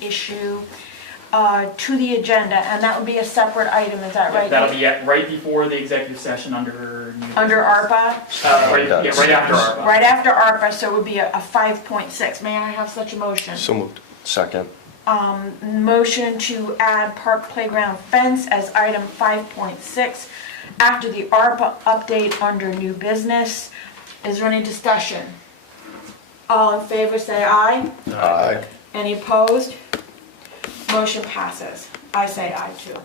issue to the agenda, and that would be a separate item, is that right? That'll be right before the executive session under new Under business. ARPA? Right after ARPA. Right after ARPA, so it would be a 5.6. May I have such a motion? So moved. Second. Motion to add park playground fence as item 5.6 after the ARPA update under new business. Is there any discussion? All in favor say aye. Aye. Any opposed? Motion passes. I say aye too.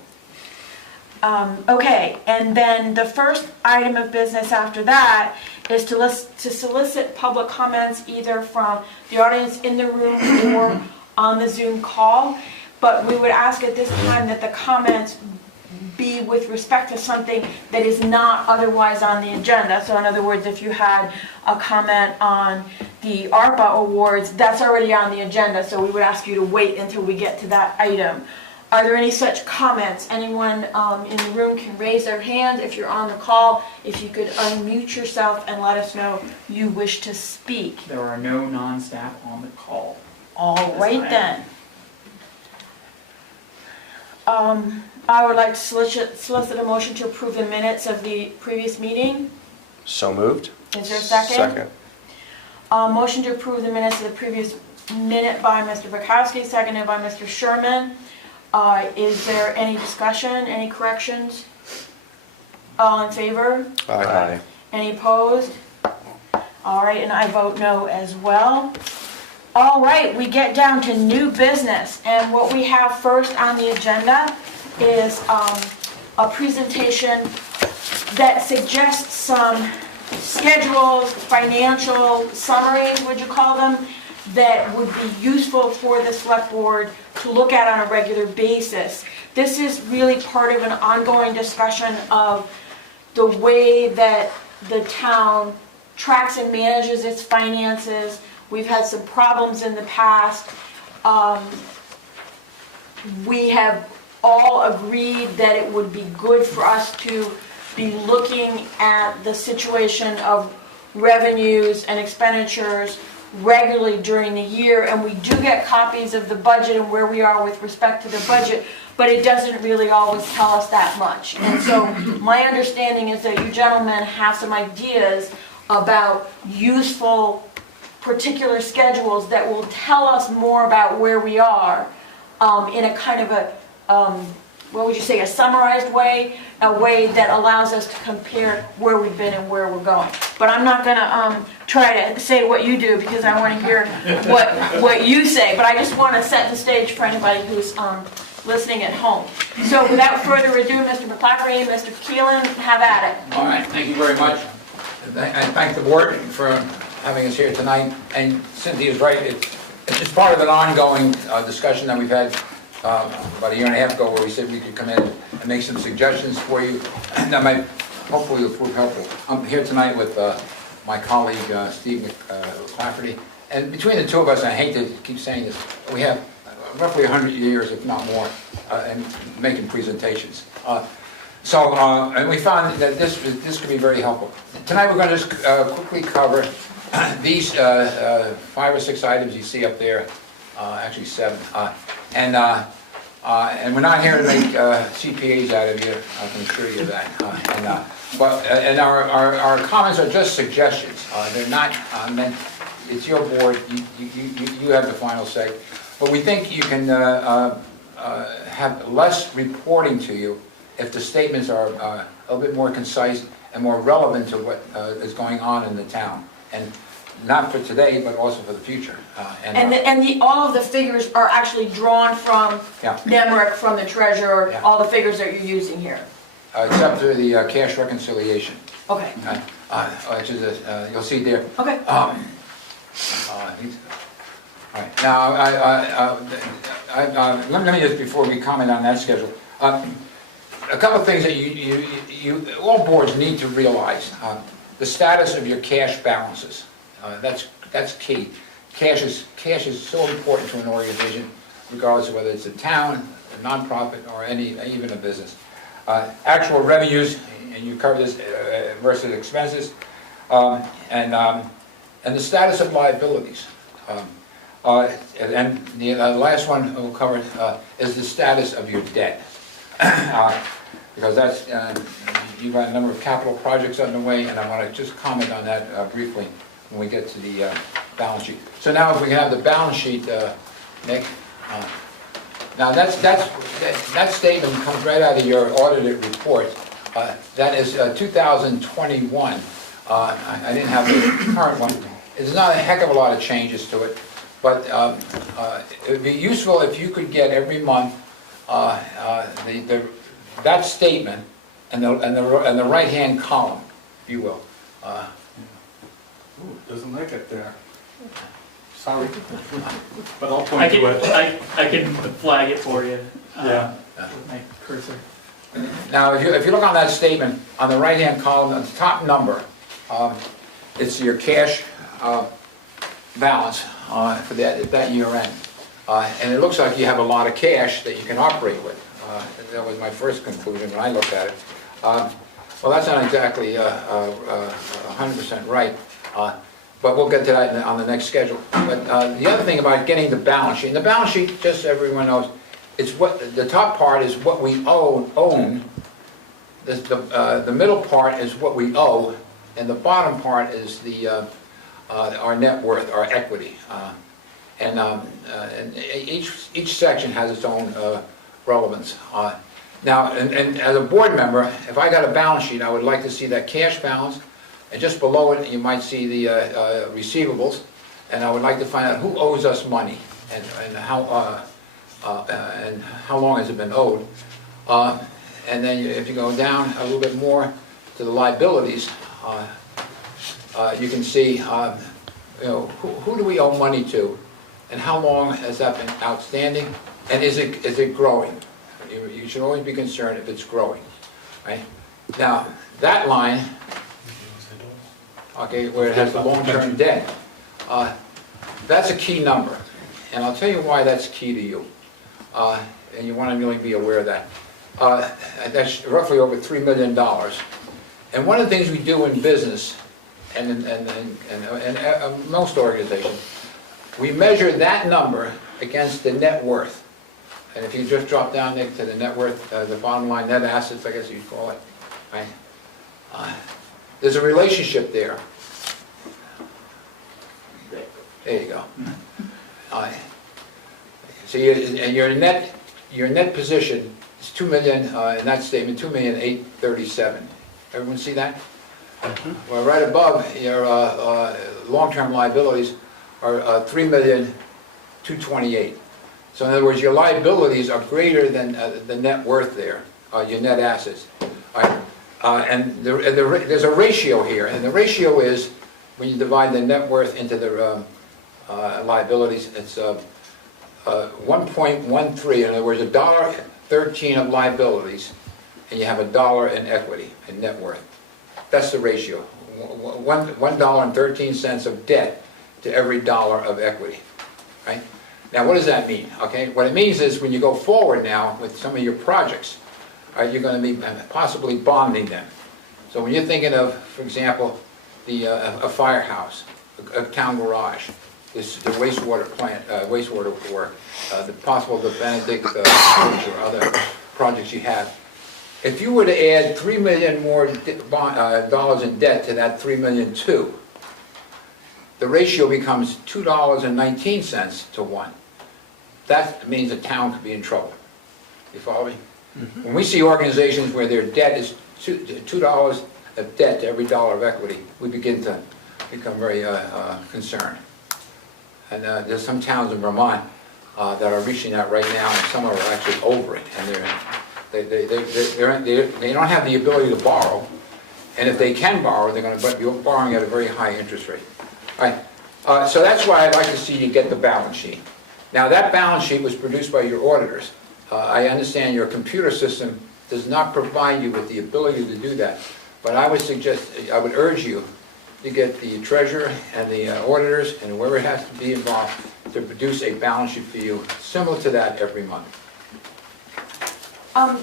Okay, and then the first item of business after that is to solicit public comments either from the audience in the room or on the Zoom call. But we would ask at this time that the comments be with respect to something that is not otherwise on the agenda. So in other words, if you had a comment on the ARPA awards, that's already on the agenda, so we would ask you to wait until we get to that item. Are there any such comments? Anyone in the room can raise their hand. If you're on the call, if you could unmute yourself and let us know you wish to speak. There are no non-staff on the call. All right then. I would like to solicit a motion to approve the minutes of the previous meeting. So moved. Is there a second? Second. Motion to approve the minutes of the previous minute by Mr. Bukowski, seconded by Mr. Sherman. Is there any discussion, any corrections? All in favor? Aye. Any opposed? All right, and I vote no as well. All right, we get down to new business, and what we have first on the agenda is a presentation that suggests some schedules, financial summaries, would you call them, that would be useful for the select board to look at on a regular basis. This is really part of an ongoing discussion of the way that the town tracks and manages its finances. We've had some problems in the past. We have all agreed that it would be good for us to be looking at the situation of revenues and expenditures regularly during the year, and we do get copies of the budget and where we are with respect to the budget, but it doesn't really always tell us that much. And so my understanding is that you gentlemen have some ideas about useful particular schedules that will tell us more about where we are in a kind of a, what would you say, a summarized way, a way that allows us to compare where we've been and where we're going. But I'm not going to try to say what you do, because I want to hear what you say. But I just want to set the stage for anybody who's listening at home. So without further ado, Mr. McClafferty, Mr. Keelan, have at it. All right, thank you very much. I thank the board for having us here tonight. And Cynthia's right, it's part of an ongoing discussion that we've had about a year and a half ago, where we said we could come in and make some suggestions for you that might hopefully prove helpful. I'm here tonight with my colleague Steve McClafferty, and between the two of us, I hate to keep saying this, we have roughly 100 years, if not more, in making presentations. And we found that this could be very helpful. Tonight we're going to just quickly cover these 5 or 6 items you see up there, actually 7. And we're not here to make CPAs out of you, I can assure you that. And our comments are just suggestions. They're not meant, it's your board, you have the final say. But we think you can have less reporting to you if the statements are a little bit more concise and more relevant to what is going on in the town. And not for today, but also for the future. All of the figures are actually drawn from NEMRIC, from the treasurer, all the figures that you're using here. Except for the cash reconciliation. Okay. Which is, you'll see there. Okay. All right. Now, let me just, before we comment on that schedule, a couple of things that you all boards need to realize. The status of your cash balances. That's key. Cash is so important to an organization, regardless of whether it's a town, a nonprofit, or even a business. Actual revenues, and you cover this, versus expenses, and the status of liabilities. And the last one we'll cover is the status of your debt. Because that's, you've got a number of capital projects underway, and I want to just comment on that briefly when we get to the balance sheet. So now if we can have the balance sheet, Nick. Now that statement comes right out of your audited report. That is 2021. I didn't have the current one. There's not a heck of a lot of changes to it, but it would be useful if you could get every month that statement and the right-hand column, if you will. Ooh, doesn't like it there. Sorry. But I'll I point can, to it. I can flag it for you. Yeah. With my cursor. Now, if you look on that statement, on the right-hand column, the top number, it's your cash balance for that year end. And it looks like you have a lot of cash that you can operate with. That was my first conclusion when I looked at it. Well, that's not exactly 100% right, but we'll get to that on the next schedule. But the other thing about getting the balance sheet, and the balance sheet, just so everyone knows, it's what the top part is what we own. The middle part is what we owe, and the bottom part is our net worth, our equity. And each section has its own relevance. Now, and as a board member, if I got a balance sheet, I would like to see that cash balance, and just below it, you might see the receivables, and I would like to find out who owes us money, and how long has it been owed. And then if you go down a little bit more to the liabilities, you can see who do we owe money to, and how long has that been outstanding, and is it growing? You should always be concerned if it's growing, right? Now, that line, okay, where it has the long-term debt, that's a key number, and I'll tell you why that's key to you, and you want to really be aware of that. That's roughly over $3 million, and one of the things we do in business, and most organizations, we measure that number against the net worth. And if you just drop down, Nick, to the net worth, the bottom line, net assets, I guess you'd call it, right? There's a relationship there. There you go. So your net position is $2 million in that statement, $2,837,000. Everyone see that? Well, right above your long-term liabilities are $3,228,000. So in other words, your liabilities are greater than the net worth there, your net assets. And there's a ratio here, and the ratio is, when you divide the net worth into the liabilities, it's 1.13. In other words, $1.13 of liabilities, and you have $1 in equity, in net worth. That's the ratio, $1.13 of debt to every dollar of equity, right? Now, what does that mean? Okay, what it means is when you go forward now with some of your projects, you're going to be possibly bonding them. So when you're thinking of, for example, a firehouse, a town garage, the wastewater plant, wastewater work, the possible the Benedict or other projects you have, if you were to add $3 million more dollars in debt to that $3.2 million, the ratio becomes $2.19 to 1. That means a town could be in trouble. You follow me? Mm-hmm. When we see organizations where their debt is $2 of debt to every dollar of equity, we begin to become very concerned. And there's some towns in Vermont that are reaching that right now, and some are actually over it. And they don't have the ability to borrow, and if they can borrow, they're going to be borrowing at a very high interest rate. All right. So that's why I'd like to see you get the balance sheet. Now, that balance sheet was produced by your auditors. I understand your computer system does not provide you with the ability to do that, but I would urge you to get the treasurer and the auditors and whoever has to be involved to produce a balance sheet for you similar to that every month.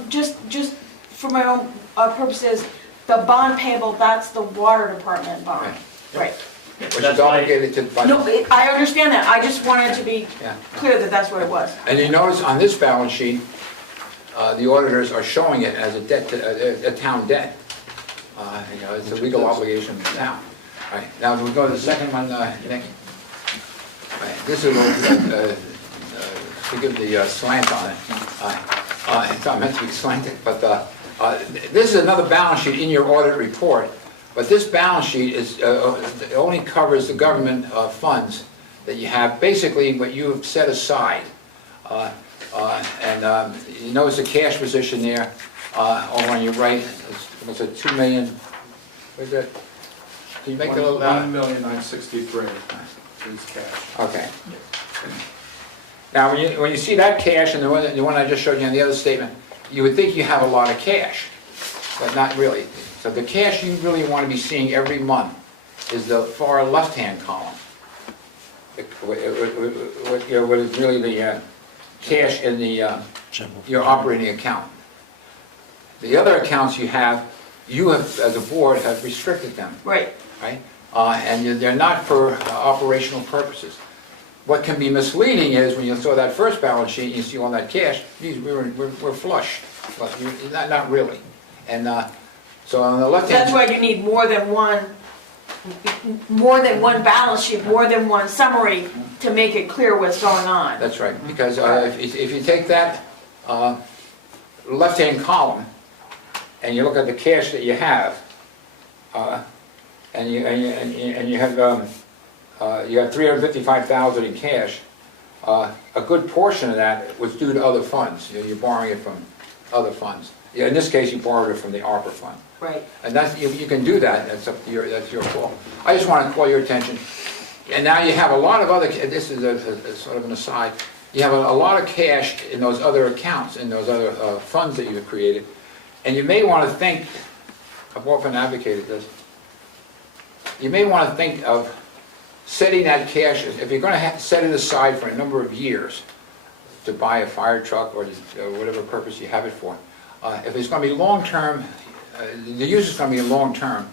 Just for my own purposes, the bond payable, that's the water department bond, right? which That's is why- obligated to the budget. No, I understand that, I just wanted to be Yeah. clear that that's what it was. And you notice on this balance sheet, the auditors are showing it as a debt, a town debt. You know, it's a legal obligation of the town. All right, now we'll go to the second one, Nick. All right, this is, forgive the slant on it. It's not meant to be slanted, but this is another balance sheet in your audit report. But this balance sheet is, it only covers the government funds that you have, basically what you have set aside. And you notice the cash position there, over on your right, it's a 2 million, what is that? Can you make it a little? 1,963,000 is cash. Okay. Now, when you see that cash and the one I just showed you on the other statement, you would think you have a lot of cash, but not really. So the cash you really want to be seeing every month is the far left-hand column. What is really the cash in the your operating account. The other accounts you have, as a board, have restricted them, Right. right? And they're not for operational purposes. What can be misleading is when you saw that first balance sheet, you see all that cash, geez, we're flush, but not really. And so on the left-hand. That's why you need more than one balance sheet, more than one summary to make it clear what's going on. That's right, because if you take that left-hand column and you look at the cash that you have, and you have 355,000 in cash, a good portion of that was due to other funds. You're borrowing it from other funds. In this case, you borrowed it from the ARPA fund. Right. And that's, you can do that, that's your call. I just want to call your attention. And now you have a lot of other, this is a sort of an aside, you have a lot of cash in those other accounts, in those other funds that you've created. And you may want to think, I've often advocated this, you may want to think of setting that cash, if you're going to have to set it aside for a number of years to buy a fire truck or whatever purpose you have it for, if it's going to be long-term, the use is going to be long-term,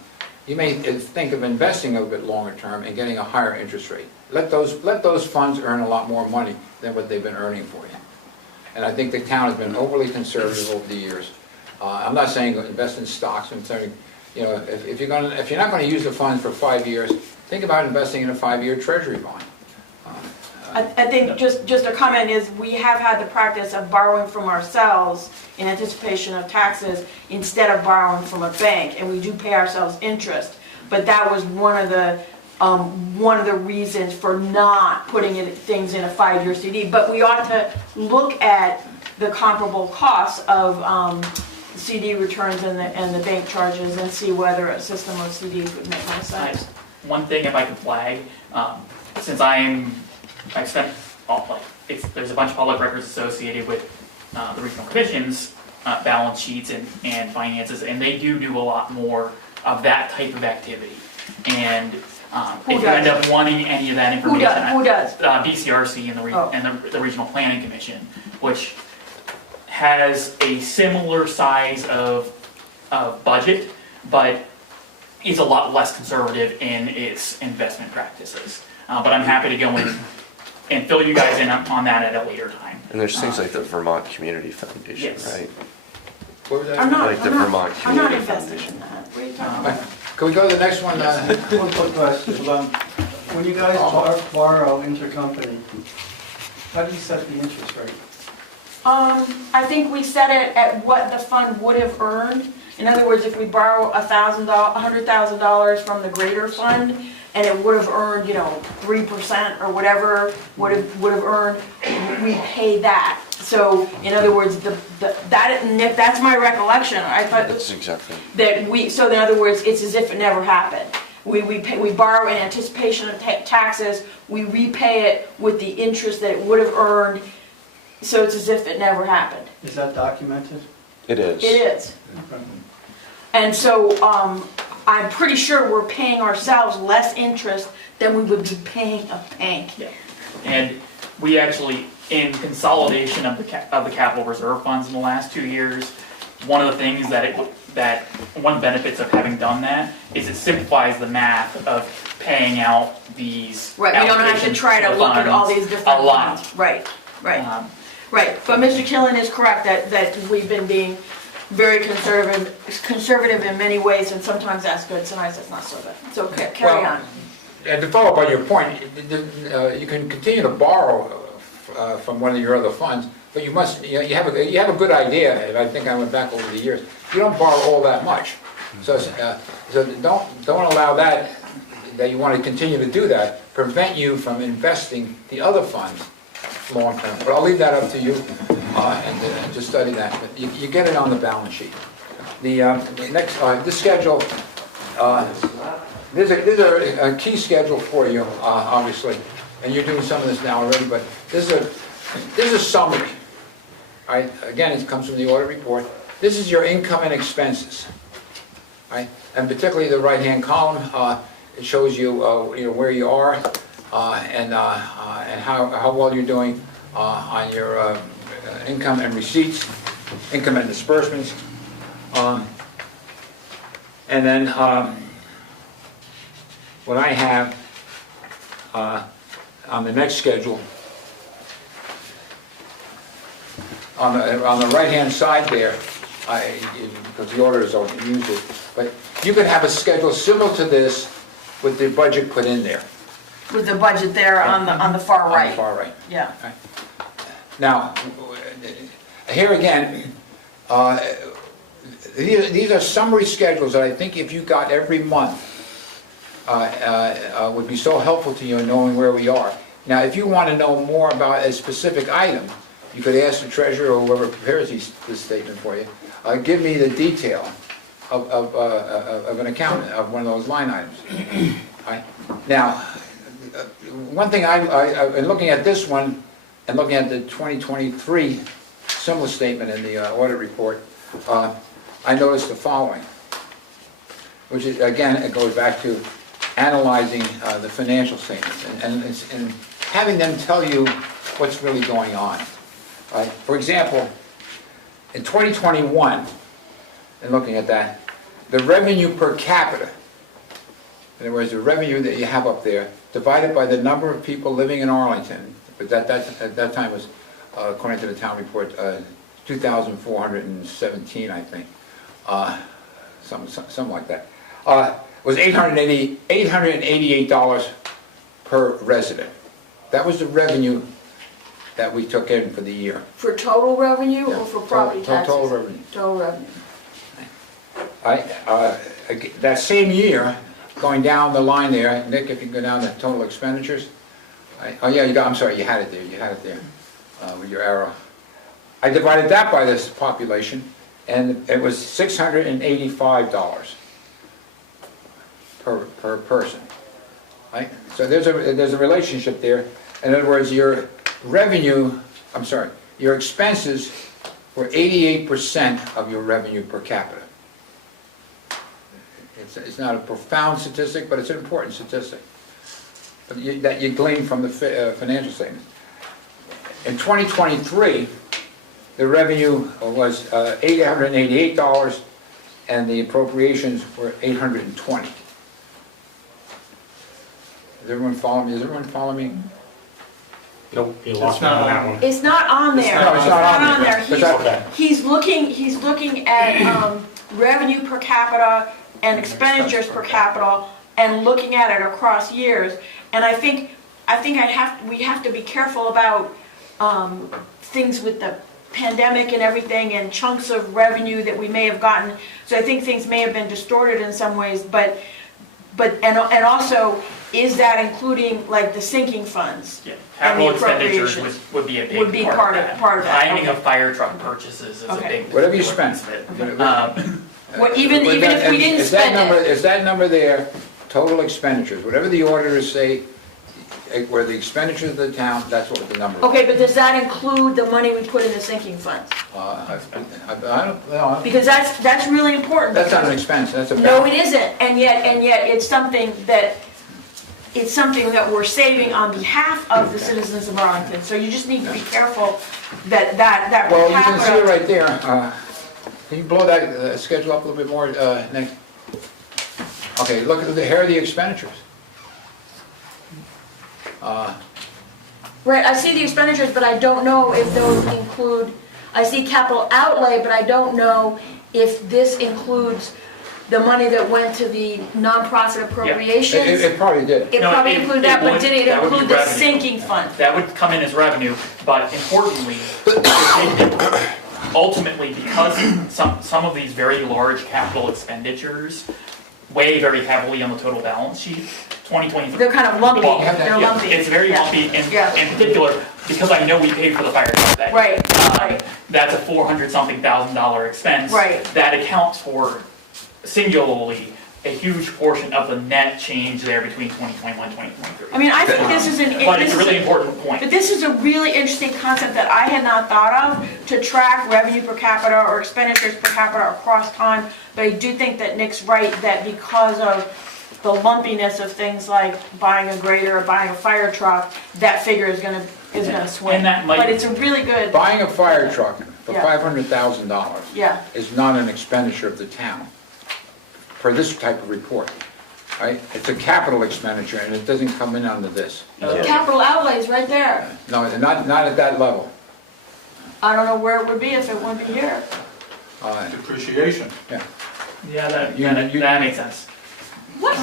you may think of investing a bit longer term and getting a higher interest rate. Let those funds earn a lot more money than what they've been earning for you. And I think the town has been overly conservative over the years. I'm not saying invest in stocks. I'm saying, you know, if you're not going to use the funds for 5 years, think about investing in a 5-year treasury bond. I think just a comment is we have had the practice of borrowing from ourselves in anticipation of taxes instead of borrowing from a bank, and we do pay ourselves interest. But that was one of the reasons for not putting things in a 5-year CD. But we ought to look at the comparable costs of CD returns and the bank charges and see whether a system of CDs would make more sense. One thing, if I could flag, since I spent there's a bunch of public records associated with the regional commission's balance sheets and finances, and they do a lot more of that type of activity. And if you end up wanting any of that information, Who does? BCRC and the Regional Planning Commission, which has a similar size of budget, but is a lot less conservative in its investment practices. But I'm happy to go in and fill you guys in on that at a later time. And there's things like the Vermont Community Foundation, Yes. right? What was that? I'm not Vermont I'm not Community invested Foundation. in that. What are you talking about? Can we go to the next one? One quick question. When you guys borrow intercompany, how do you set the interest rate? I think we set it at what the fund would have earned. In other words, if we borrow $100,000 from the greater fund, and it would have earned, 3% or whatever would have earned, we pay that. So, in other words, that's my recollection. I thought That's exactly. so in other words, it's as if it never happened. We borrow in anticipation of taxes, we repay it with the interest that it would have earned, so it's as if it never happened. Is that documented? It is. It is. And so, I'm pretty sure we're paying ourselves less interest than we would be paying a bank. Yeah. And we actually, in consolidation of the capital reserve funds in the last 2 years, one of the things that one of the benefits of having done that is it simplifies the math of paying out these Right, we don't have to allocations try to the look at all funds these different a lot. funds. Right, right, Um, right. But Mr. Killen is correct that we've been being very conservative in many ways, and sometimes that's good, sometimes that's not so good. So carry Well, on. And to follow up on your point, you can continue to borrow from one of your other funds, but you must, you have a good idea, and I think I went back over the years, you don't borrow all that much. So don't allow that you want to continue to do that, prevent you from investing the other funds long term. But I'll leave that up to you, and to study that. But you get it on the balance sheet. The next, this schedule, there's a key schedule for you, obviously, and you're doing some of this now already, but this is a summary. Right? Again, it comes from the audit report. This is your income and expenses. Right? And particularly the right-hand column, it shows you, where you are and how well you're doing on your income and receipts, income and disbursements. And then what I have on the next schedule, on the right-hand side there, because the auditors don't use it, but you could have a schedule similar to this with the budget put in there. With the budget there on the far On right. the far right. Yeah. Now, here again, these are summary schedules that I think if you got every month, would be so helpful to you in knowing where we are. Now, if you want to know more about a specific item, you could ask the treasurer or whoever prepares this statement for you, give me the detail of an account of one of those line items. Right? Now, one thing in looking at this one and looking at the 2023 similar statement in the audit report, I noticed the following, which is, again, it goes back to analyzing the financial statements and having them tell you what's really going on. Right? For example, in 2021, and looking at that, the revenue per capita, in other words, the revenue that you have up there, divided by the number of people living in Arlington, but at that time was, according to the town report, 2,417, I think, something like that, was $888 per resident. That was the revenue that we took in for the year. For total revenue Yeah, or for property taxes? Total revenue. Total revenue. That same year, going down the line there, Nick, if you go down to total expenditures, oh yeah, I'm sorry, you had it there, with your arrow. I divided that by this population, and it was $685 per person. Right? So there's a relationship there. In other words, your expenses were 88% of your revenue per capita. It's not a profound statistic, but it's an important statistic that you glean from the financial statement. In 2023, the revenue was $888, and the appropriations were $820. Does everyone follow me? Nope, you lost me on that one. It's not on there. No, it's not on there. Okay. He's looking at revenue per capita and expenditures per capita and looking at it across years. And I think we have to be careful about things with the pandemic and everything and chunks of revenue that we may have gotten. So I think things may have been distorted in some ways, but also, is that including like the sinking funds? Yeah, And the capital expenditures appropriations would be a big would be part of that. part of that, Timing okay. of fire truck purchases is a Okay. big. Whatever you piece spend. of it. Well, even if we didn't spend it. Is that number there, total expenditures, whatever the auditors say, where the expenditures of the town, that's what the number is. Okay, but does that include the money we put in the sinking funds? I don't know. Because that's really important. That's not an because- expense, that's a. No, it isn't, and yet it's something that we're saving on behalf of the citizens of Arlington. So you just need to be careful that per Well, you can see it capita. right there, Can you blow that schedule up a little bit more, Nick? Okay, look at here are the expenditures. Right, I see the expenditures, but I don't know if those include, I see capital outlay, but I don't know if this includes the money that went to the nonprofit appropriations. It probably did. It No, probably it- included it that, but would- did it that would be include the revenue. sinking fund? That would come in as revenue, but importantly, ultimately, because some of these very large capital expenditures weigh very heavily on the total balance sheet, 2023. They're kind of lumpy, Well, they're yeah, lumpy. It's very Yeah. lumpy, and Yeah. in particular, because I know we paid for the fire truck that year. Right, right. That's a $400-something thousand expense. Right. That accounts for singularly a huge portion of the net change there between 2021 and 2023. I mean, I think this is an, But this it's a is really a- important point. but this is a really interesting concept that I had not thought of, to track revenue per capita or expenditures per capita across time. But I do think that Nick's right, that because of the lumpiness of things like buying a grader or buying a fire truck, that figure is gonna swing. And that might- But it's a really good, Buying a fire truck for Yeah. $500,000 yeah, is not an expenditure of the town for this type of report, right? It's a capital expenditure and it doesn't come in under this. capital outlays right there. No, not at that level. I don't know where it would be if it wouldn't be here. Depreciation. Yeah, You- that makes sense. What?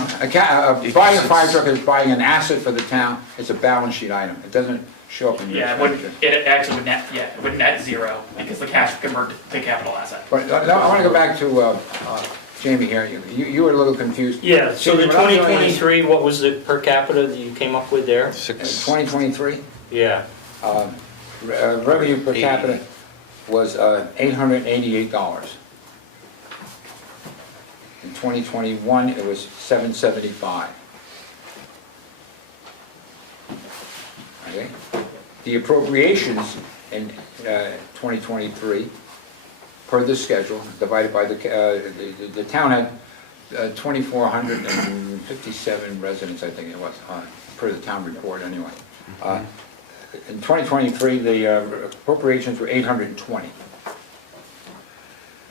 Buying a fire truck is buying an asset for the town, it's a balance sheet item, it doesn't show up in your Yeah, expenditure. it actually would net, it would net zero because the cash would convert to capital asset. But I want to go back to Jamie here, you were a little confused. Yeah, so the Jamie, what I'm doing is- 2023, what was the per capita that you came up with there? 2023, Yeah, revenue per capita was $888. In 2021, it was $775. Okay? The appropriations in 2023, per the schedule, divided by the town had 2,457 residents, I think it was, per the town report anyway. In 2023, the appropriations were 820.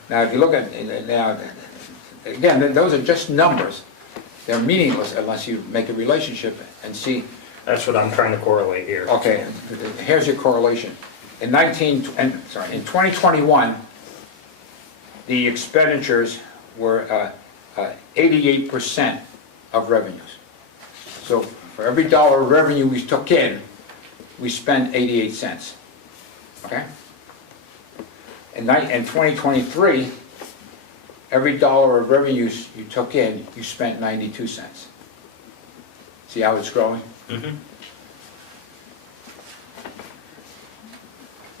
Now, if you look at, now, again, those are just numbers. They're meaningless unless you make a relationship and see, that's what I'm trying to correlate here. okay, here's your correlation. In 2021, the expenditures were 88% of revenues. So for every dollar of revenue we took in, we spent 88 cents. Okay? In 2023, every dollar of revenues you took in, you spent 92 cents. See how it's growing? Mhm.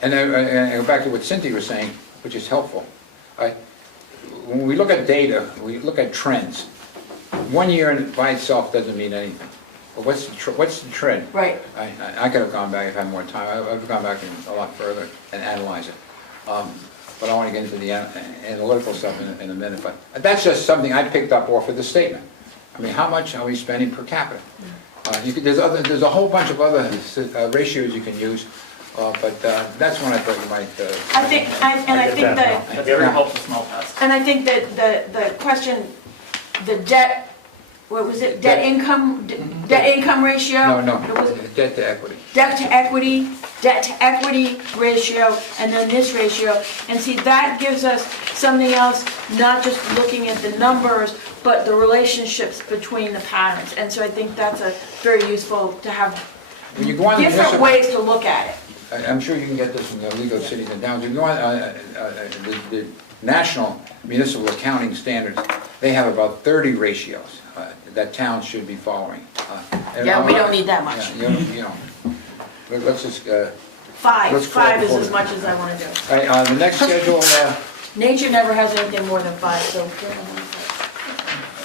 And then, go back to what Cynthia was saying, which is helpful. When we look at data, we look at trends. 1 year by itself doesn't mean anything. But what's the trend? Right. I could have gone back if I had more time. I've gone back a lot further and analyzed it. But I want to get into the analytical stuff in a minute. But that's just something I picked up off of the statement. I mean, how much are we spending per capita? There's a whole bunch of other ratios you can use, but that's one I thought you might. I think get that that, That's very helpful smell test. and I think that the question, the debt, what was it, debt income ratio? No, It was debt to equity. debt to equity ratio, and then this ratio. And see, that gives us something else, not just looking at the numbers, but the relationships between the patterns. And so I think that's a very useful to have When you go on the different municipal- ways to look at it. I'm sure you can get this from the League of Cities and Towns. You go on the national municipal accounting standards, they have about 30 ratios that towns should be following. And Yeah, we I'm- don't need that much. Yeah, you know, let's just, Five Let's is call it as forward. much as I want to do. all right, the next schedule, Nature never has anything more than five, so.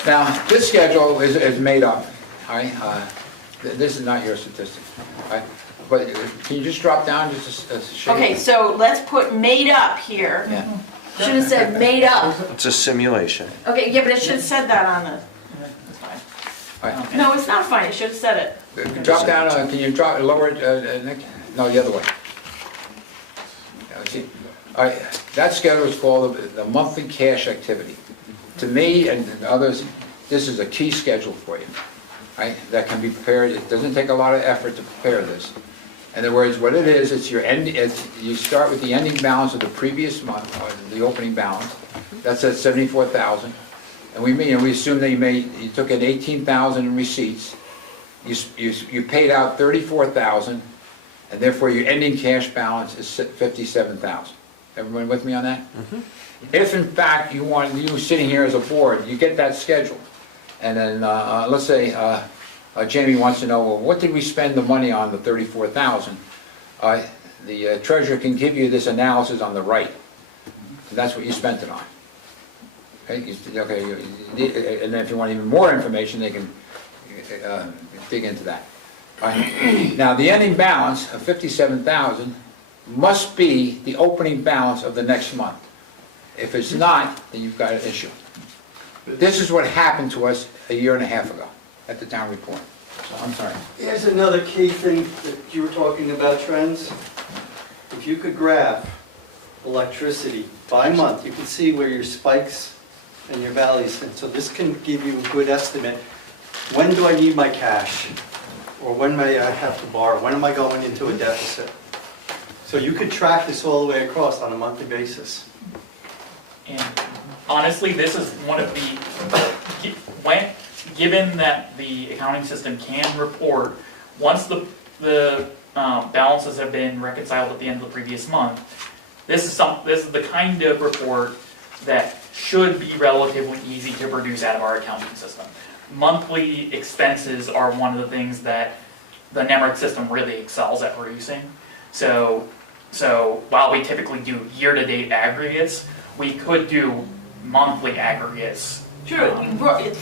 now, this schedule is made up, all right? This is not your statistic, all right? But can you just drop down just a shade? Okay, so let's put made up here. Yeah. Should have said made up. It's a simulation. Okay, yeah, but it should have said that on the, That's fine. All right. no, it's not fine, it should have said it. Drop down, can you lower it, Nick? No, the other way. see, that schedule is called the monthly cash activity. To me and others, this is a key schedule for you, right? That can be prepared, it doesn't take a lot of effort to prepare this. In other words, what it is, it's your end, you start with the ending balance of the previous month, or the opening balance. That's at 74,000. And we assume that you took in 18,000 in receipts. You paid out 34,000, and therefore your ending cash balance is 57,000. Everyone with me on that? Mm-hmm. If in fact you sitting here as a board, you get that schedule, and then let's say Jamie wants to know, well, what did we spend the money on, the 34,000? The treasurer can give you this analysis on the right. And that's what you spent it on. Okay, and then if you want even more information, they can dig into that. Now, the ending balance of 57,000 must be the opening balance of the next month. If it's not, then you've got an issue. This is what happened to us a year and a half ago at the town report. So, I'm sorry. Here's another key thing that you were talking about, trends. If you could graph electricity by month, you can see where your spikes and your valleys, and so this can give you a good estimate. When do I need my cash? Or when may I have to borrow? When am I going into a deficit? So you could track this all the way across on a monthly basis. And honestly, this is one of given that the accounting system can report, once the balances have been reconciled at the end of the previous month, this is the kind of report that should be relatively easy to produce out of our accounting system. Monthly expenses are one of the things that the NEMRIC system really excels at producing. So while we typically do year-to-date aggregates, we could do monthly aggregates. Sure,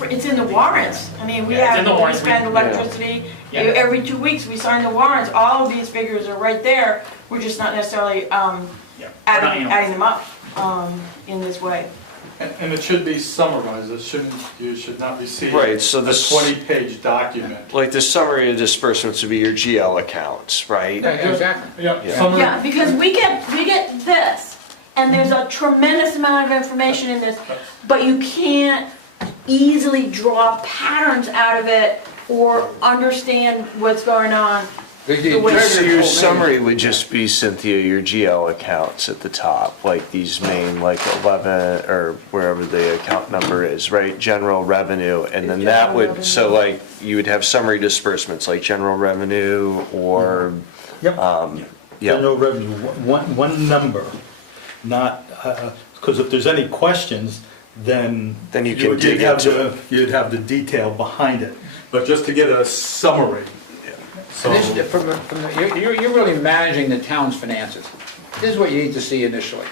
it's in the warrants. I mean, we Yeah, it's in the we warrants. spend electricity, Yeah. every 2 weeks we sign the warrants. All of these figures are right there. We're just not necessarily Yeah, we're not adding them up in this way. And it should be summarized, you should not be seeing Right, so a this- 20-page document. Like the summary of disbursements would be your GL accounts, right? Yeah, exactly. Yeah, Yeah. summary. Yeah, because we get this, and there's a tremendous amount of information in this, but you can't easily draw patterns out of it or understand what's going on. The way- So your summary would just be, Cynthia, your GL accounts at the top, like these main, like 11, or wherever the account number is, right? General revenue, and then that would, so like, you would have summary disbursements, like general revenue, or, Yep. yeah. General revenue, one number, not, because if there's any questions, then. Then you can dig into it. You'd have the detail behind it. But just to get a summary. So, This is you're really managing the town's finances. This is what you need to see initially.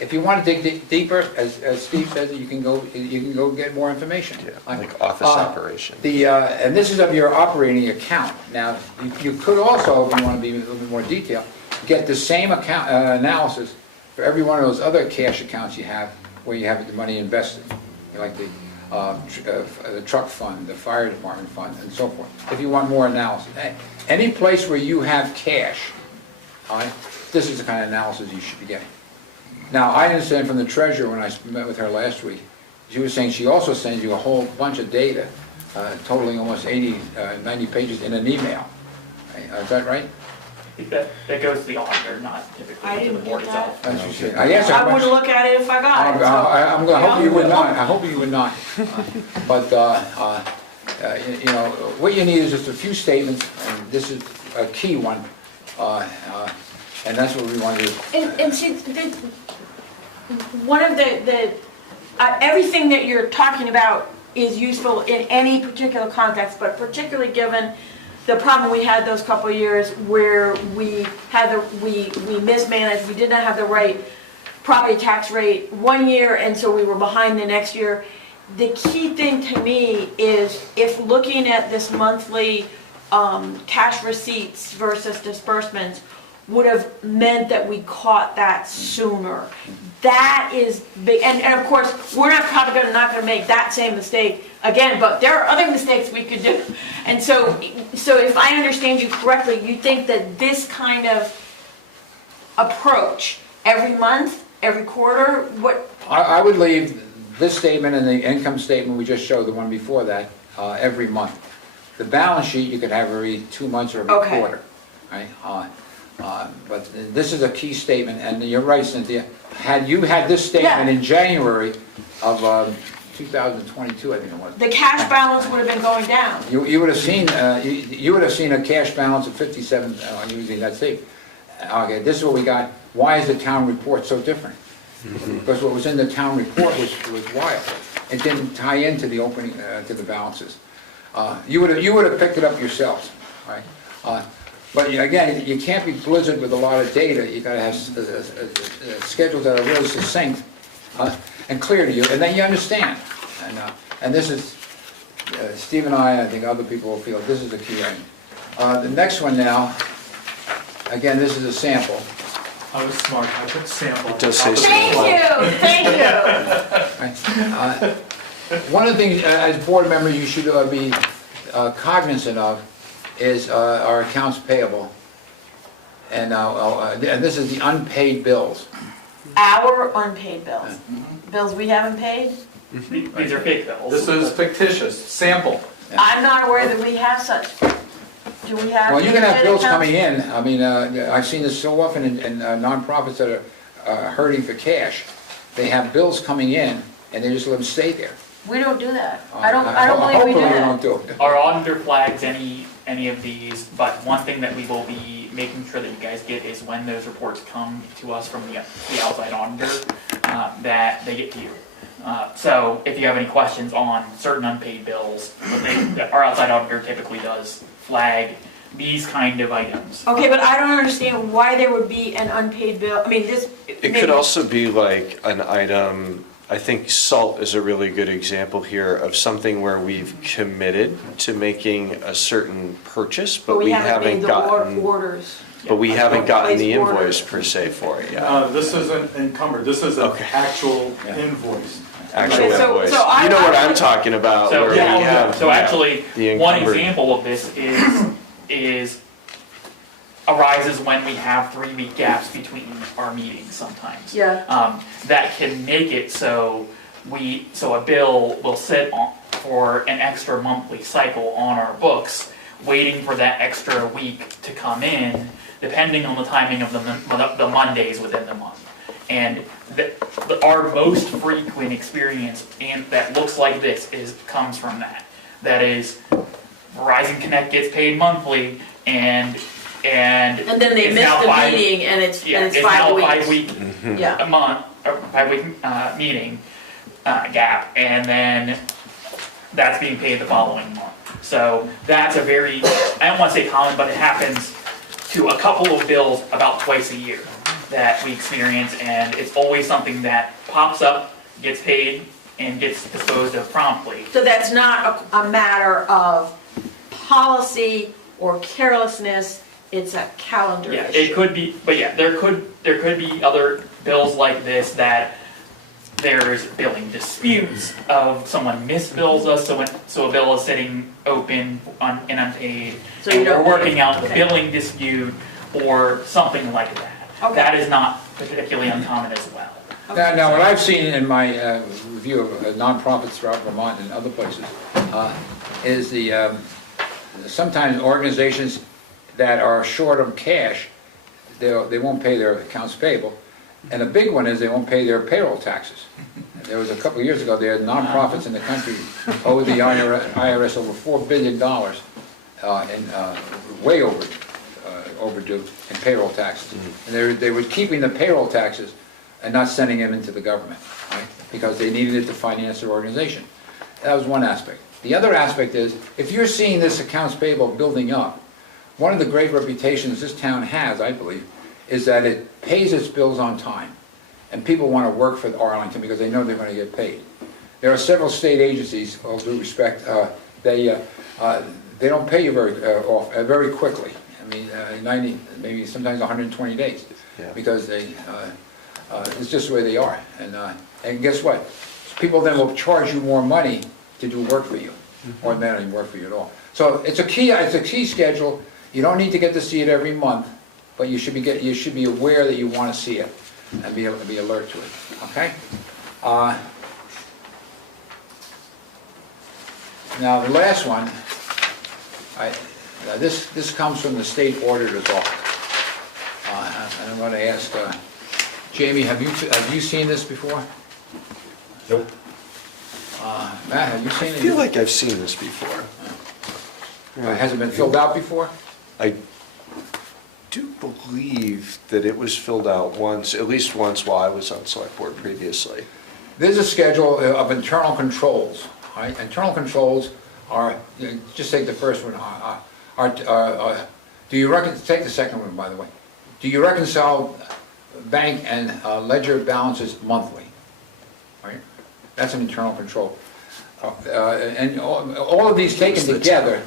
If you want to dig deeper, as Steve says, you can go get more information. Yeah, like office operation. And this is of your operating account. Now, you could also, if you want to be a little bit more detailed, get the same account analysis for every one of those other cash accounts you have where you have the money invested, like the truck fund, the fire department fund, and so forth, if you want more analysis. Any place where you have cash, all right, this is the kind of analysis you should be getting. Now, I understand from the treasurer when I met with her last week, she was saying she also sends you a whole bunch of data, totaling almost 90 pages in an email. Is that right? That goes to the auditor, not I typically to the didn't board get that. itself. That's what she said. I asked her I how would much- look at it if I got it. so- I'm going to hope you would not, I hope you would not. But, you know, what you need is just a few statements, and this is a key one, and that's what we want to do. And see, one of everything that you're talking about is useful in any particular context, but particularly given the problem we had those couple of years where we mismanaged, we did not have the right property tax rate one year, and so we were behind the next year. The key thing to me is if looking at this monthly cash receipts versus disbursements would have meant that we caught that sooner. That is big, and of course, we're probably not gonna make that same mistake again, but there are other mistakes we could do. And so if I understand you correctly, you think that this kind of approach every month, every quarter? What, I would leave this statement and the income statement we just showed, the one before that, every month. The balance sheet you could have every 2 months or every Okay. quarter, right? But this is a key statement, and you're right, Cynthia. Had you had this statement Yeah. in January of 2022, I think it was. the cash balance would have been going down. You would have seen, you would have seen a cash balance of 57, I'm using that statement. Okay, this is what we got. Why is the town report so different? Because what was in the town report was wild. It didn't tie into the opening, to the balances. You would have picked it up yourselves, right? But again, you can't be blizzard with a lot of data. You gotta have schedules that are really succinct and clear to you, and then you understand. And this is, Steve and I think other people will feel, this is the key item. The next one now, again, this is a sample. I was smart, I put sample. It does say Thank you, thank you. Right? One of the things, as board member, you should be cognizant of is our accounts payable. And this is the unpaid bills. Our unpaid bills, bills we haven't paid? These are fake bills. This is fictitious, sample. I'm not aware that we have such. Do we have? Well, you can have unpaid bills accounts? coming in. I mean, I've seen this so often in nonprofits that are hurting for cash. They have bills coming in, and they just let them stay there. We don't do that. I don't believe we do Hopefully you that. don't do it. Our auditor flags any of these, but one thing that we will be making sure that you guys get is when those reports come to us from the outside auditor, that they get to you. So if you have any questions on certain unpaid bills, our outside auditor typically does flag these kind of items. Okay, but I don't understand why there would be an unpaid bill. I mean, this. It could also be like an item, I think salt is a really good example here of something where we've committed to making a certain purchase, but we haven't made the gotten, orders. but we haven't gotten the Place orders. invoice per se for it yet. This isn't encumbered, this is an Okay. actual Yeah. invoice. Actual Okay, so invoice. I- You know what I- I'm talking about, So, where we yeah, have. so actually, the one encumbered- example of this is arises when we have 3-week gaps between our meetings sometimes. Yeah. That can make it so a bill will sit on for an extra monthly cycle on our books, waiting for that extra week to come in, depending on the timing of the Mondays within the month. And our most frequent experience, and that looks like this, comes from that. That is, Verizon Connect gets paid monthly, and And then they it's missed now the 5 meeting and it's Yeah, it's 5 now weeks. 5 week Yeah. a month, or 5-week meeting gap, and then that's being paid the following month. So that's a very, I don't want to say common, but it happens to a couple of bills about twice a year that we experience, and it's always something that pops up, gets paid, and gets disposed of promptly. So that's not a matter of policy or carelessness, it's a calendar Yeah, issue. it could be, but yeah, there could be other bills like this that there's billing disputes of someone misbills us, so a bill is sitting open and unpaid, So you and we're don't- working out the okay. billing dispute or something like that. Okay. That is not particularly uncommon as well. Now, what I've seen in my review of nonprofits throughout Vermont and other places is sometimes organizations that are short of cash, they won't pay their accounts payable. And a big one is they won't pay their payroll taxes. There was a couple of years ago, there were nonprofits in the country owed the IRS over $4 billion and way overdue in payroll taxes. And they were keeping the payroll taxes and not sending them into the government, right? Because they needed it to finance their organization. That was one aspect. The other aspect is, if you're seeing this accounts payable building up, one of the great reputations this town has, I believe, is that it pays its bills on time. And people want to work for Arlington because they know they're going to get paid. There are several state agencies, all due respect, they don't pay you very quickly. I mean, 90, maybe sometimes 120 days, Yeah. because it's just the way they are. And guess what? People then will charge you more money to do work for you, or not even work for you at all. So it's a key schedule. You don't need to get to see it every month, but you should be aware that you want to see it. and be alert to it, okay? Now, the last one, this comes from the state auditor's office. And I'm gonna ask, Jamie, have you seen this before? Nope. Matt, have you seen I it? feel like I've seen this before. Has it been filled out before? I do believe that it was filled out once, at least once while I was on select board previously. There's a schedule of internal controls, all right? Internal controls are, just take the first one, take the second one, by the way. Do you reconcile bank and ledger balances monthly? All right? That's an internal control. And all of these taken together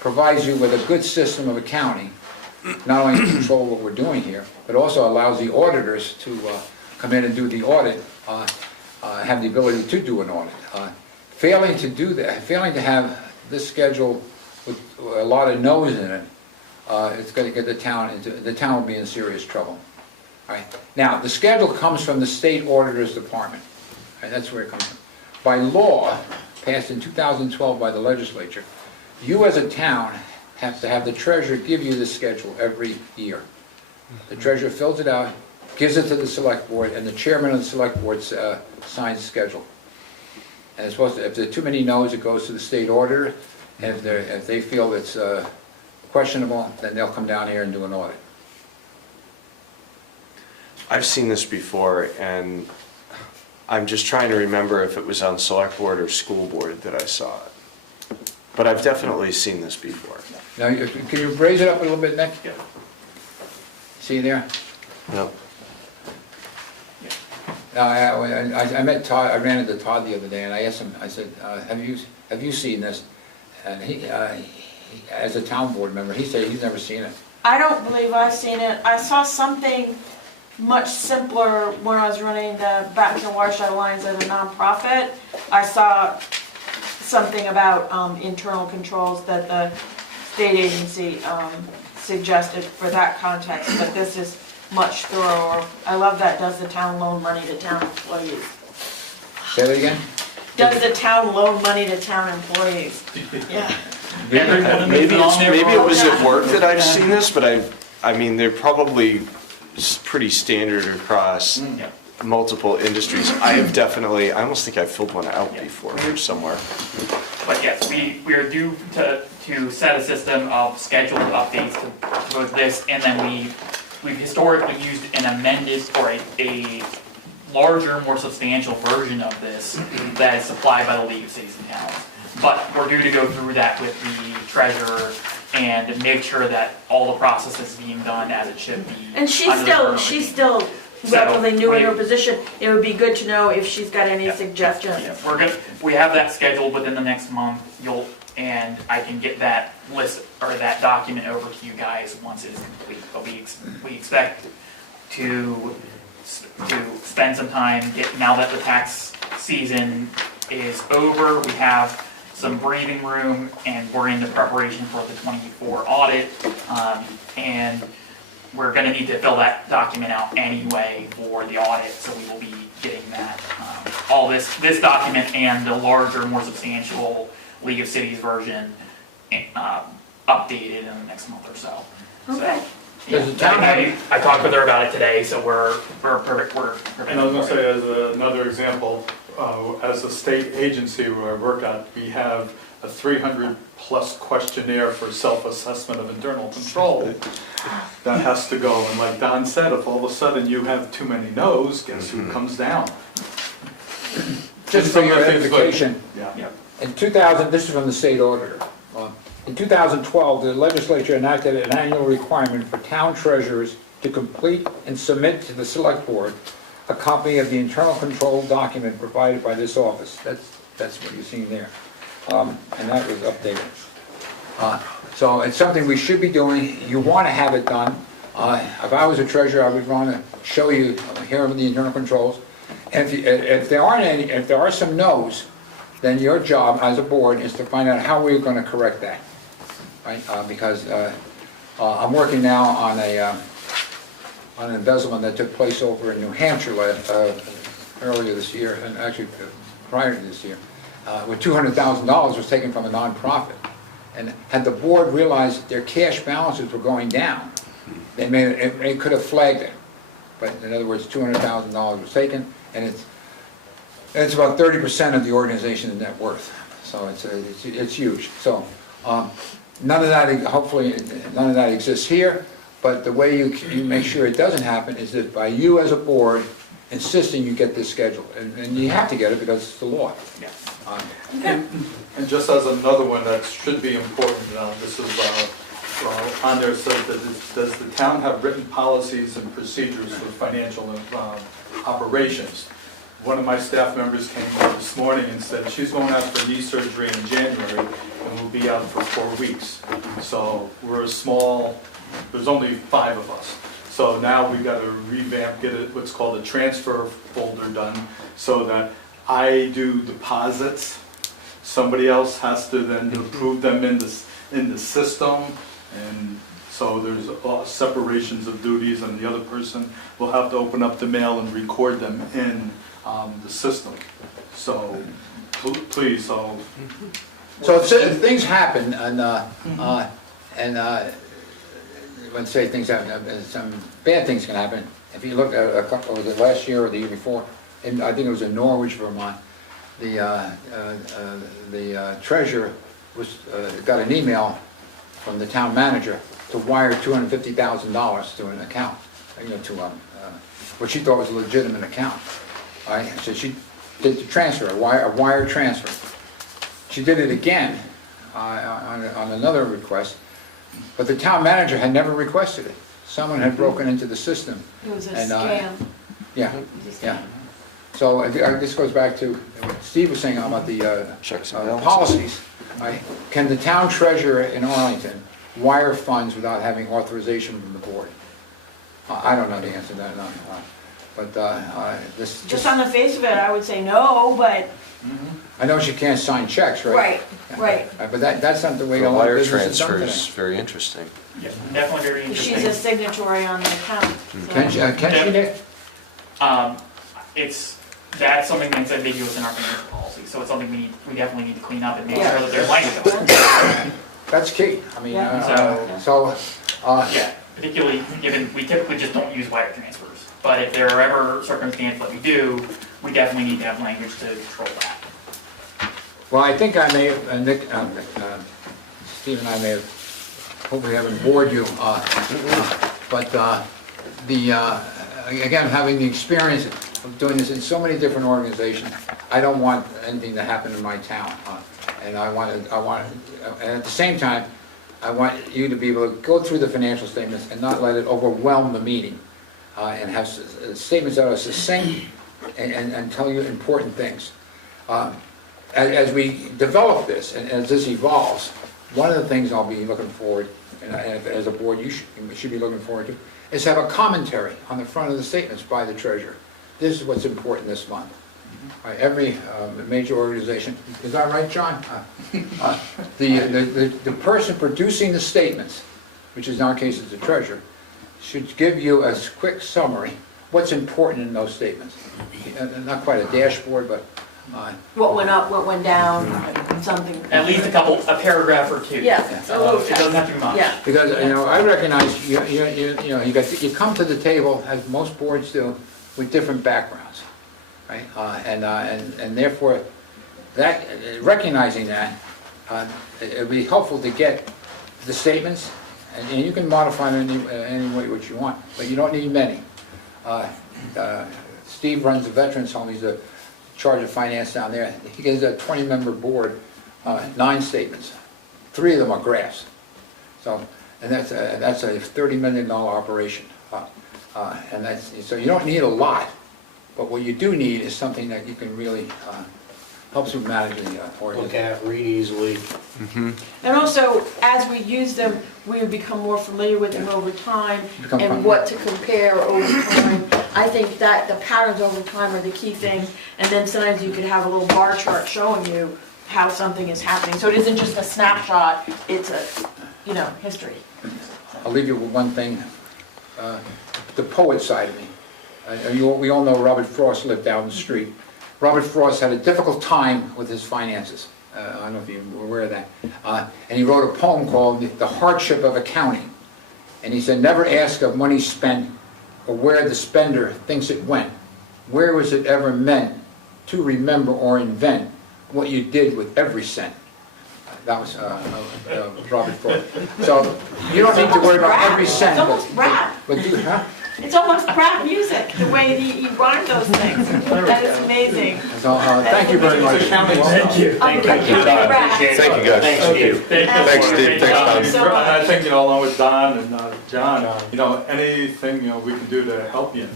provides you with a good system of accounting, not only to control what we're doing here, but also allows the auditors to come in and do the audit, have the ability to do an audit. Failing to do that, failing to have this schedule with a lot of no's in it, it's going to get the town will be in serious trouble. All right. Now, the schedule comes from the state auditor's department. All right, that's where it comes from. By law, passed in 2012 by the legislature, you as a town have to have the treasurer give you the schedule every year. The treasurer fills it out, gives it to the select board, and the chairman of the select board signs the schedule. And it's supposed to, if there are too many no's, it goes to the state auditor, and if they feel it's questionable, then they'll come down here and do an audit. I've seen this before, and I'm just trying to remember if it was on select board or school board that I saw it. But I've definitely seen this before. Now, can you raise it up a little bit, Nick? Yeah. See there? Yep. I met Todd, I ran into Todd the other day, and I asked him, I said, have you seen this? And he, as a town board member, he said he's never seen it. I don't believe I've seen it. I saw something much simpler when I was running the Baton Watershed Alliance as a nonprofit. I saw something about internal controls that the state agency suggested for that context, but this is much thorougher. I love that does the town loan money to town employees. Say that again? Does the town loan money to town employees? Yeah. Maybe it was at work that I've seen this, but I mean, they're probably pretty standard across multiple industries. I almost think I filled one out before somewhere. But yes, we are due to set a system of scheduled updates to both this, and then we've historically used an amended or a larger, more substantial version of this that is supplied by the League of Cities and Towns. But we're due to go through that with the treasurer and make sure that all the process is being done as it should be. And she's still relatively new in her position. It would be good to know if she's got any suggestions. Yeah, we have that scheduled within the next month. And I can get that list or that document over to you guys once it is complete. But we expect to spend some time now that the tax season is over. We have some breathing room, and we're in the preparation for the 24 audit, and we're going to need to fill that document out anyway for the audit, so we will be getting that, all this document and the larger, more substantial League of Cities version updated in the next month or so. Okay. So, I talked with her about it today, so we're perfect. And I was gonna say, as another example, as a state agency where I work at, we have a 300+ questionnaire for self-assessment of internal control that has to go. And like Don said, if all of a sudden you have too many no's, guess who comes down? Just for your edification, Yeah. in 2000, this is from the state auditor. In 2012, the legislature enacted an annual requirement for town treasurers to complete and submit to the select board a copy of the internal control document provided by this office. That's what you're seeing there. And that was updated. So it's something we should be doing. You want to have it done. If I was a treasurer, I would want to show you, here are the internal controls. And if there are some no's, then your job as a board is to find out how we're going to correct that, right? Because I'm working now on on an embezzlement that took place over in New Hampshire earlier this year, and actually prior to this year, where $200,000 was taken from a nonprofit. And had the board realized that their cash balances were going down, they could have flagged it. But in other words, $200,000 was taken, and it's about 30% of the organization's net worth. So it's huge. So none of that, hopefully, none of that exists here. But the way you make sure it doesn't happen is that by you as a board insisting you get this scheduled, and you have to get it because it's the law. Yeah. And just as another one that should be important, this is, on there says that does the town have written policies and procedures for financial operations? One of my staff members came in this morning and said she's going out for knee surgery in January and will be out for 4 weeks. So we're a small, there's only 5 of us. So now we've got to revamp, get what's called a transfer folder done so that I do deposits. Somebody else has to then approve them in the system. And so there's separations of duties, and the other person will have to open up the mail and record them in the system. So please, So if things happen, and when say things happen, some bad things can happen. If you look at a couple, was it last year or the year before? And I think it was in Norwich, Vermont. The treasurer got an email from the town manager to wire $250,000 to an account, to what she thought was a legitimate account. Right? So she did the transfer, a wire transfer. She did it again on another request, but the town manager had never requested it. Someone had broken into the system. It was a And, scam. Yeah, yeah. So this goes back to what Steve was saying about the Checks and balances. policies. Right? Can the town treasurer in Arlington wire funds without having authorization from the board? I don't know the answer to that, no. But this Just on the face of it, I would say no, but, I know she can't sign checks, right? right. But that's not the way The a lot of wire business is done transfer today. is very interesting. Yeah, definitely very interesting. She's a signatory on the account. so- Can she, Nick? That's something that's ambiguous in our financial policy, so it's something we definitely need to clean up and make Yeah. sure that there's language. That's key. I mean, Yeah. Yeah, particularly given, we typically just don't use wire transfers, but if there are ever circumstances that we do, we definitely need to have language to control that. Well, I think I may have, Steve and I may have, hopefully haven't bored you, but again, having the experience of doing this in so many different organizations, I don't want anything to happen in my town. And and at the same time, I want you to be able to go through the financial statements and not let it overwhelm the meeting. And have statements that are succinct and tell you important things. As we develop this and as this evolves, one of the things I'll be looking forward, and as a board you should be looking forward to, is have a commentary on the front of the statements by the treasurer. This is what's important this month. Right, every major organization, is that right, John? The person producing the statements, which is in our case is the treasurer, should give you a quick summary, what's important in those statements. Not quite a dashboard, but What went up, what went down, something. At least a paragraph or two. Yeah, a little It doesn't have to be much. Yeah. because, I recognize, you come to the table, as most boards do, with different backgrounds, right? And therefore, that, recognizing that, it'd be helpful to get the statements, and you can modify them any way which you want, but you don't need many. Steve runs the Veterans Home, he's a charge of finance down there. He gives a 20-member board 9 statements. 3 of them are graphs. So, and that's a $30 million operation. And so you don't need a lot, but what you do need is something that you can really helps you manage the organization. Look at, read easily. And also, as we use them, we become more familiar with them over time Become and fun- what to compare over time. I think that the patterns over time are the key thing, and then sometimes you could have a little bar chart showing you how something is happening. So it isn't just a snapshot, it's a, history. I'll leave you with one thing. the poet side of me. We all know Robert Frost lived down the street. Robert Frost had a difficult time with his finances. I don't know if you're aware of that. And he wrote a poem called The Hardship of Accounting. And he said, never ask of money spent or where the spender thinks it went. Where was it ever meant to remember or invent what you did with every cent? That was Robert Frost. So you don't need to worry about every cent. It's almost rap. But do, huh? It's almost rap music, the way he rhymed those things. That is amazing. So thank you very much. Thank you. Thank you, Don. Thank you, guys. Thank you. Thanks, Steve. Thanks, Don. Thank you so And much. I think, along with Don and John, anything, we can do to help you.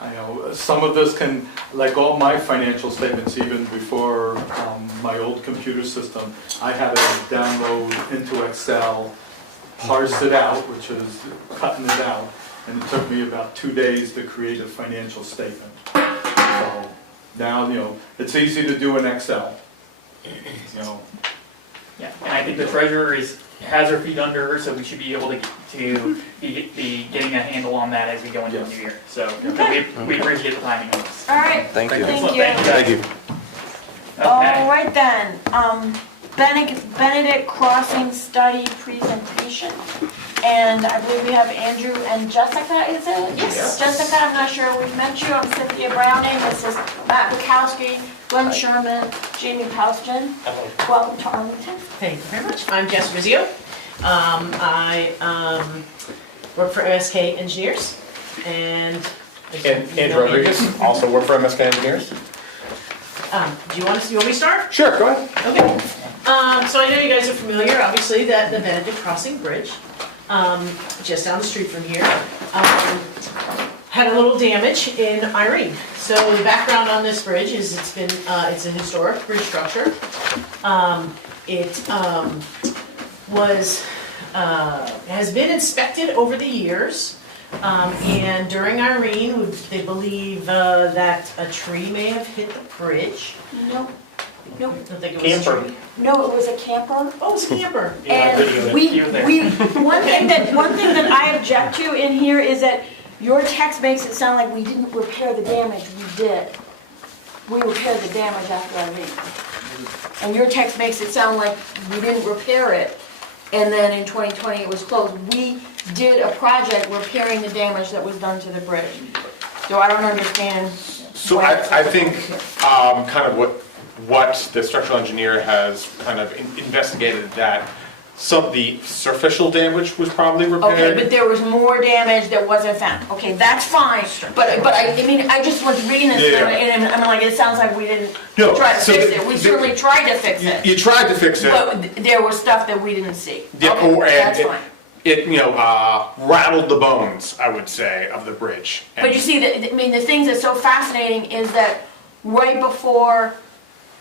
I know some of this can, like all my financial statements, even before my old computer system, I had to download into Excel, parse it out, which is cutting it out, and it took me about 2 days to create a financial statement. So now, it's easy to do in Excel. Yeah, and I think the treasurer has her feet under her, so we should be able to be getting a handle on that as we go into the new year. So Okay. we appreciate the timing on this. All right. Thank you. Thank you. Thank you. All Okay. right then, Benedict Crossing Study presentation. And I believe we have Andrew and Jessica, is it? Yes. Jessica, I'm not sure we've met you. I'm Cynthia Browning. This is Matt Bukowski, Glenn Sherman, Jamie Pauston. Welcome to Arlington. Thank you very much. I'm Jess Rizzio. I work for MSK Engineers, and... And Rodriguez, also work for MSK Engineers. Do you want me to start? Sure, go ahead. Okay. So I know you guys are familiar, obviously, that the Benedict Crossing Bridge, just down the street from here, had a little damage in Irene. So the background on this bridge is it's a historic bridge structure. It has been inspected over the years, and during Irene, they believe that a tree may have hit the bridge. Nope. I don't think it was a tree. No, it was a camper. Oh, it's a camper. And one thing that I object to in here is that your text makes it sound like we didn't repair the damage. We did. We repaired the damage after Irene. And your text makes it sound like we didn't repair it, and then in 2020 it was closed. We did a project repairing the damage that was done to the bridge. So I don't understand. So I think kind of what the structural engineer has kind of investigated, that some of the superficial damage was probably repaired. Okay, but there was more damage that wasn't found. Okay, that's fine, but I just was reading this and I'm like, it sounds like we didn't try to fix it. We certainly tried to fix it. You tried to fix it. But there was stuff that we didn't see. Yeah, Okay, that's fine. It rattled the bones, I would say, of the bridge. But you see, the things that's so fascinating is that right before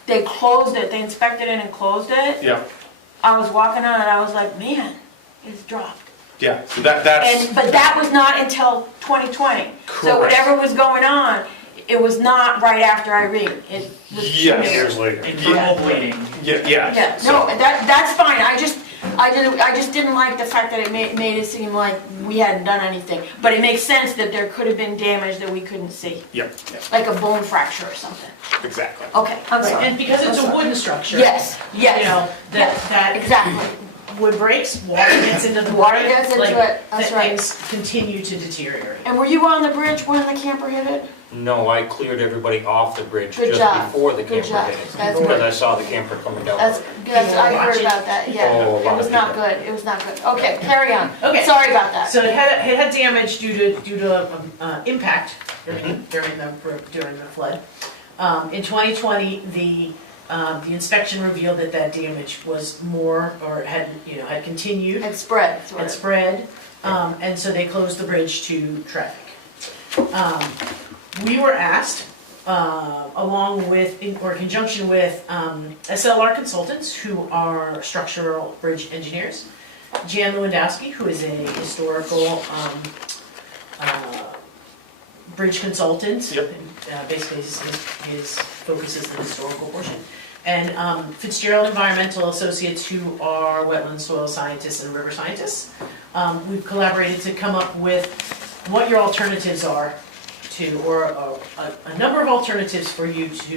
they closed it, they inspected it and closed it, Yeah, I was walking on it, I was like, man, it's dropped. yeah, so that's... But that was not until 2020. So Correct. whatever was going on, it was not right after Irene. It was Yes. years later. Internal bleeding. Yeah. Yeah, no, that's fine. I just didn't like the fact that it made it seem like we hadn't done anything. But it makes sense that there could have been damage that we couldn't see, Yep, like a bone fracture or something. exactly. Okay, I'm sorry. And because it's a wooden structure. Yes, yes. You know, that Exactly. wood breaks, water gets into the Water wood, gets into like, it, that's that right. things continue to deteriorate. And were you on the bridge when the camper hit it? No, I cleared everybody off the bridge Good just job. before the Good camper job. hit it. That's Because good. I saw the camper coming down. That's, I heard about that, yeah. Oh, a lot It was of not people. good, it was not good. Okay, carry on. Okay. Sorry about that. So it had damage due to impact during the flood. In 2020, the inspection revealed that damage was more, or had continued It spread. and spread, and so they closed the bridge to traffic. We were asked, along with, in conjunction with SLR Consultants, who are structural bridge engineers, Jan Lewandowski, who is a historical bridge consultant. Yep. Basically, his focus is the historical portion. And Fitzgerald Environmental Associates, who are wetland soil scientists and river scientists, we've collaborated to come up with what your alternatives are to, or a number of alternatives for you to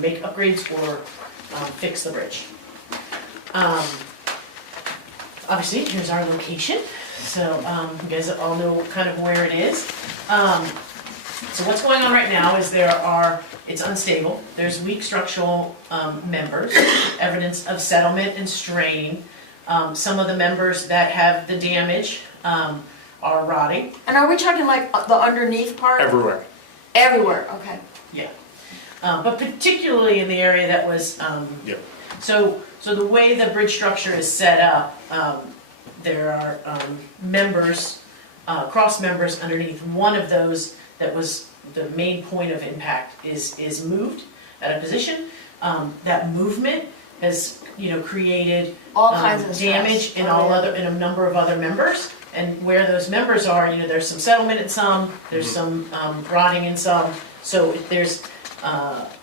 make upgrades or fix the bridge. Obviously, here's our location, so you guys all know kind of where it is. So what's going on right now is it's unstable, there's weak structural members, evidence of settlement and strain. Some of the members that have the damage are rotting. And are we talking like the underneath part? Everywhere. Everywhere, okay. Yeah. But particularly in the area that was, Yeah. so the way the bridge structure is set up, there are members, cross members underneath. One of those that was the main point of impact is moved out of position. That movement has, created All kinds of damage stress. in Oh, yeah. in a number of other members. And where those members are, there's some settlement in some, there's some rotting in some. So if there's,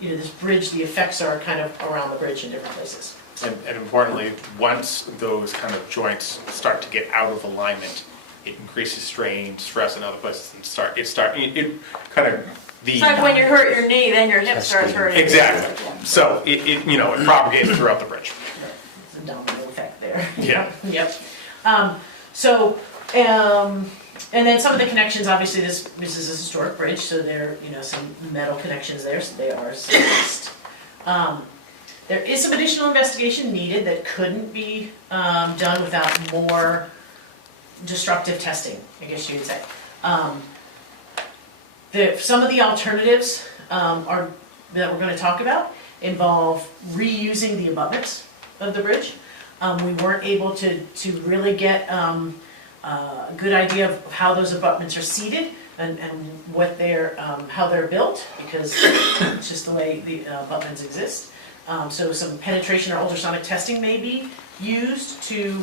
this bridge, the effects are kind of around the bridge in different places. And importantly, once those kind of joints start to get out of alignment, it increases strain, stress in other places, and it kind of the. It's like when you hurt your knee, then your hip starts hurting. Exactly. Yeah. So it propagates throughout the bridge. There's a domino effect there. Yeah. Yep. And then some of the connections, obviously this is a historic bridge, so there are, some metal connections there, so they are fixed. There is some additional investigation needed that couldn't be done without more destructive testing, I guess you would say. Some of the alternatives that we're going to talk about involve reusing the abutments of the bridge. We weren't able to really get a good idea of how those abutments are seated and what how they're built, because it's just the way the abutments exist. So some penetration or ultrasonic testing may be used to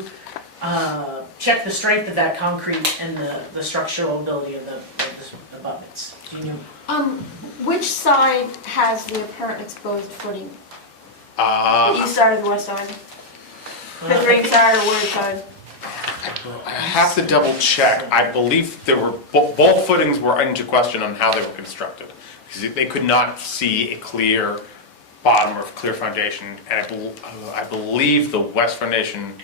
check the strength of that concrete and the structural ability of the abutments. Do you know? Which side has the apparent exposed footing? The I east side or the west side? The green side or word side? have to double check. I believe there were both footings were into question on how they were constructed, because they could not see a clear bottom or clear foundation, and I believe the west foundation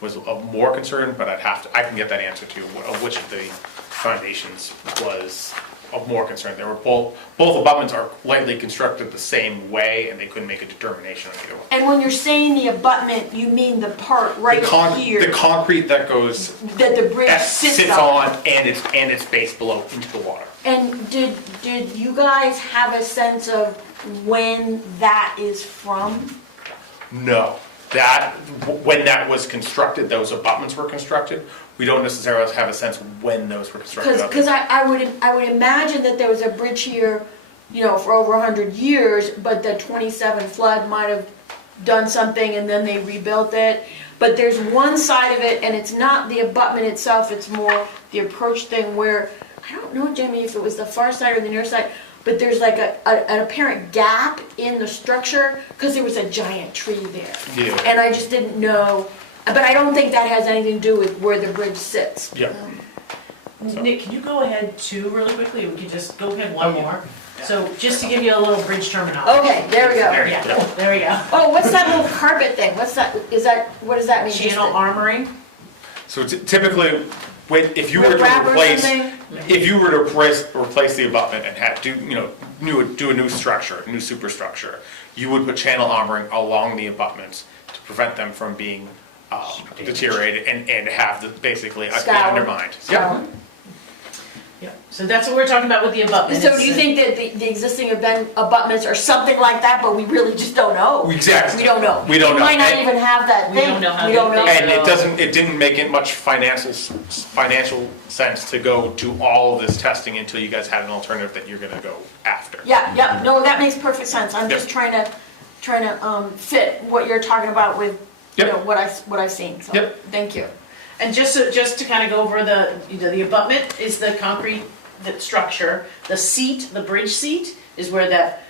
was of more concern, but I can get that answer to you, of which of the foundations was of more concern. They were both abutments are lightly constructed the same way, and they couldn't make a determination on either one. And when you're saying the abutment, you mean the part right here The concrete that goes that the bridge that sits on on? and its base below into the water. And did you guys have a sense of when that is from? No, when that was constructed, those abutments were constructed. We don't necessarily have a sense when those were constructed. Because I would imagine that there was a bridge here, for over 100 years, but the 27 flood might have done something and then they rebuilt it. But there's one side of it, and it's not the abutment itself, it's more the approach thing where, I don't know, Jamie, if it was the far side or the near side, but there's like an apparent gap in the structure because there was a giant tree there. Yeah. And I just didn't know, but I don't think that has anything to do with where the bridge sits. Yeah. Nick, can you go ahead two really quickly? We could just go ahead one more. So just to give you a little bridge terminology. Okay, there we go. Yeah, there we go. Oh, what's that little carpet thing? What does that mean? Channel armoring. So typically, if you were to Riprap or replace, something? if you were to replace the abutment and have do a new structure, a new superstructure, you would put channel armoring along the abutments to prevent them from being deteriorated and have basically Scoured. undermined. Scoured. Yeah. So that's what we're talking about with the abutment. So do you think that the existing abutments are something like that, but we really just don't know? Exactly. We don't know. We don't It know. might not And- even have that We thing. don't know how We they- don't know. And it didn't make it much financial sense to go to all of this testing until you guys had an alternative that you're gonna go after. Yeah, no, that makes perfect sense. I'm Yep. just trying to fit what you're talking about with, Yep. what I've seen. So, Yep. thank you. And just to kind of go over the abutment is the concrete, the structure. The seat, the bridge seat, is where that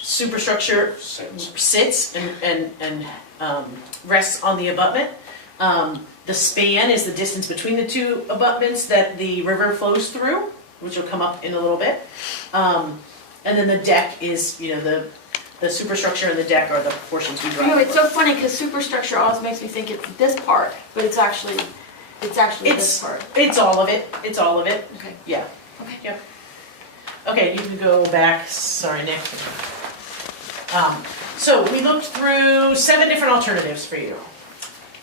superstructure sits and rests on the abutment. The span is the distance between the two abutments that the river flows through, which will come up in a little bit. And then the deck is, the superstructure and the deck are the portions we drive. It's so funny because superstructure always makes me think it's this part, but it's actually this part. It's all of it. It's all of it. Okay. Yeah. Okay. Yep. Okay, you can go back. Sorry, Nick. So we looked through 7 different alternatives for you.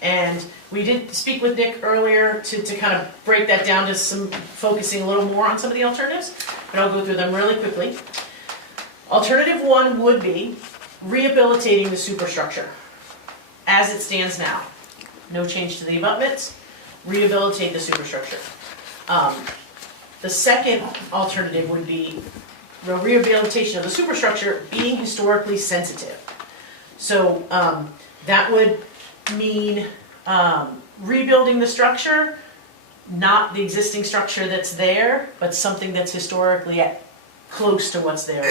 And we did speak with Nick earlier to kind of break that down to some focusing a little more on some of the alternatives, but I'll go through them really quickly. Alternative 1 would be rehabilitating the superstructure as it stands now. No change to the abutments, rehabilitate the superstructure. The second alternative would be rehabilitation of the superstructure being historically sensitive. So that would mean rebuilding the structure, not the existing structure that's there, but something that's historically close to what's there.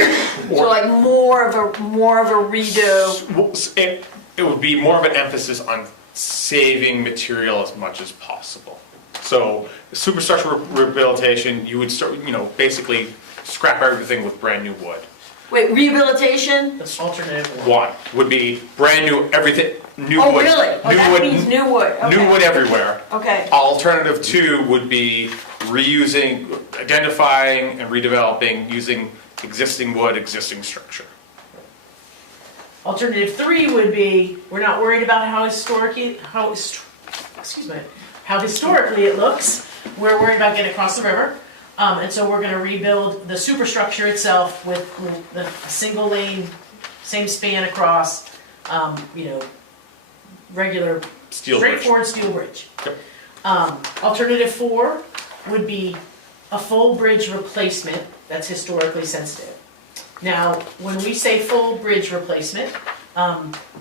So like more of a redo. It would be more of an emphasis on saving material as much as possible. So the superstructure rehabilitation, you would start, basically scrap everything with brand new wood. Wait, rehabilitation? That's alternative 1. One would be brand new, everything, new Oh, wood. really? Oh, New that wood, means new wood. Okay. new wood everywhere. Okay. Alternative 2 would be reusing, identifying and redeveloping using existing wood, existing structure. Alternative 3 would be, we're not worried about how historically it looks. We're worried about getting across the river. And so we're gonna rebuild the superstructure itself with the single lane, same span across, regular, Steel bridge. straightforward steel bridge. Yep. Alternative 4 would be a full bridge replacement that's historically sensitive. Now, when we say full bridge replacement,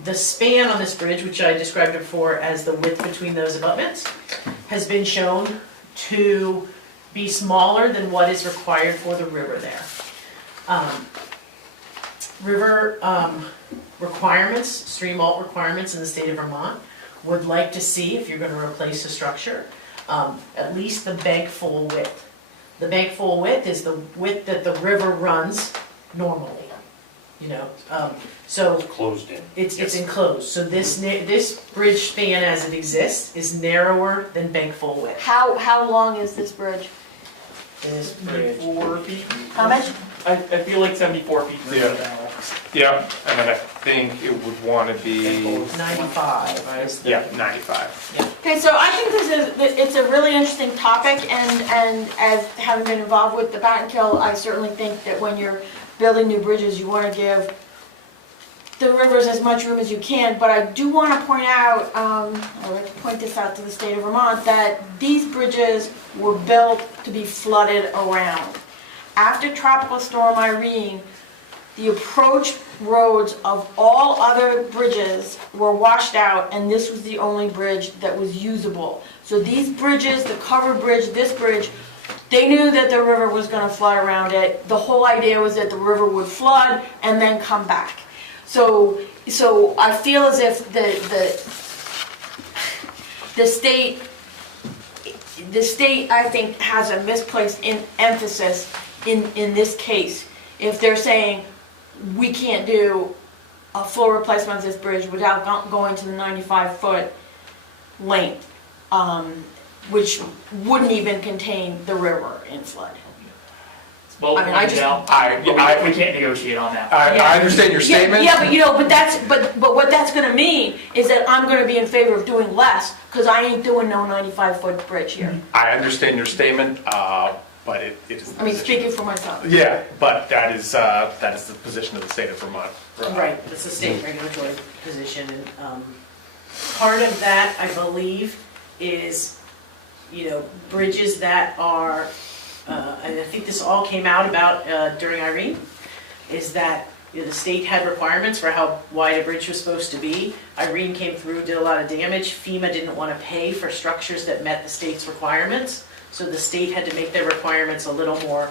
the span on this bridge, which I described before as the width between those abutments, has been shown to be smaller than what is required for the river there. River requirements, stream alt requirements in the state of Vermont would like to see, if you're going to replace a structure, at least the bank full width. The bank full width is the width that the river runs normally. So Closed in. it's enclosed. So this bridge span as it exists is narrower than bank full width. How long is this bridge? This 74 feet. How much? I feel like 74 feet is Yeah. now. Yeah, and then I think it would want to be, 95 is the. 95. Okay, so I think it's a really interesting topic, and as having been involved with the Battenkill, I certainly think that when you're building new bridges, you want to give the rivers as much room as you can, but I do want to point out, I'd like to point this out to the state of Vermont, that these bridges were built to be flooded around. After Tropical Storm Irene, the approach roads of all other bridges were washed out, and this was the only bridge that was usable. So these bridges, the covered bridge, this bridge, they knew that the river was going to flood around it. The whole idea was that the river would flood and then come back. So I feel as if the state, I think, has a misplaced emphasis in this case. If they're saying, we can't do a full replacement of this bridge without going to the 95-foot length, which wouldn't even contain the river in flood. Well, I mean, I just- we can't negotiate on that. I understand your statement. Yeah, but what that's gonna mean is that I'm gonna be in favor of doing less, because I ain't doing no 95-foot bridge here. I understand your statement, but it is. the I mean, position- speaking for myself. Yeah, but that is the position of the state of Vermont. Right, that's a state regulatory position, and part of that, I believe, is, bridges that are, and I think this all came out about during Irene, is that the state had requirements for how wide a bridge was supposed to be. Irene came through, did a lot of damage. FEMA didn't want to pay for structures that met the state's requirements, so the state had to make their requirements a little more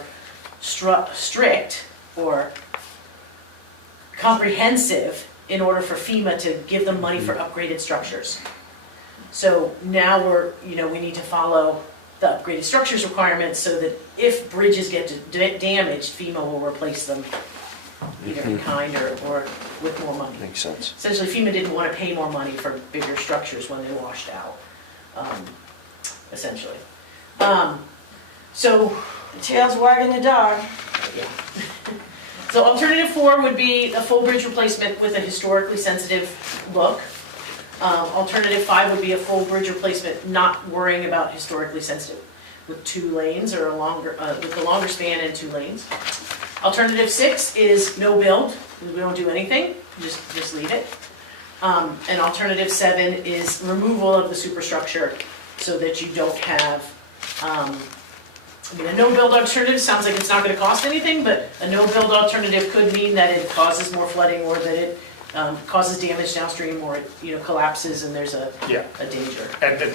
strict, or comprehensive in order for FEMA to give them money for upgraded structures. So now we need to follow the upgraded structures requirements so that if bridges get damaged, FEMA will replace them either in kind or with more money. Makes sense. Essentially, FEMA didn't want to pay more money for bigger structures when they washed out, essentially. So, Tails wagging the dog. yeah. So alternative 4 would be a full bridge replacement with a historically sensitive look. Alternative 5 would be a full bridge replacement, not worrying about historically sensitive, with 2 lanes or a longer, with a longer span and 2 lanes. Alternative 6 is no build, we don't do anything, just leave it. And alternative 7 is removal of the superstructure so that you don't have, a no-build alternative sounds like it's not gonna cost anything, but a no-build alternative could mean that it causes more flooding or that it causes damage downstream or it collapses and there's a Yeah. danger. And,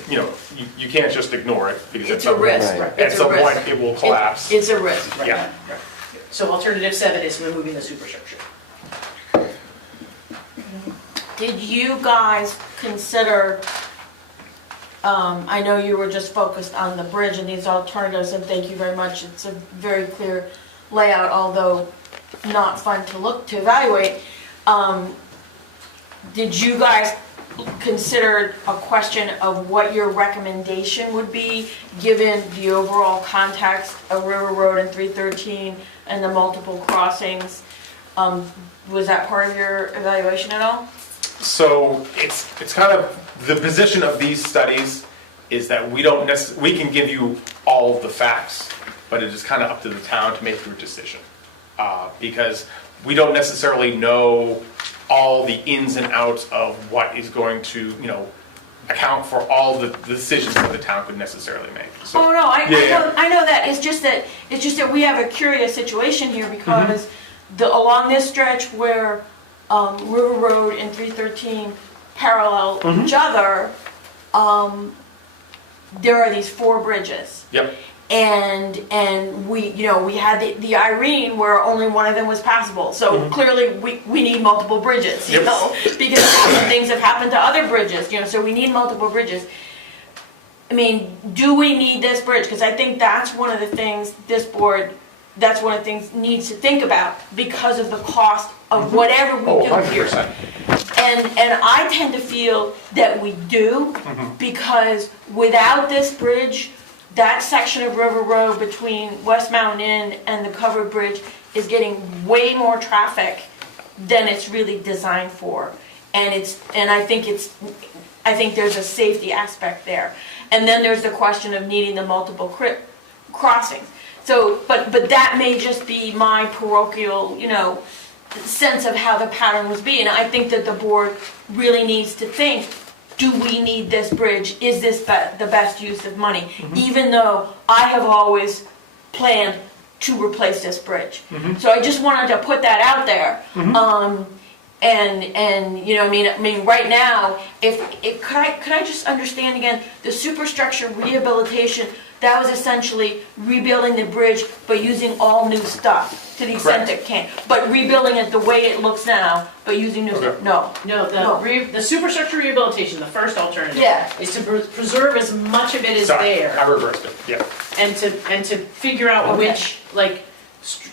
you can't just ignore it, because at It's a some, risk. Right. at It's a some risk. point, it will collapse. It's a risk. Right, Yeah. right. So alternative 7 is removing the superstructure. Did you guys consider, I know you were just focused on the bridge and these alternatives, and thank you very much. It's a very clear layout, although not fun to evaluate. Did you guys consider a question of what your recommendation would be, given the overall context of River Road and 313 and the multiple crossings? Was that part of your evaluation at all? So it's kind of, the position of these studies is that we can give you all of the facts, but it is kind of up to the town to make your decision. Because we don't necessarily know all the ins and outs of what is going to, account for all the decisions that the town could necessarily make. So, Oh, no, yeah. I know that, it's just that we have a curious situation here because along this stretch where River Road and 313 parallel each other, there are these 4 bridges. Yep. And we had the Irene where only one of them was passable. So clearly we need multiple bridges, Yep. because things have happened to other bridges, so we need multiple bridges. I mean, do we need this bridge? Because I think that's one of the things this board, that's one of the things needs to think about because of the cost of whatever we Oh, do here. 100%. And I tend to feel that we do, because without this bridge, that section of River Road between West Mountain Inn and the covered bridge is getting way more traffic than it's really designed for. And I think there's a safety aspect there. And then there's the question of needing the multiple crossings. So, but that may just be my parochial, sense of how the pattern was being. I think that the board really needs to think, do we need this bridge? Is this the best use of money? Even though I have always planned to replace this bridge. So I just wanted to put that out there. I mean, right now, could I just understand again, the superstructure rehabilitation, that was essentially rebuilding the bridge, but using all new stuff to the extent Correct. it can. But rebuilding it the way it looks now, but using new stuff, Okay. no. No, the superstructure rehabilitation, the first alternative, Yeah. is to preserve as much of it as Sorry, there, I reversed it, yeah. and to figure out which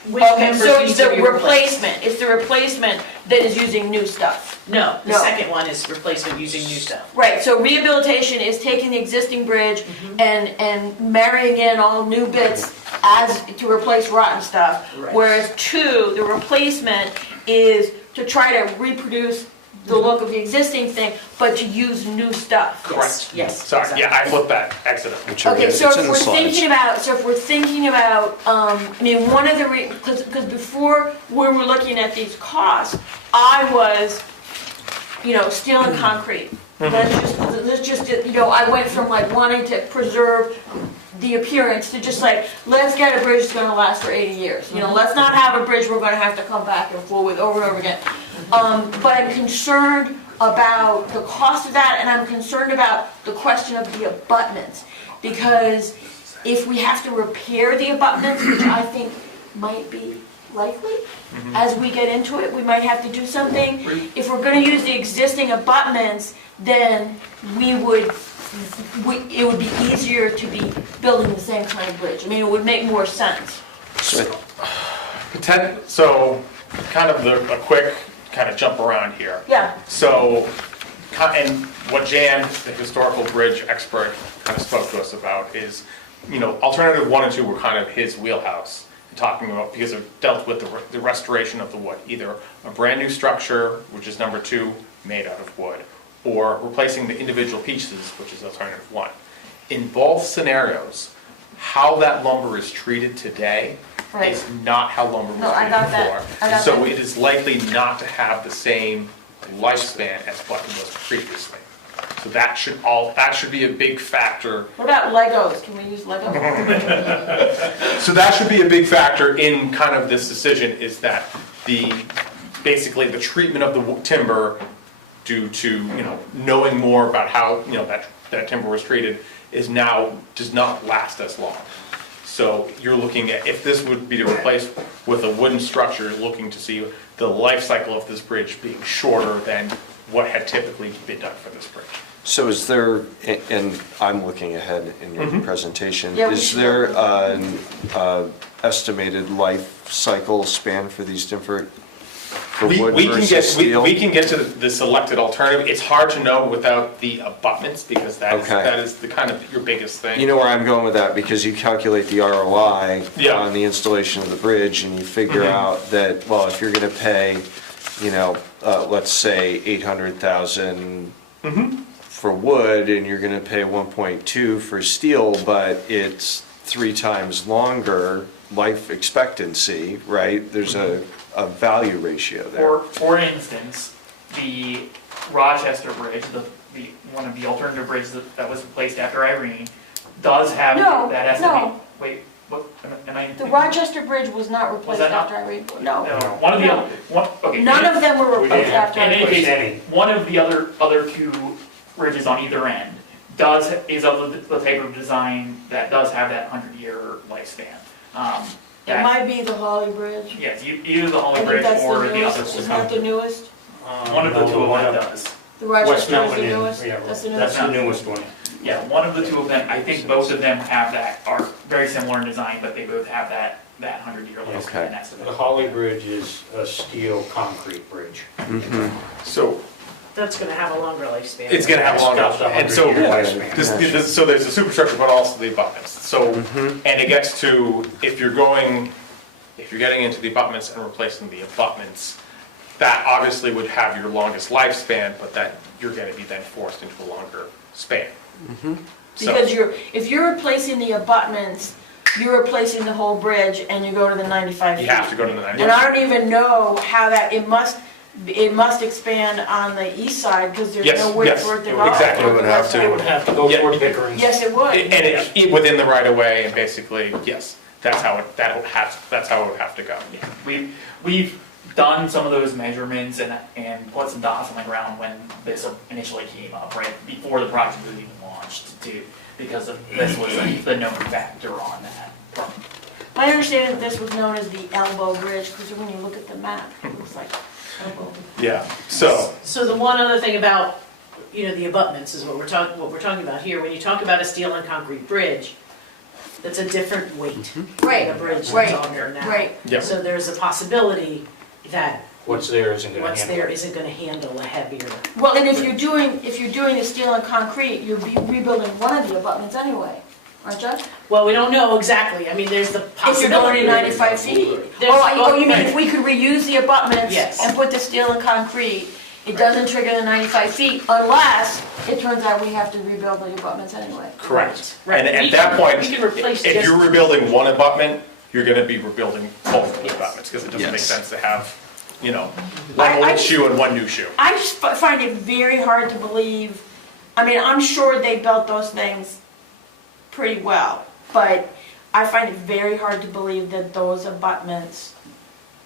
which Okay, members so need it's to the be replaced. replacement, it's the replacement that is using new stuff. No, the No. second one is replacement using new stuff. Right, so rehabilitation is taking the existing bridge and marrying in all new bits as to replace rotten stuff. Right. Whereas 2, the replacement is to try to reproduce the look of the existing thing, but to use new stuff. Correct. Yes. Sorry, exactly. yeah, I flipped that accidentally. Okay, so It's if in the we're slides. thinking about, I mean, one of the, because before we were looking at these costs, I was, steel and concrete. Let's just, I went from wanting to preserve the appearance to just let's get a bridge that's gonna last for 80 years. Let's not have a bridge we're gonna have to come back and forth with over and over again. But I'm concerned about the cost of that, and I'm concerned about the question of the abutments. Because if we have to repair the abutments, which I think might be likely. As we get into it, we might have to do something. If we're gonna use the existing abutments, then it would be easier to be building the same kind of bridge. I mean, it would make more sense. So, kind of a quick kind of jump around here. Yeah, So, and what Jan, the historical bridge expert, kind of spoke to us about is, alternative 1 and 2 were kind of his wheelhouse, talking about, because it dealt with the restoration of the wood, either a brand new structure, which is number 2, made out of wood, or replacing the individual pieces, which is alternative 1. In both scenarios, how that lumber is treated today Right. is not how lumber was No, I treated got that. before. I got So that. it is likely not to have the same lifespan as what it was previously. So that should be a big factor. what about Legos? Can we use Legos? So that should be a big factor in kind of this decision, is that basically the treatment of the timber, due to, knowing more about how, that timber was treated, does not last as long. So you're looking at, if this would be to replace with a wooden structure, looking to see the life cycle of this bridge being shorter than what had typically been done for this bridge. So is there, and I'm looking ahead in your presentation, Yeah, we is should. there an estimated life cycle span for these different, for wood We can versus get, steel? we can get to the selected alternative. It's hard to know without the abutments, because that Okay. is the kind of your biggest thing. You know where I'm going with that, because you calculate the ROI Yeah. on the installation of the bridge, and you figure out that, well, if you're gonna pay, let's say 800,000 for wood, and you're gonna pay 1.2 for steel, but it's 3 times longer life expectancy, right? There's a value ratio there. For instance, the Rochester Bridge, one of the alternative bridges that was replaced after Irene, does have No, that estimate. no. Wait, what, am I? The Rochester Bridge was not replaced that not- after Irene. No. No, one of the, No. okay. None of them were We replaced didn't have after In any Irene. Replace case, any. one of the other 2 bridges on either end is of the type of design that does have that 100-year lifespan. It might be the Holly Bridge. Yes, either the I Holly think Bridge that's or the the other newest. Isn't one. that the newest? One of the 2 of them does. The West Rochester is the Melvin, newest? yeah, That's the that's newest? the newest one. Yeah, one of the 2 of them, I think both of them are very similar in design, but they both have that 100-year Okay. lifespan estimate. The Holly Bridge is a steel concrete bridge. So That's gonna have a longer lifespan. it's gonna have longer, It's got the and so 100-year lifespan. so there's the superstructure, but also the abutments. So, and it gets to, if you're getting into the abutments and replacing the abutments, that obviously would have your longest lifespan, but that you're gonna be then forced into a longer span. So- Because if you're replacing the abutments, you're replacing the whole bridge and you go to the 95 feet. You have to go to the 90. And I don't even know how it must expand on the east side because there's Yes, nowhere yes, for it to go. exactly, it would have to. It would have to go Yeah. for Pickering. Yes, it would. And it's within the right of way, and basically, yes, that's how it would have to go. Yeah, we've done some of those measurements and put some dots on the ground when this initially came up, right, before the project was even launched, because this was the known factor on that. My understanding is this was known as the elbow bridge because when you look at the map, it looks like elbow. Yeah, so, So the one other thing about, the abutments is what we're talking about here. When you talk about a steel and concrete bridge, that's a different weight Right, than a bridge right, that's on there now. right. yeah, So there's a possibility that What's there isn't gonna what's handle there it. isn't gonna handle a heavier. Well, and if you're doing the steel and concrete, you're rebuilding one of the abutments anyway, aren't you? Well, we don't know exactly. I mean, there's the If you're going possibility. to 95 feet. There's- Oh, you mean if we could reuse the abutments Yes. and put the steel and concrete, it doesn't trigger the 95 feet unless it turns out we have to rebuild the abutments anyway. correct. Right. And We at that can- point, we can replace if just- you're rebuilding one abutment, you're gonna be rebuilding both of the Yes. abutments, because it doesn't make Yes. sense to have, I- one I- old shoe and one new shoe. I just find it very hard to believe, I mean, I'm sure they built those things pretty well, but I find it very hard to believe that those abutments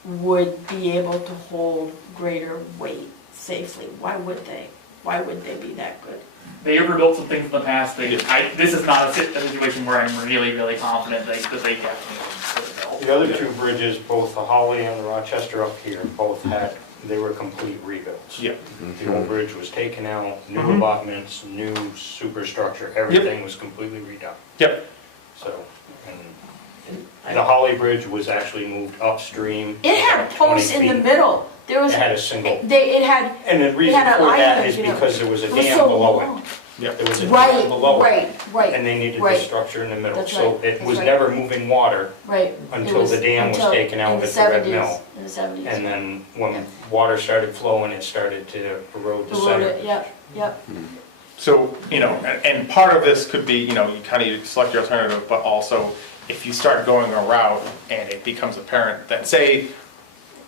would be able to hold greater weight safely. Why would they? Why would they be that good? They overbuilt some things in the past, this is not a situation where I'm really, really confident that they definitely could have built. The other two bridges, both the Holly and the Rochester up here, both they were complete rebuilds. Yeah. The old bridge was taken out, new abutments, new superstructure, everything was completely redone. Yep. So, and the Holly Bridge was actually moved upstream. It had about 20 posts in the feet. middle. There was, It had a single, it had, and the reason had for an that island, is you know. because there was a it was dam so below long. it. Yep. There was a Right, dam below it, right, and they needed the right. structure in the middle. That's So right, it that's was right. never moving water right. until the dam was taken out in the at the Red 70s, Mill. In the 70s. And then Yeah. when water started flowing, it started to erode the The road, center. yep, yep. So, and part of this could be, you kind of select your alternative, but also if you start going a route and it becomes apparent that, say,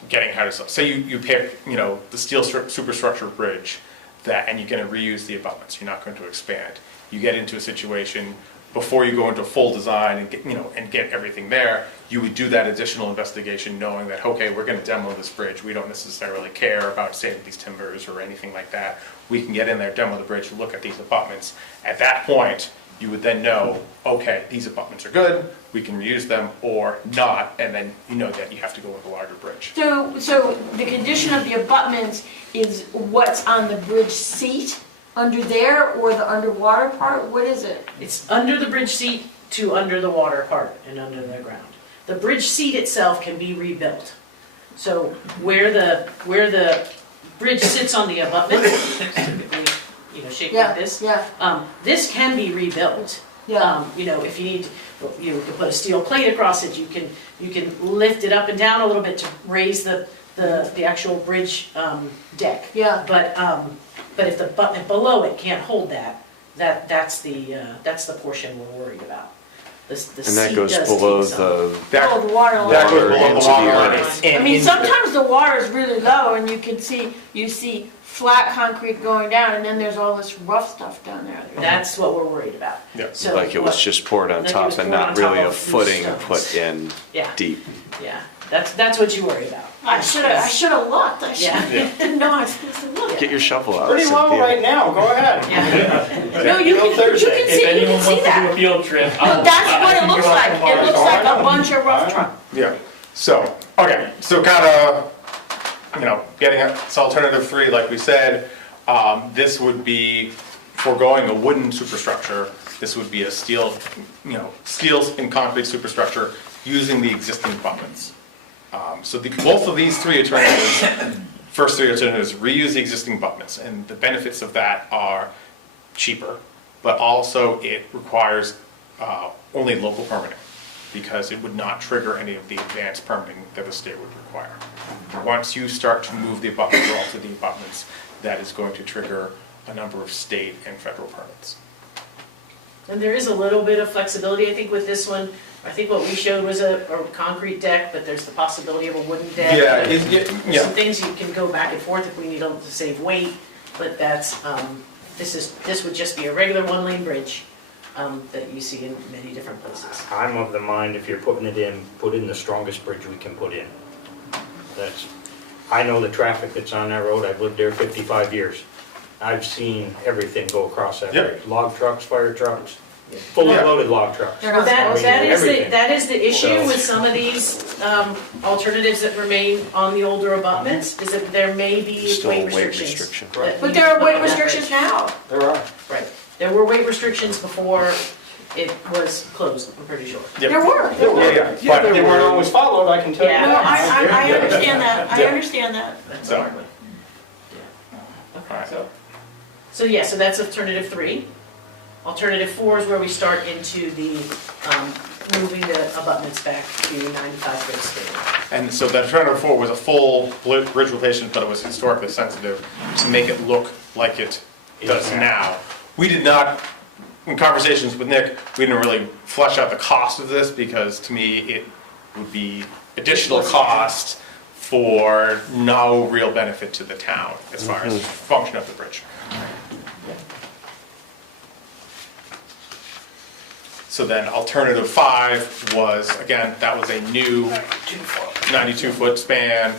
getting ahead of stuff, say you pick, the steel superstructure bridge and you're gonna reuse the abutments, you're not going to expand. You get into a situation before you go into full design and get, and get everything there, you would do that additional investigation knowing that, okay, we're gonna demo this bridge, we don't necessarily care about saving these timbers or anything like that. We can get in there, demo the bridge, look at these abutments. At that point, you would then know, okay, these abutments are good, we can reuse them, or not, and then you know that you have to go with a larger bridge. So the condition of the abutments is what's on the bridge seat under there or the underwater part? What is it? It's under the bridge seat to under the water part and under the ground. The bridge seat itself can be rebuilt. So where the bridge sits on the abutment, typically, shaped like this. Yeah, This can be rebuilt. yeah. If you need, you can put a steel plate across it. You can lift it up and down a little bit to raise the actual bridge deck. Yeah. But if the abutment below it can't hold that's the portion we're worried about. The And that seat goes does below take some. the, Oh, the water line. That goes below into the the water earth. line. I mean, sometimes the water is really low and you see flat concrete going down and then there's all this rough stuff down there. That's what we're worried about. Yeah. So like it was what- just poured on like it top was and poured not on top really a of footing stones. put in Yeah, deep. yeah. That's what you worry about. I should have looked. I should Yeah. have, didn't know I was supposed to look. Get your shovel out, Pretty low Cynthia. right now, go ahead. Yeah. No, you Till can Thursday. see, you can see that. a field trip. But that's what it looks like. It looks like a bunch of rough truck. Yeah, so, okay, so kind of, getting it, so alternative 3, like we said, this would be foregoing a wooden superstructure. This would be a steel, steel and concrete superstructure using the existing abutments. So both of these 3 alternatives, first 3 alternatives, reuse the existing abutments, and the benefits of that are cheaper, but also it requires only local permitting, because it would not trigger any of the advanced permitting that the state would require. Once you start to move the abutments or alter the abutments, that is going to trigger a number of state and federal permits. And there is a little bit of flexibility, I think, with this one. I think what we showed was a concrete deck, but there's the possibility of a wooden deck. There's some things you can go back and forth if we need to save weight, but that's, this would just be a regular 1-lane bridge that you see in many different places. I'm of the mind, if you're putting it in, put in the strongest bridge we can put in. I know the traffic that's on that road, I've lived there 55 years. I've seen everything go across that Yep. bridge. Log trucks, fire trucks, fully Yeah. loaded log trucks. They're not That supposed to. that is the issue So- with some of these alternatives that remain on the older abutments, is that there may be Still a weight weight restrictions. restriction. that But need there to are be weight put on that restrictions bridge. now. There are. Right, there were weight restrictions before it was closed, I'm pretty sure. Yep. There were. Yeah, But but they weren't always followed, I can tell you. Yeah. No, that. I understand that. I Yeah. understand that. So, Okay, so yeah, so that's alternative 3. Alternative 4 is where we start into the moving the abutments back to 95 grade standard. and so the alternative 4 was a full bridge replacement, but it was historically sensitive to make it look like it does now. We did not, in conversations with Nick, we didn't really flesh out the cost of this, because to me, it would be additional cost for no real benefit to the town as far as function of the bridge. So then alternative 5 was, again, that was a new 92-foot span.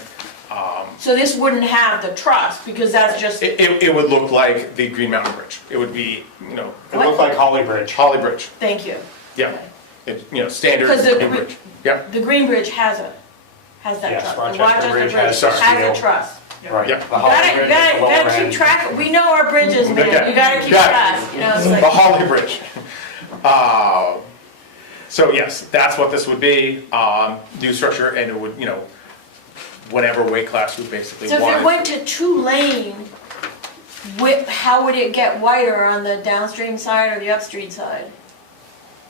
So this wouldn't have the truss because that's just, It would look like the Green Mountain Bridge. It would be, It looked like Holly Bridge. Holly Bridge. thank you. Yeah. It's, standard Because the- Green Bridge. Yep, The Green Bridge has that Yes, truss. The Rochester Bridge has has steel. a truss. Right. Yeah. The You Holly gotta, Bridge you is the gotta lower keep end. track, we know our bridges, man, you gotta keep Got it. track, it's the like, Holly Bridge. So yes, that's what this would be, new structure, and it would, whatever weight class we basically so if want. it went to 2-lane, how would it get wider on the downstream side or the upstream side?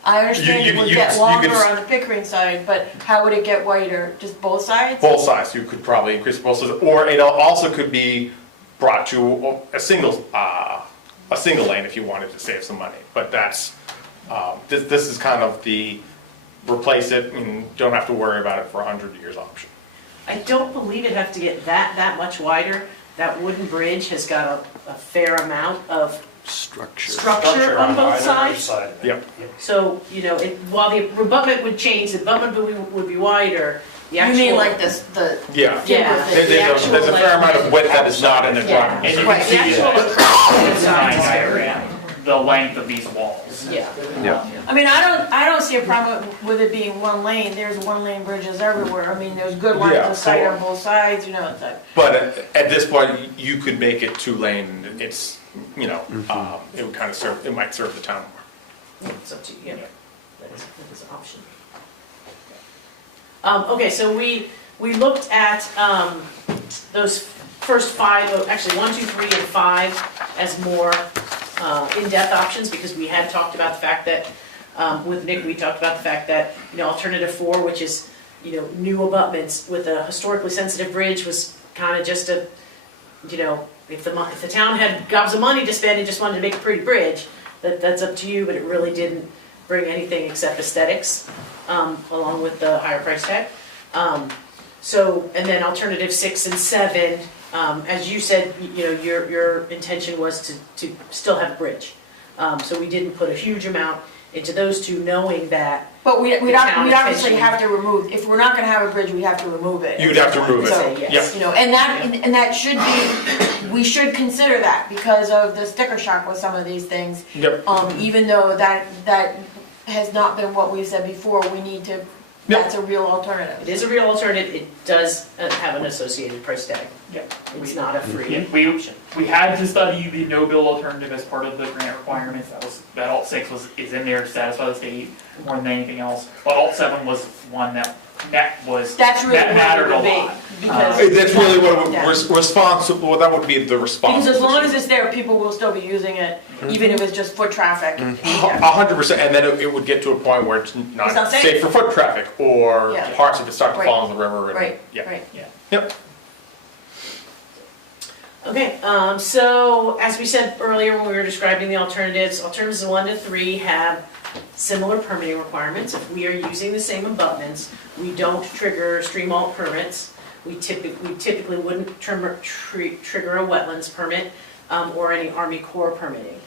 I understand it would you get could- longer on the Pickering side, but how would it get wider, just both sides? Both sides, you could probably increase both sides, or it also could be brought to a single lane if you wanted to save some money. But that's, this is kind of the replace it and don't have to worry about it for 100 years option. I don't believe it'd have to get that much wider. That wooden bridge has got a fair amount of structure on both either sides. side of it. Yep. So, while the abutment would change, the abutment would be wider, the You actual. mean like this, the, Yeah. Yeah. There's a fair amount of width that is not in the Yeah. drawing. And you Right. can The see actual the across design sides. diagram, the length of these walls. Yeah. Yeah. I mean, I don't see a problem with it being 1-lane, there's 1-lane bridges everywhere, I mean, there's good lines Yeah, of sight so- on both sides, it's like. But at this point, you could make it 2-lane, it's, it would kind of serve, it might serve the town more. It's up to you, that is an option. Okay, so we looked at, those first 5, actually 1, 2, 3, and 5 as more, in-depth options, because we had talked about the fact that, with Nick, we talked about the fact that, alternative 4, which is, new abutments with a historically sensitive bridge was kind of just a, if the town had gobs of money to spend and just wanted to make a pretty bridge, that's up to you, but it really didn't bring anything except aesthetics, along with the higher price tag. And then alternative 6 and 7, as you said, your intention was to still have a bridge. So we didn't put a huge amount into those two, knowing that. But we'd The town obviously eventually- have to remove, if we're not gonna have a bridge, we have to remove it. You'd have to remove it. So, Say yes. and that should be, we should consider that because of the sticker shock with some of these things. Yep. Even though that has not been what we've said before, we need to, that's a real alternative. It is a real alternative, it does have an associated price tag. Yep. It's not a free Yeah, option. we had to study the no-bill alternative as part of the grant requirements, that Alt 6 is in there to satisfy the state more than anything else. But Alt 7 was one that was, That's really that what mattered it a would be, lot. because. That's really what Yeah. responsible, well, that would be the response. Because as long as it's there, people will still be using it, even if it's just foot traffic. Yeah. 100%, and then it would get to a point where it's It's not not safe. safe for foot traffic, or Yeah. parts of it start to Right. fall in the river. And, Right, yeah. right. Yep. Okay, so as we said earlier when we were describing the alternatives 1 to 3 have similar permitting requirements. If we are using the same abutments, we don't trigger stream alt permits. We typically wouldn't trigger a wetlands permit or any Army Corps permitting.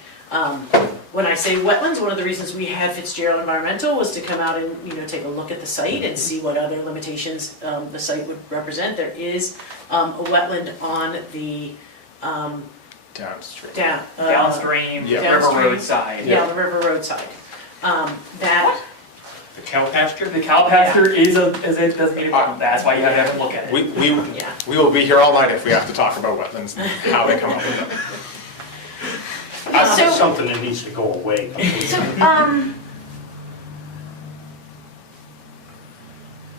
When I say wetlands, one of the reasons we had Fitzgerald Environmental was to come out and take a look at the site and see what other limitations the site would represent. There is a wetland on the Downstream. Downstream, Yeah. River Downstream. Road side. the river roadside. That The cow pasture? The cow pasture is a designated problem, that's why you have to have a look at it. yeah. We will be here all night if we have to talk about wetlands and how they come up with them. That's So- something that needs to go away completely.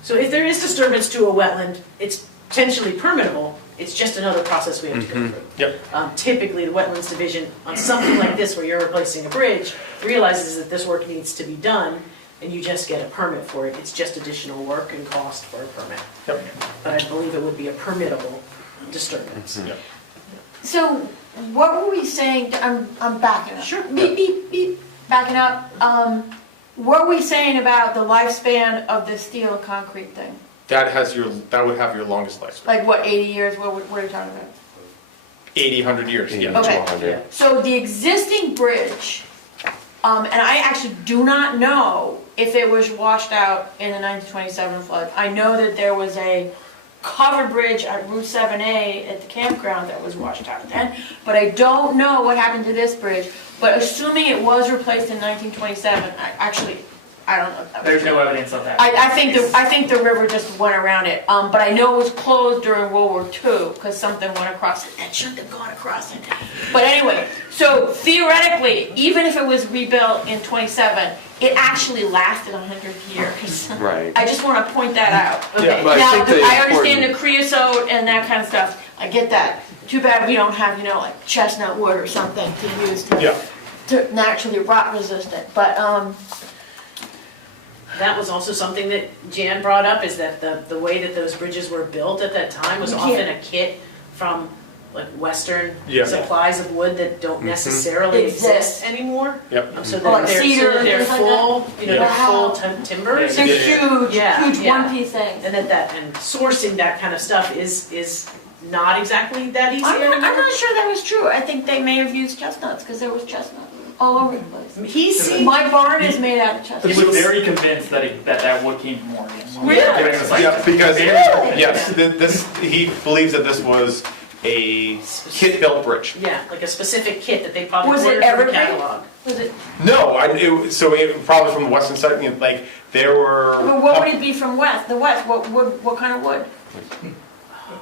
So if there is disturbance to a wetland, it's potentially permittable. It's just another process we have to go through. Yep. Typically, the Wetlands Division, on something like this where you're replacing a bridge, realizes that this work needs to be done, and you just get a permit for it. It's just additional work and cost for a permit. Yep. But I believe it would be a permittable disturbance. Yep. So, what were we saying, I'm backing up. Sure. Beep, beep, beep, backing up. What were we saying about the lifespan of this steel and concrete thing? That would have your longest lifespan. Like what, 80 years, what are you talking about? 80, 100 years, 80 yeah. to Okay. 100. So the existing bridge, and I actually do not know if it was washed out in the 1927 flood. I know that there was a covered bridge at Route 7A at the campground that was washed out then, but I don't know what happened to this bridge. But assuming it was replaced in 1927, I don't know if that was There's true. no evidence of that. I think the river just went around it, but I know it was closed during World War II, because something went across it, that shouldn't have gone across it. But anyway, so theoretically, even if it was rebuilt in 27, it actually lasted 100 years. Right. I just wanna point that out. Yeah, but I Now, think the I understand important- the creosote and that kind of stuff, I get that. Too bad we don't have, like chestnut wood or something to use Yeah. to naturally rot resistant, but, That was also something that Jan brought up, is that the way that those bridges were built at that time was You often can't- a kit from like Western Yeah. supplies of wood that don't necessarily exist anymore. Yep. So Or like that they're, cedar so and that they're things like that? full, they're Wow. full timbers. they're huge, Yeah, huge yeah. one-piece things. And and sourcing that kind of stuff is not exactly that easy I'm anymore. not sure that was true. I think they may have used chestnuts, because there was chestnut all over the place. He seemed, My barn is made out of He chestnut. was very convinced that wood came from Oregon. Really? It was like- Yeah, because, Really? yes, he believes that this was a kit-built bridge. yeah, like a specific kit that they probably Was it ordered from a evergreen? catalog. Was it, No, probably from the western side, like, there were. well, what would it be from the west? What wood, what kind of wood?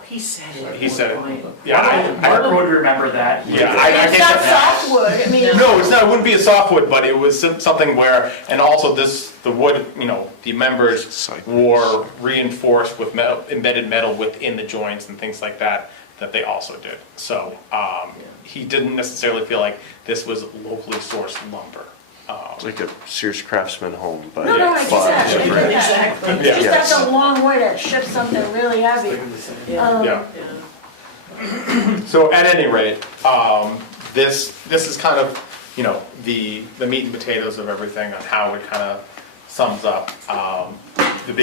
He said it. He said it. Fine. Yeah, Mark would remember that. Yeah, I It's can't not get that. softwood, I mean. No, it's not, it wouldn't be a softwood, but it was something where, and also the wood, the members were reinforced with embedded metal within the joints and things like that they also did. So, he didn't necessarily feel like this was locally sourced lumber. It's like a Sears Craftsman home, but No, I get that, I fine. get that. Exactly. It's Yeah. just Yes. that's a long way to ship something really heavy. Yeah. Yeah. Yeah. So at any rate, this is kind of, the meat and potatoes of everything on how it kind of sums up. The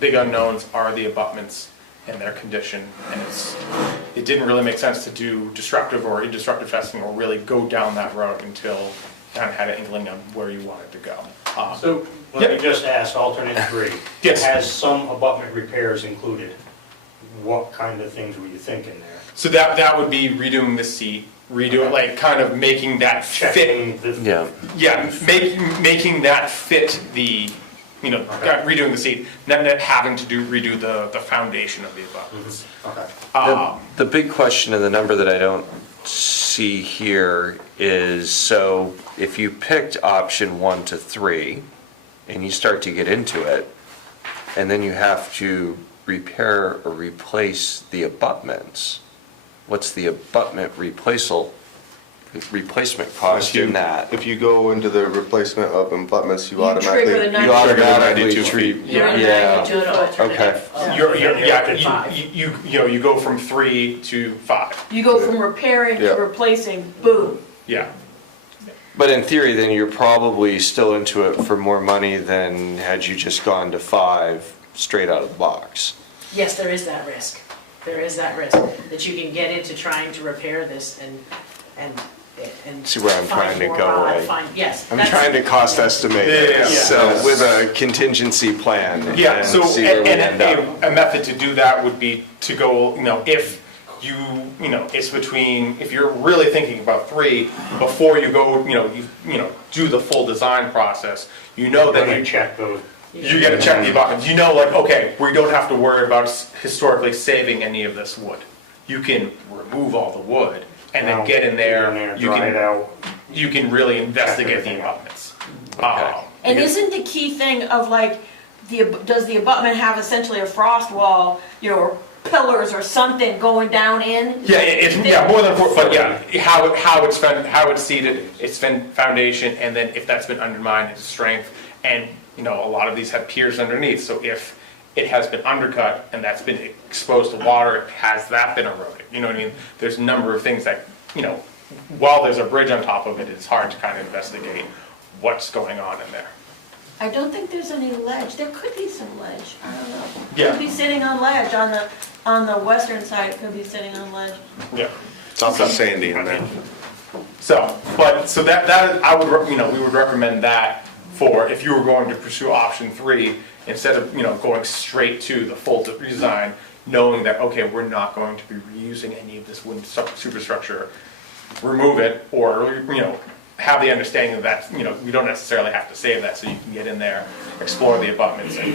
big unknowns are the abutments and their condition, and it didn't really make sense to do destructive or indestructive testing or really go down that road until you kind of had an inkling of where you wanted to go. So, let me just ask, alternate 3. Yes. Has some abutment repairs included? What kind of things were you thinking there? So that would be redoing the seat, like kind of making that fit. Checking the. Yeah, Yeah, making that fit the, redoing the seat, not having to redo the foundation of the abutments. Okay. the big question and the number that I don't see here is, so if you picked option 1 to 3, and you start to get into it, and then you have to repair or replace the abutments, what's the abutment replacement cost in that? If you go into the replacement of abutments, you You trigger the automatically. You automatically 92 treat, feet. You're yeah, Do an alternative. You go from 3 to 5, You go from repairing to Yeah. replacing, boom. yeah. but in theory, then you're probably still into it for more money than had you just gone to 5 straight out of the box. Yes, there is that risk. There is that risk, that you can get into trying to repair this and See where I'm find trying to more go, rod, right? yes. I'm that's- trying to cost estimate Yeah, it, yeah. so with a contingency plan Yeah, and so, see where we end up. a method to do that would be to go, if it's between, if you're really thinking about 3, before you go, do the full design process, that When you you check those. you gotta check the abutments, okay, we don't have to worry about historically saving any of this wood. You can remove all the wood and then get in there, Dry it out. you can really investigate the abutments. And isn't the key thing of like, does the abutment have essentially a frost wall, or pillars or something going down in? Yeah, more than 4, but yeah, how it's seated, its foundation, and then if that's been undermined, its strength, and a lot of these have piers underneath, so if it has been undercut and that's been exposed to water, has that been eroded? You know what I mean? There's a number of things that, while there's a bridge on top of it, it's hard to kind of investigate what's going on in there. I don't think there's any ledge. There could be some ledge. I don't know. Yeah. Could be sitting on ledge on the western side. It could be sitting on ledge. Yeah. It's also sandy in there. So that I would, we would recommend that for if you were going to pursue option 3, instead of, going straight to the full design, knowing that, okay, we're not going to be reusing any of this wooden superstructure, remove it, or, have the understanding that, you don't necessarily have to save that, so you can get in there, explore the abutments and,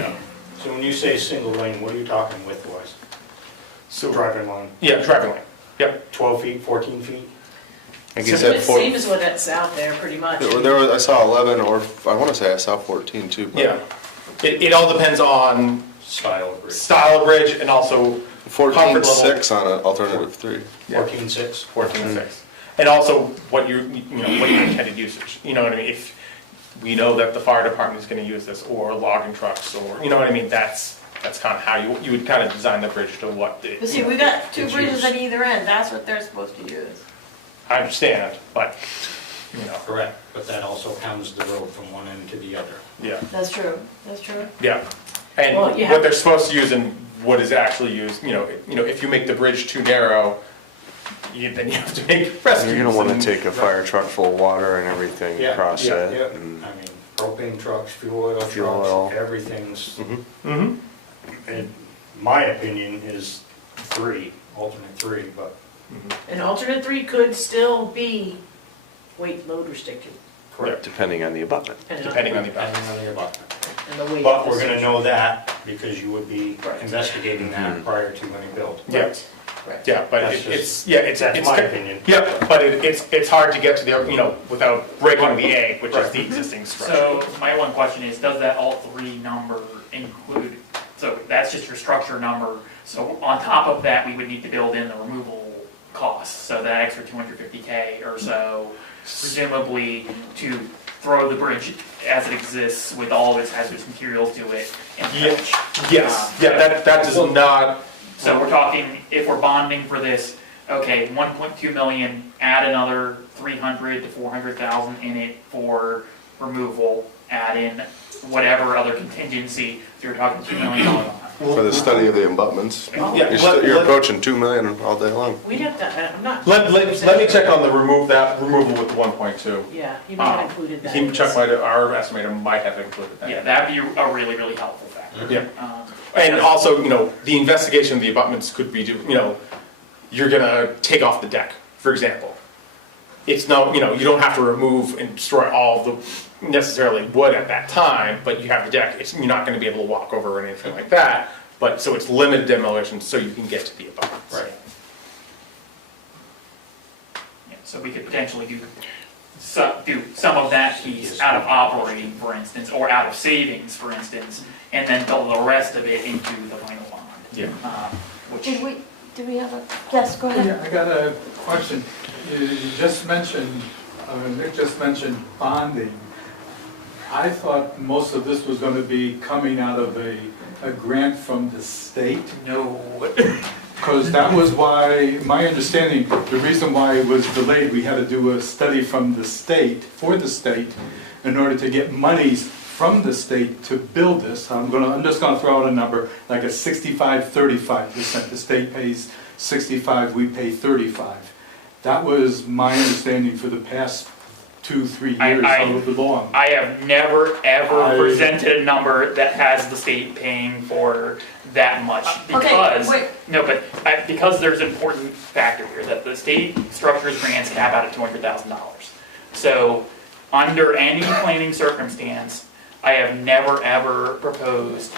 So when you say single lane, what are you talking width-wise? so, Driving lane, yeah, driving lane, yep. 12 feet, 14 feet? I guess So that It's the same as what that's out there, pretty much. I saw 11, or I want to say I saw 14 too. But Yeah. It all depends on Style of bridge. style of bridge and also comfort level. 14.6 on an alternative 3. 14.6? 14.6. And also what your intended usage, you know what I mean? If we know that the fire department is gonna use this, or logging trucks, or, you know what I mean? That's kind of how you would kind of design the bridge to what the. But see, we got two it's bridges used. at either end, that's what they're supposed to use. I understand, but, Correct, but that also counts the road from one end to the other. yeah, That's true, that's true. yeah. And Well, you what have- they're supposed to use and what is actually used, if you make the bridge too narrow, then you have to make rescues. You're gonna wanna and- take a fire truck full of water and everything Yeah, across yeah, it. yeah. and- I mean, propane trucks, fuel oil Fuel oil. trucks, everything's, Mhm. in my opinion, is alternate three, but An alternate 3 could still be weight load restricted. correct. Depending on the abutment. Depending on the abutment. Depending on the abutment. And the weight. But of we're the gonna know that because you would be Correct. investigating that prior to any build. Yeah, Correct. yeah, but That's it's. That's my opinion. Yeah, but it's hard to get to the, without breaking the egg, which is Right. the existing structure. So my one question is, does that alt 3 number include, so that's just your structure number, so on top of that, we would need to build in the removal costs, so that extra 250K or so, presumably to throw the bridge as it exists with all of its hazardous materials to it and Yeah. fetch. Yes, yeah, that does not, So we're talking, if we're bonding for this, okay, 1.2 million, add another 300 to 400,000 in it for removal, add in whatever other contingency, so you're talking $2 million on it. For the study of the abutments. yeah, You're approaching 2 million all day long. We'd have to, I'm not. let me check on the removal with the 1.2. Yeah, you might have included that. Our estimator might have included that. Yeah, that'd be a really, really helpful factor. Yeah. Um, And also, the investigation of the abutments could be, you're gonna take off the deck, for example. It's no, you don't have to remove and destroy all the necessarily wood at that time, but you have the deck, you're not gonna be able to walk over or anything like that. But, so it's limited demolition, so you can get to the abutments. Right. Yeah, so we could potentially do some of that piece out of operating, for instance, or out of savings, for instance, and then build the rest of it into the final bond. Yeah. Which, Did we have a, yes, go ahead. Yeah, I got a question. You just mentioned, Nick just mentioned bonding. I thought most of this was gonna be coming out of a grant from the state. no, Because that was why, my understanding, the reason why it was delayed, we had to do a study from the state, for the state, in order to get monies from the state to build this. I'm just gonna throw out a number, like a 65-35%. The state pays 65, we pay 35. That was my understanding for the past 2-3 years of the law. I have never, ever I- presented a number that has the state paying for that much, Okay, because, wait. no, but, because there's an important factor here, that the state structures grants cap out at $200,000. So, under any planning circumstance, I have never, ever proposed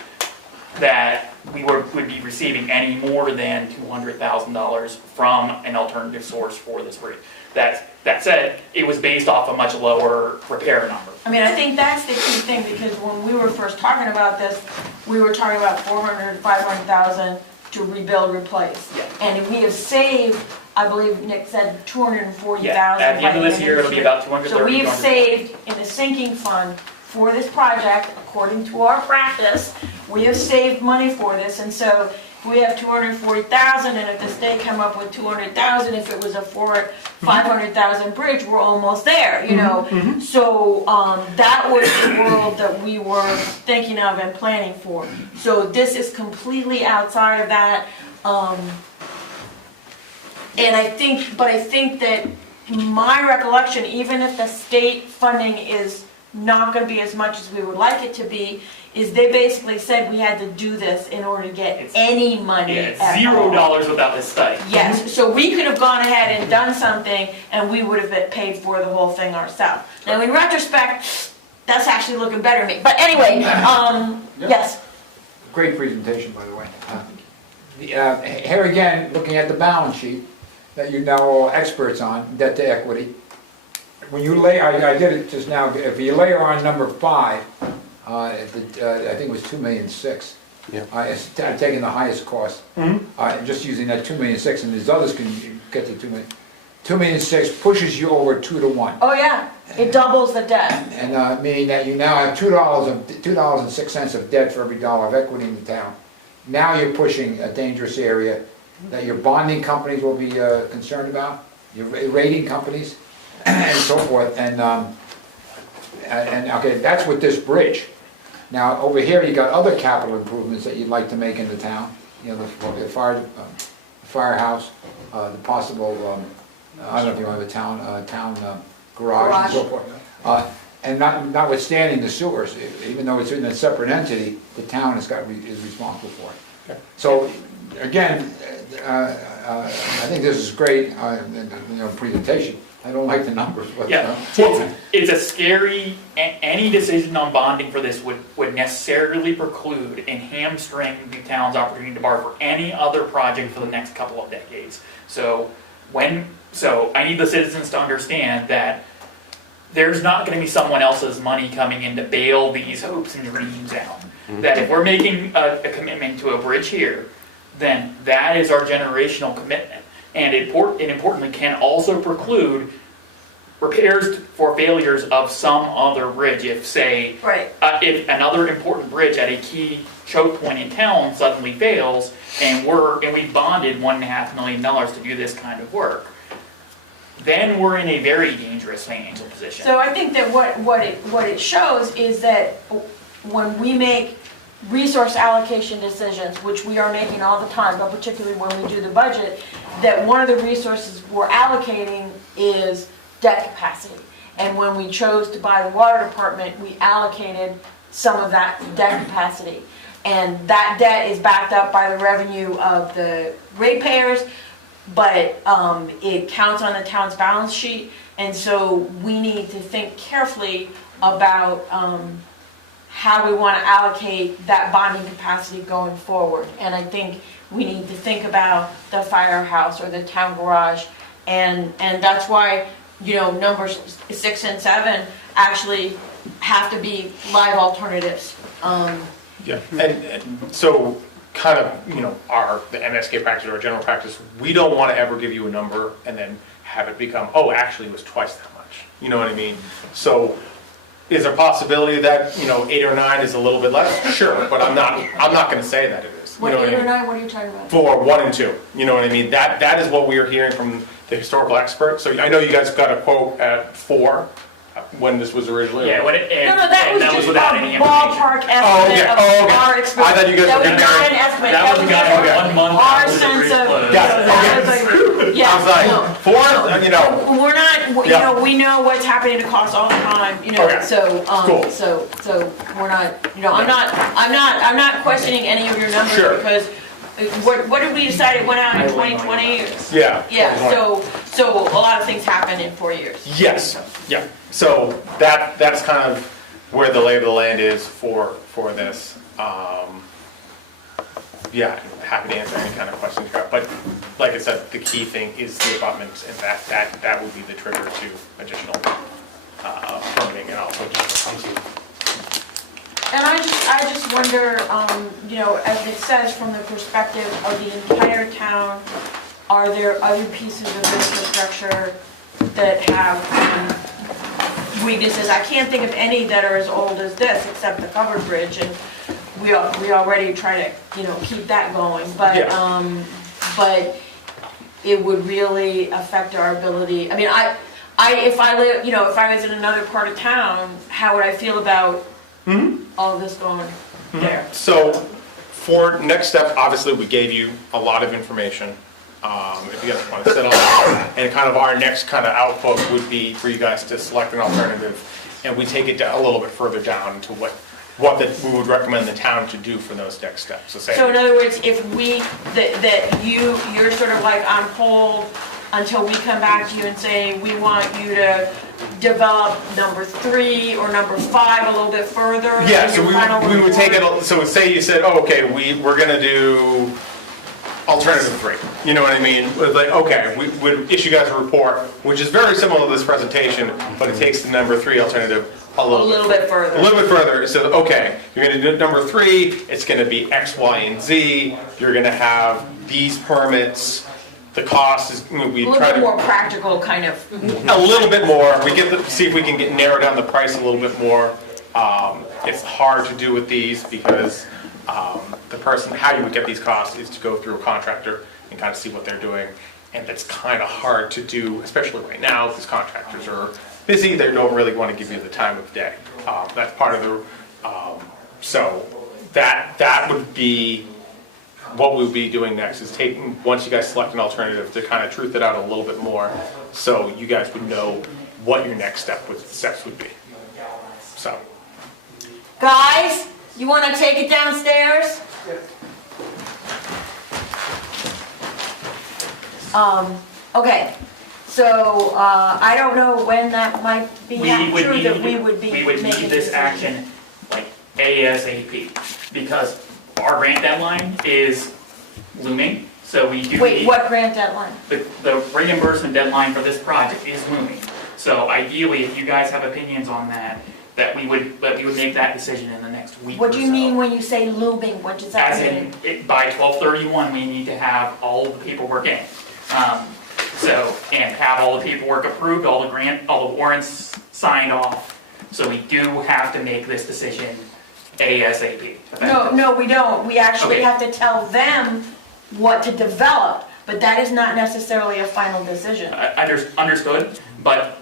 that we would be receiving any more than $200,000 from an alternative source for this bridge. That said, it was based off a much lower repair number. I mean, I think that's the key thing, because when we were first talking about this, we were talking about 400, 500,000 to rebuild, replace. Yeah. And we have saved, I believe Nick said 240,000. Yeah, at the end of this year, it'll be about 230, So we've 240. saved in the sinking fund for this project, according to our practice, we have saved money for this, and so if we have 240,000, and if the state come up with 200,000, if it was a 500,000 bridge, we're almost there, you know? So, that was the world that we were thinking of and planning for. So this is completely outside of that, and I think that my recollection, even if the state funding is not gonna be as much as we would like it to be, is they basically said we had to do this in order to get It's- any money Yeah, it's at $0 all. without this study. Yes, so we could have gone ahead and done something, and we would have been paid for the whole thing ourselves. Now, in retrospect, that's actually looking better to me, but anyway, yes. Great presentation, by the way. Here again, looking at the balance sheet that you're now all experts on, debt to equity. When you lay, I did it just now, if you layer on number 5, I think it was 2,000,006. Yeah. I'm taking the highest cost. Just using that 2,000,006, and these others can get to 2 million. 2,000,006 pushes you over 2 to 1. Oh, yeah, it doubles the debt. And meaning that you now have $2.06 of debt for every dollar of equity in the town. Now you're pushing a dangerous area that your bonding companies will be concerned about, your rating companies, and so forth. And okay, that's with this bridge. Now over here you got other capital improvements that you'd like to make in the town. You know, the firehouse, the possible. I don't know if you want a town garage and so forth. And notwithstanding the sewers, even though it's in a separate entity, the town is responsible for it. So, again, I think this is great, presentation. I don't like the numbers, but. Yeah, it's a scary, any decision on bonding for this would necessarily preclude and hamstring the town's opportunity to borrow for any other project for the next couple of decades. So I need the citizens to understand that there's not gonna be someone else's money coming in to bail these hopes and dreams out. That if we're making a commitment to a bridge here, then that is our generational commitment. And importantly can also preclude repairs for failures of some other bridge. If say, Right. If another important bridge at a key choke point in town suddenly fails, and we bonded $1.5 million to do this kind of work, then we're in a very dangerous financial position. So I think that what it shows is that when we make resource allocation decisions, which we are making all the time, but particularly when we do the budget, that one of the resources we're allocating is debt capacity. And when we chose to buy the water department, we allocated some of that debt capacity. And that debt is backed up by the revenue of the ratepayers, but it counts on the town's balance sheet. And so we need to think carefully about how we want to allocate that bonding capacity going forward. And I think we need to think about the firehouse or the town garage. And that's why, numbers 6 and 7 actually have to be live alternatives. Yeah, and so kind of, the MSK practice or our general practice, we don't want to ever give you a number and then have it become, oh, actually it was twice that much. You know what I mean? So is there a possibility that, 8 or 9 is a little bit less? Sure, but I'm not going to say that it is. What, 8 or 9, what are you talking about? For 1 and 2, you know what I mean? That is what we are hearing from the historical experts. So I know you guys got a quote at 4 when this was originally. Yeah, that was just without a any information. ballpark estimate of our experience. I thought you guys That were was comparing. not an estimate. That was just got 1 month our after the sense bridge of. closed. Got it, that okay. was like, yeah, I was like, no. 4, We're not, Yeah. we know what's happening to costs all the time, Okay. so, Cool. so we're not, I'm not questioning any of your numbers Sure. because what did we decide it went out in 2020? yeah. Yeah, so a lot of things happen in 4 years. Yes, yeah. So that's kind of where the lay of the land is for this. Yeah, happy to answer any kind of questions you have. But like I said, the key thing is the abutments, and that would be the trigger to additional permitting and also just. And I just wonder, as it says, from the perspective of the entire town, are there other pieces of infrastructure that have weaknesses? I can't think of any that are as old as this, except the covered bridge, and we already try to, keep that going. But, Yeah. But it would really affect our ability. I mean, if I live, if I was in another part of town, how would I feel about all of this going there? So for next step, obviously we gave you a lot of information. If you guys want to settle and kind of our next kind of output would be for you guys to select an alternative, and we take it a little bit further down to what we would recommend the town to do for those next steps. So say, So in other words, if we, that you're sort of like on hold until we come back to you and say, we want you to develop number 3 or number 5 a little bit further? yeah, in so your final we would take report? it, so say you said, oh, okay, we're gonna do alternative 3, you know what I mean? With like, okay, we would issue you guys a report, which is very similar to this presentation, but it takes the number 3 alternative a little bit further. A little bit further. So, okay, you're gonna do number 3, it's gonna be X, Y, and Z, you're gonna have these permits, the cost is, we A little try bit to. more practical kind of. A little bit more, we get see if we can narrow down the price a little bit more. It's hard to do with these because the person, how you would get these costs is to go through a contractor and kind of see what they're doing. And that's kind of hard to do, especially right now, because contractors are busy, they don't really want to give you the time of day. That's part of the, so that would be what we would be doing next, is taking, once you guys select an alternative, to kind of truth it out a little bit more, so you guys would know what your next steps would be. So. Guys, you want to take it downstairs? Okay, so I don't know when that might be true that we would be We would making need this decisions. action like ASAP, because our grant deadline is looming, so we do Wait, need, what grant deadline? the reimbursement deadline for this project is looming. So ideally, if you guys have opinions on that we would make that decision in the next week or so. What do you mean when you say looming? What does that As mean? in, by 12/31, we need to have all of the paperwork in. And have all the paperwork approved, all the warrants signed off. So we do have to make this decision ASAP. No, we don't. We actually Okay. have to tell them what to develop, but that is not necessarily a final decision. Understood, but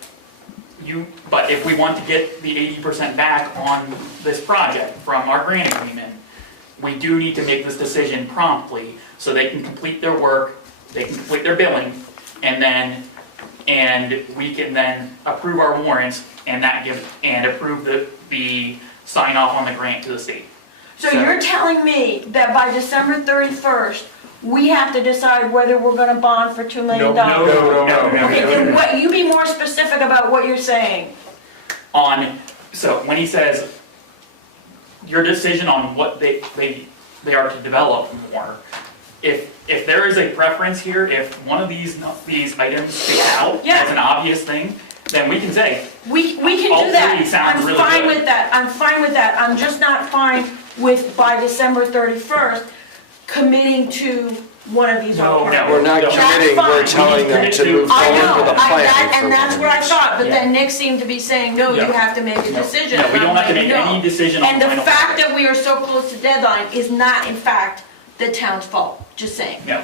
if we want to get the 80% back on this project from our grant agreement, we do need to make this decision promptly so they can complete their work, they can complete their billing, and we can then approve our warrants and approve the sign off on the grant to the state. So you're telling me that by December 31st, we have to decide whether we're gonna bond for $2 million? No. Okay, then what, you be more specific about what you're saying. So when he says your decision on what they are to develop more, if there is a preference here, if one of these items sticks out Yeah. as an obvious thing, then we can say, We can All do that. three sound really I'm fine good. with that. I'm fine with that. I'm just not fine with, by December 31st, committing to one of these No, alternatives. We're not That's committing, we're fine. telling them to move I forward know, with a plan. and that's what I thought, but Yeah. then Nick seemed to be saying, no, you Yeah. have to make a decision. no, we And don't I'm have to like, make no. any decision on And the final fact product. that we are so close to deadline is not in fact the town's fault, just saying. No,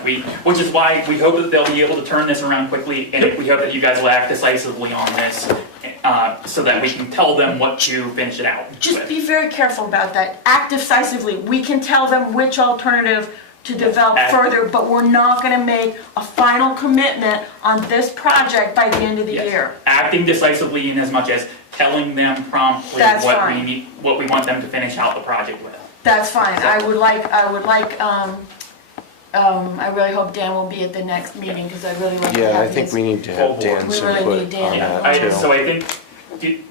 which is why we hope that they'll be able to turn this around quickly, and we hope that you guys will act decisively on this, so that we can tell them what to finish it out Just with. be very careful about that. Act decisively. We can tell them which alternative to develop Act- further, but we're not gonna make a final commitment on this project by the end of the Yes. year. Acting decisively in as much as telling them promptly That's what fine. we need, what we want them to finish out the project with. That's fine. I really hope Dan will be at the next meeting, because I really like to Yeah, I have think his. we need to have Full board. Dan's We really input need Dan. on Yeah. that too. So I think,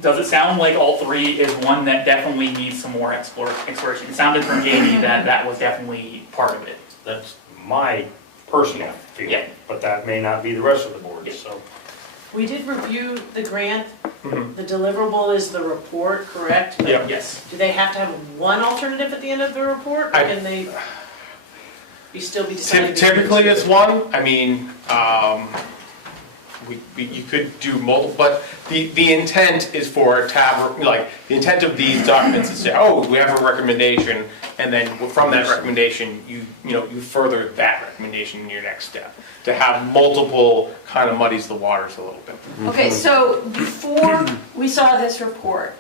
does it sound like all 3 is one that definitely needs some more exploration? It sounded from Jamie that was definitely part of it. That's my personal Yeah. feeling, but that may not be the rest of the board, Yeah. so. We did review the grant. Mhm. The deliverable is the report, correct? But Yes. do they have to have one alternative at the end of the report, or can they still be decided? Typically, it's one. I mean, you could do multiple, but the intent is for it to have, like, the intent of these documents is to say, oh, we have a recommendation, and then from that recommendation, you further that recommendation in your next step. To have multiple kind of muddies the waters a little bit. Okay, so before we saw this report,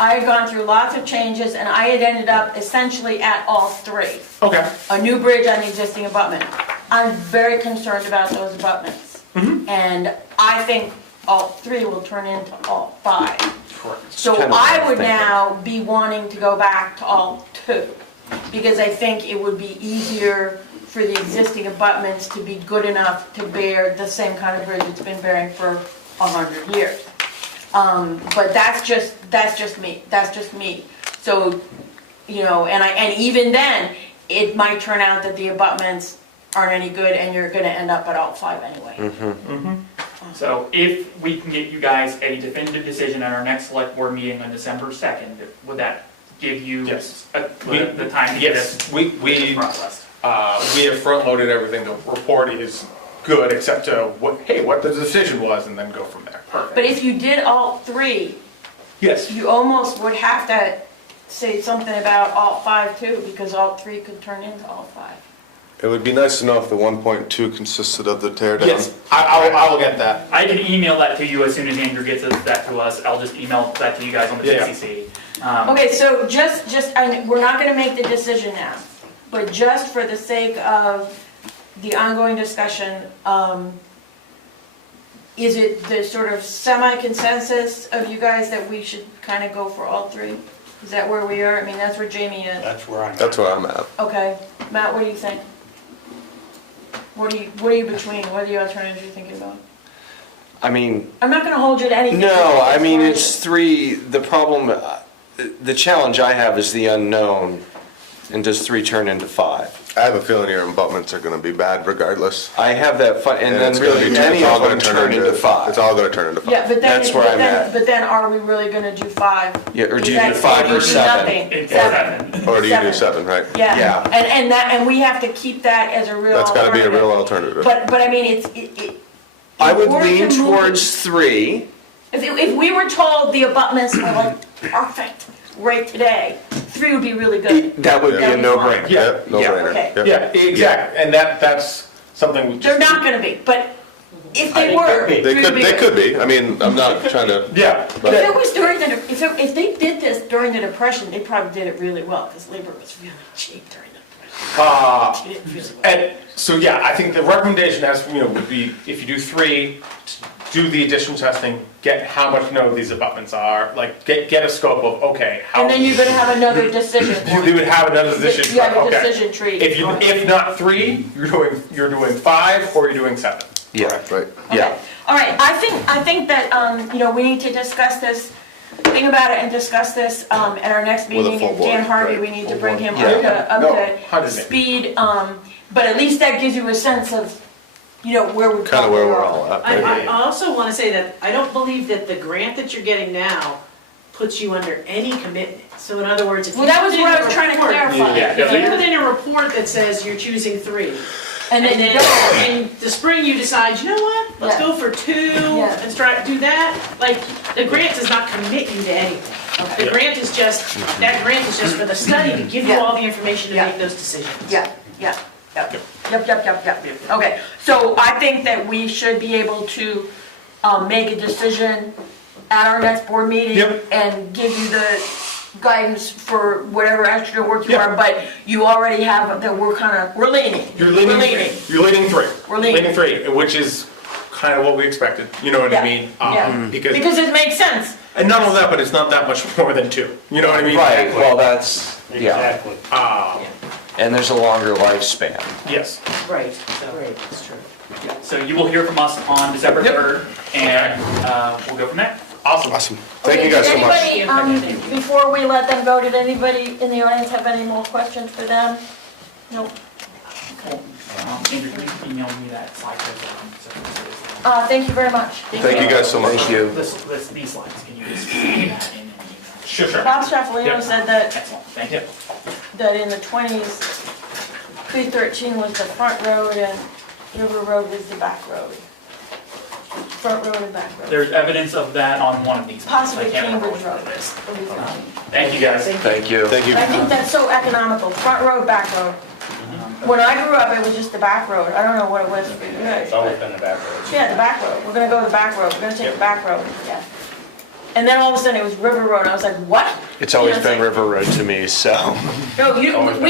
I had gone through lots of changes, and I had ended up essentially at all 3. Okay. A new bridge on the existing abutment. I'm very concerned about those abutments. And I think all 3 will turn into all 5. Correct. So Kind of what I I'm would thinking. now be wanting to go back to all two, because I think it would be easier for the existing abutments to be good enough to bear the same kind of bridge it's been bearing for 100 years. But that's just me. So, you know, and even then, it might turn out that the abutments aren't any good and you're gonna end up at all five anyway. So if we can get you guys a definitive decision at our next select board meeting on December 2nd, would that give you Yes. the time to get Yes, this we processed? have front-loaded everything. The report is good, except what the decision was, and then go from there. Perfect. But if you did all three, Yes. you almost would have to say something about all five too, because all three could turn into all five. It would be nice to know if the 1.2 consisted of the tear down. Yes, I will get that. I can email that to you as soon as Andrew gets that to us. I'll just email that to you guys on the Yeah. CCC. Okay, so we're not gonna make the decision now, but just for the sake of the ongoing discussion, is it the sort of semi-consensus of you guys that we should kind of go for all three? Is that where we are? I mean, that's where Jamie is. That's where I'm at. That's where I'm at. Okay, Matt, what do you think? What are you between? What are the alternatives you're thinking about? I mean, I'm not gonna hold you to anything. no, I mean, Right. it's three, the problem, the challenge I have is the unknown, and does three turn into five? I have a feeling your abutments are gonna be bad regardless. I have that fun, and then it's gonna really, be- any it's all of them gonna turn into five. It's all gonna turn into five. Yeah, but then, That's where I'm at. but then are we really gonna do five? Yeah, or Is do you that- do five you or do seven? nothing? It's Seven. Or do you do seven, right? Yeah, Yeah. and we have to keep that as a real That's gotta be a alternative. real alternative. But I mean, I would in order lean to move- towards three. If we were told the abutments were like perfect right today, three would be really good. That would be a That'd be no-brainer. fine. Yeah, No okay. brainer. Yep. Yeah, exactly, and that's something we just. They're not gonna be, but if they were, be. They three would be they good. could be. I mean, I'm not trying to, Yeah. If it was during the, if they did this during the Depression, they probably did it really well, because labor was really cheap during the Depression. They did it really well. And so, yeah, I think the recommendation would be, if you do three, do the additional testing, get how much, these abutments are, like, get a scope of, okay, how. And then you're gonna have another decision point. You would have another decision. You have a okay. decision tree. If not three, you're doing five, or you're doing seven. Yeah, right. yeah. All right, I think that, we need to discuss this, think about it and discuss this, at our next With a meeting. full And board, Dan Harvey, right, we need to full bring board. him Yeah. up No, to 100%. speed, but at least that gives you a sense of, where we're. Kinda where we're all at. I also want to say that I don't believe that the grant that you're getting now puts you under any commitment. So in other words, if you Well, that was put in what I a was trying to report- clarify. Yeah. If you put in a report that says you're choosing three, And then you don't. in the spring you decide, you know what, let's Yeah. go for two Yeah. and do that, like, the grant does not commit you to anything. The grant is just, that grant is just for the study to give you Yeah. all the information to Yeah. make those decisions. Yeah. Yep. Okay, so I think that we should be able to, make a decision at our next board meeting. Yep. And give you the guidance for whatever extra work you Yeah. are, but you already have, that we're leaning. You're leaning three. We're leaning. Three, which is kind of what we expected, you know what Yeah. I mean? Yeah. Because it makes sense. And not only that, but it's not that much more than two, you know what I mean? Right, well, that's, yeah, Exactly. and there's a longer lifespan. Yes. Right, that's true. So you will hear from us on December Yep. 3rd, and we'll go from there. Awesome. Awesome. Thank you guys so much. Did anybody, before we let them go, did anybody in the audience have any more questions for them? No. Cool. Andrew, can you email me that slide? Thank you very much. Thank you guys so much. Thank you. These slides, can you just put that in an email? Sure. Bob Straffolino Yep. said that Excellent, thank you. that in the 20s, 313 was the front road and River Road was the back road. Front road and back road. There's evidence of that on one of these. maps. Possibly I can't remember Cambridge which Road. one it is. Thank you, guys. Thank you. Thank you. I think that's so economical, front road, back road. When I grew up, it was just the back road. I don't know what it was for you guys. It's always but- been the back roads. Yeah, the back road. We're gonna go the back road. We're gonna take the back road, yeah. And then all of a sudden it was River Road. I was like, what? It's always You know, been River Road to me, so. No, we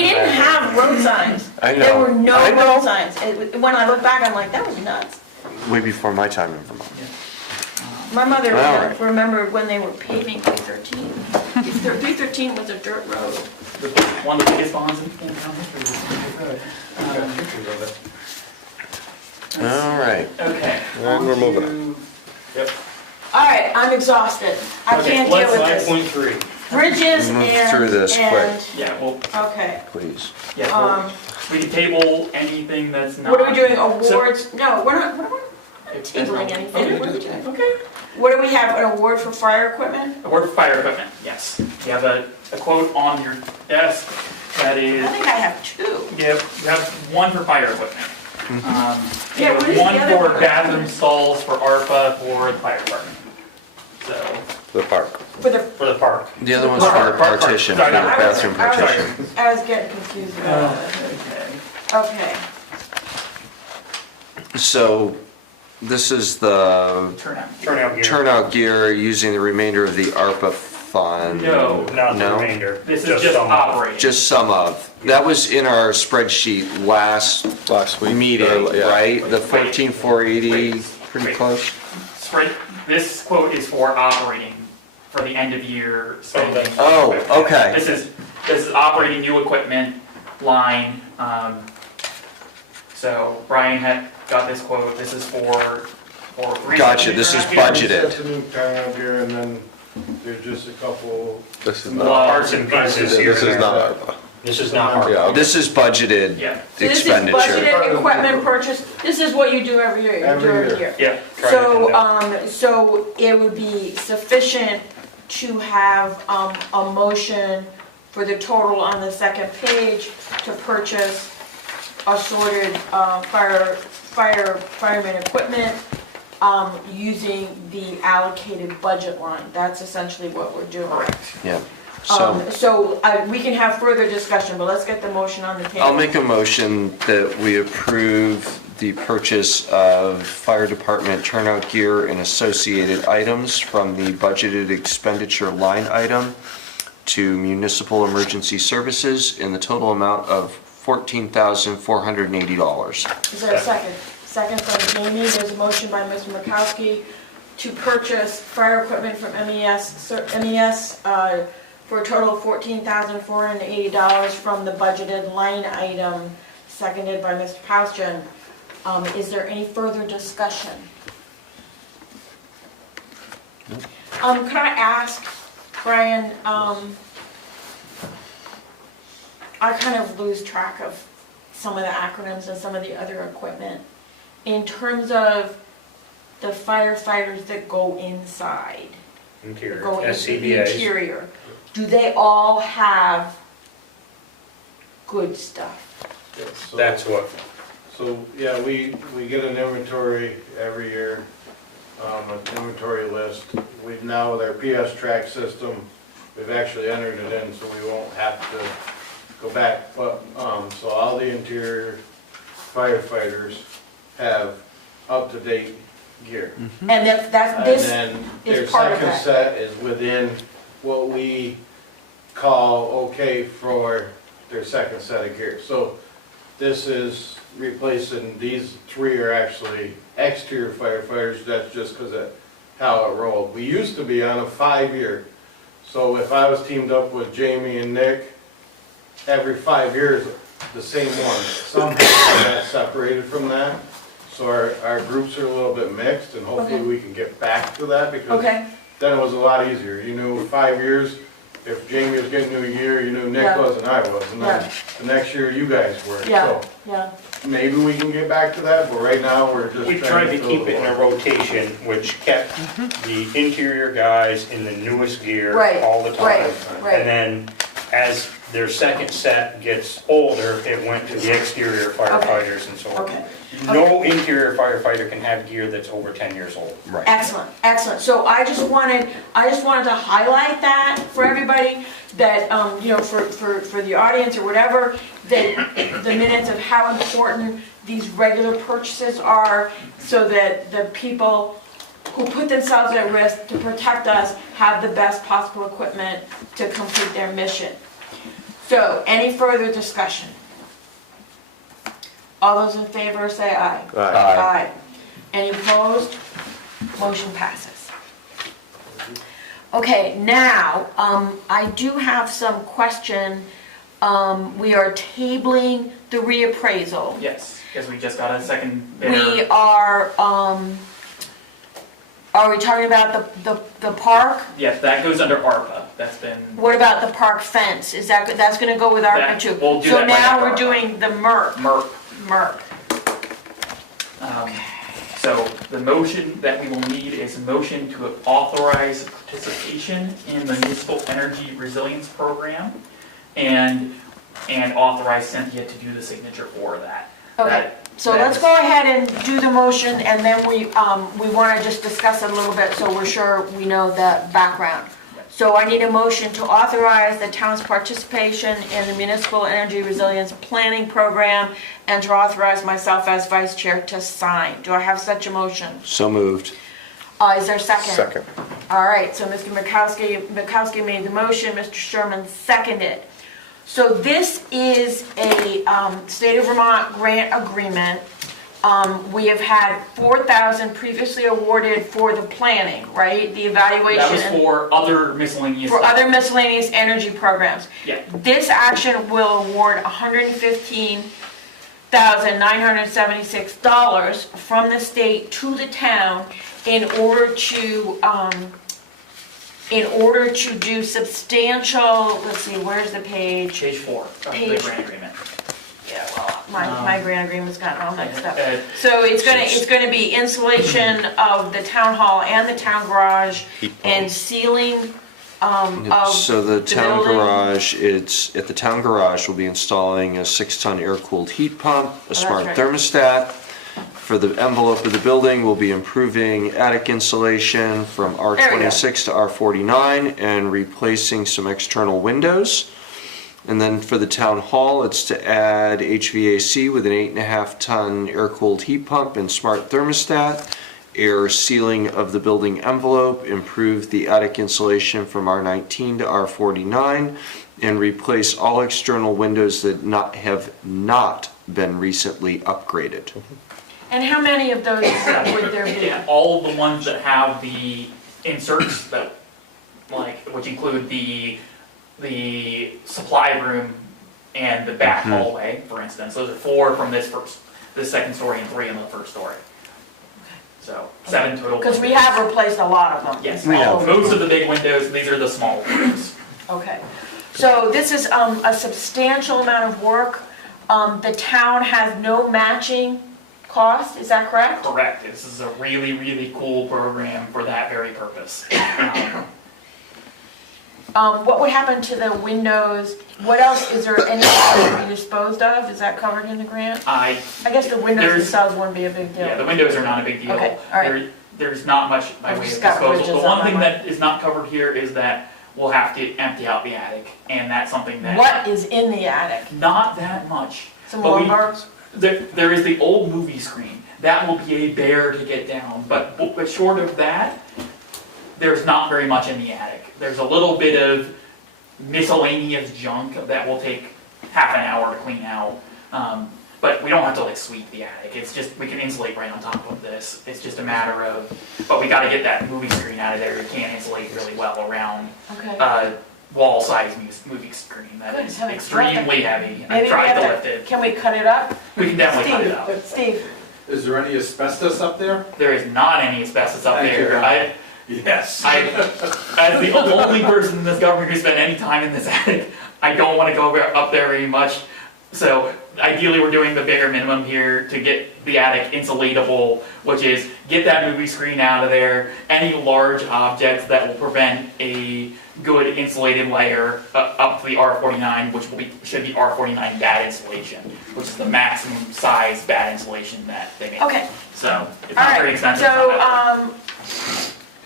didn't have road signs. I know. There were no I know. road signs. When I look back, I'm like, that was nuts. Way before my time in Vermont. My mother Wow. remembered when they were paving 313. 313 was a dirt road. One of the biggest bonds in town history. All right. Okay. And we're moving on. Yep. All right, I'm exhausted. I Okay, can't deal with this. 5.3. Bridges Move and, through this and, Yeah, well, okay. Please. yeah, well, we can table anything that's not. What are we doing, awards? No, we're not tabling anything. Okay. What are we doing? Okay. What do we have, an award for fire equipment? Award for fire equipment, yes. You have a quote on your desk that I is, think I have two. you have one for fire equipment. Yeah, You what have is the one other for one? bathroom stalls for ARPA for the fire department. So, The park. For the, For the park. The other one's for the partition, for the bathroom partition. I was getting confused about that. okay. Okay. So this is the Turnout. turnout gear using the remainder of the ARPA fund? No. Not the No? remainder. This is just some. operating. Just some of. That was in our spreadsheet last Last week. meeting, Yeah. right? The 14,480, pretty Wait. close? Spread, this quote is for operating, for the end of year spending. Oh, okay. This is operating new equipment line. So Brian had got this quote, this is for. Gotcha, this is budgeted. That's a new turnout gear, and then there's just a couple. This is Well, not, Parts and pieces here. this is not ARPA. This is not hard. Yeah, okay. This is budgeted Yeah, So this is expenditure. budgeted equipment purchase, this is what you do every year, you do Every every year. year. yeah. So it would be sufficient to have, a motion for the total on the second page to purchase assorted, fireman equipment, using the allocated budget line. That's essentially what we're doing. Yeah, so We can have further discussion, but let's get the motion on the table. I'll make a motion that we approve the purchase of fire department turnout gear and associated items from the budgeted expenditure line item to municipal emergency services in the total amount of $14,480. Is there a second? Second from Jamie, there's a motion by Mr. Makowski to purchase fire equipment from MES for a total of $14,480 from the budgeted line item, seconded by Mr. Paustian. Is there any further discussion? Could I ask, Brian, I kind of lose track of some of the acronyms and some of the other equipment. In terms of the firefighters that go inside, Interior, go into the SCBA's. interior, do they all have good stuff? So- That's what, So, yeah, we get an inventory every year, an inventory list. We've now, with our PS track system, we've actually entered it in, so we won't have to go back. But, so all the interior firefighters have up-to-date gear. And that's, this, And then their is part of second that. set is within what we call okay for their second set of gear. So this is replacing, these three are actually exterior firefighters, that's just because of how it rolled. We used to be on a 5-year, so if I was teamed up with Jamie and Nick, every 5 years, the same one. Somehow got separated from that, so our groups are a little bit mixed, and hopefully Okay. we can get back to that, because Okay, then it was a lot easier. You knew 5 years, if Jamie was getting to a year, you knew Nick Yeah. was and I was, and then Yeah. the next year you guys were. yeah, So yeah, maybe we can get back to that, but right now, we're just we trying tried to fill keep the it in a void. rotation, which kept the interior guys in the newest gear Right, all the time. right, right. And then as their second set gets older, it went to the exterior firefighters and so on. okay. No interior firefighter can have gear that's over 10 years old. Right. Excellent, excellent. So I just wanted to highlight that for everybody, that, for the audience or whatever, that the minutes of how important these regular purchases are, so that the people who put themselves at risk to protect us have the best possible equipment to complete their mission. So, any further discussion? All those in favor say aye. Aye. Aye. Any opposed? Motion passes. Okay, now, I do have some question. We are tabling the reappraisal. Yes, because we just got a second We bidder. are we talking about the park? Yes, that goes under ARPA. That's been, What about the park fence? Is that's gonna go with ARPA That- too? we'll do So that right now after we're ARPA. doing the MERP. MERP. So the motion that we will need is a motion to authorize participation in the Municipal Energy Resilience Program and authorize Cynthia to do the signature for that. Okay, so that let's is- go ahead and do the motion, and then we wanna just discuss it a little bit, so we're sure we know the background. So I need a motion to authorize the town's participation in the Municipal Energy Resilience Planning Program, and to authorize myself as vice chair to sign. Do I have such a motion? So moved. Is there a second? Second. All right, so Mr. Mikowski made the motion, Mr. Sherman seconded. So this is a State of Vermont grant agreement. We have had 4,000 previously awarded for the planning, right? The evaluation. That was and- for other miscellaneous For stuff. other miscellaneous energy programs. Yeah. This action will award $115,976 from the state to the town in order to do substantial, let's see, where's the page? Page 4 of the Page- grant agreement. Yeah, well, my grant agreement's gotten all mixed up. Uh, So it's gonna be installation of the town hall and the town garage Heat pump. and sealing, of So the town building. garage, at the town garage, we'll be installing a 6-ton air-cooled heat pump, a smart right. thermostat. For the envelope of the building, we'll be improving attic insulation from R26 to R49 and replacing some external windows. And then for the town hall, it's to add HVAC with an 8.5-ton air-cooled heat pump and smart thermostat, air sealing of the building envelope, improve the attic insulation from R19 to R49, and replace all external windows that have not been recently upgraded. And how many of those would there be? And all the ones that have the inserts that, which include the supply room and the back hallway, for instance. Those are 4 from this second story and 3 in the first story. So 7 total. Because we have replaced a lot of them. Yes, We have. most of the big windows, these are the small windows. Okay, so this is a substantial amount of work. The town has no matching cost, is that correct? Correct, this is a really, really cool program for that very purpose. What would happen to the windows? What else, is there any to be disposed of? Is that covered in the grant? I guess the windows There's- themselves wouldn't be a big deal. Yeah, the windows are not a big deal. Okay, all right. There's not much by I've way of just got disposal. bridges The on one my thing mind. that is not covered here is that we'll have to empty out the attic, and that's something that. What is in the attic? Not that much. Some But we- lumber? There is the old movie screen. That will be a bear to get down, but short of that, there's not very much in the attic. There's a little bit of miscellaneous junk that will take half an hour to clean out. But we don't have to sweep the attic. It's just, we can insulate right on top of this. It's just a matter of, but we gotta get that movie screen out of there. You can't insulate really well around Okay. wall size movie screen. That Good is heavens. extremely heavy. I Maybe we tried to have lift it. Can we cut it up? We can definitely cut it out. Steve, Is there any asbestos up there? There is not any asbestos up Thank you, there. Ron. Yes. As the only person in this government who spent any time in this attic, I don't want to go up there very much. So ideally, we're doing the bare minimum here to get the attic insulatable, which is get that movie screen out of there, any large objects that will prevent a good insulated layer up to the R49, which should be R49 bad insulation, which is the maximum size bad insulation that they make. okay, So it's all not very right, expensive. so, it's not bad.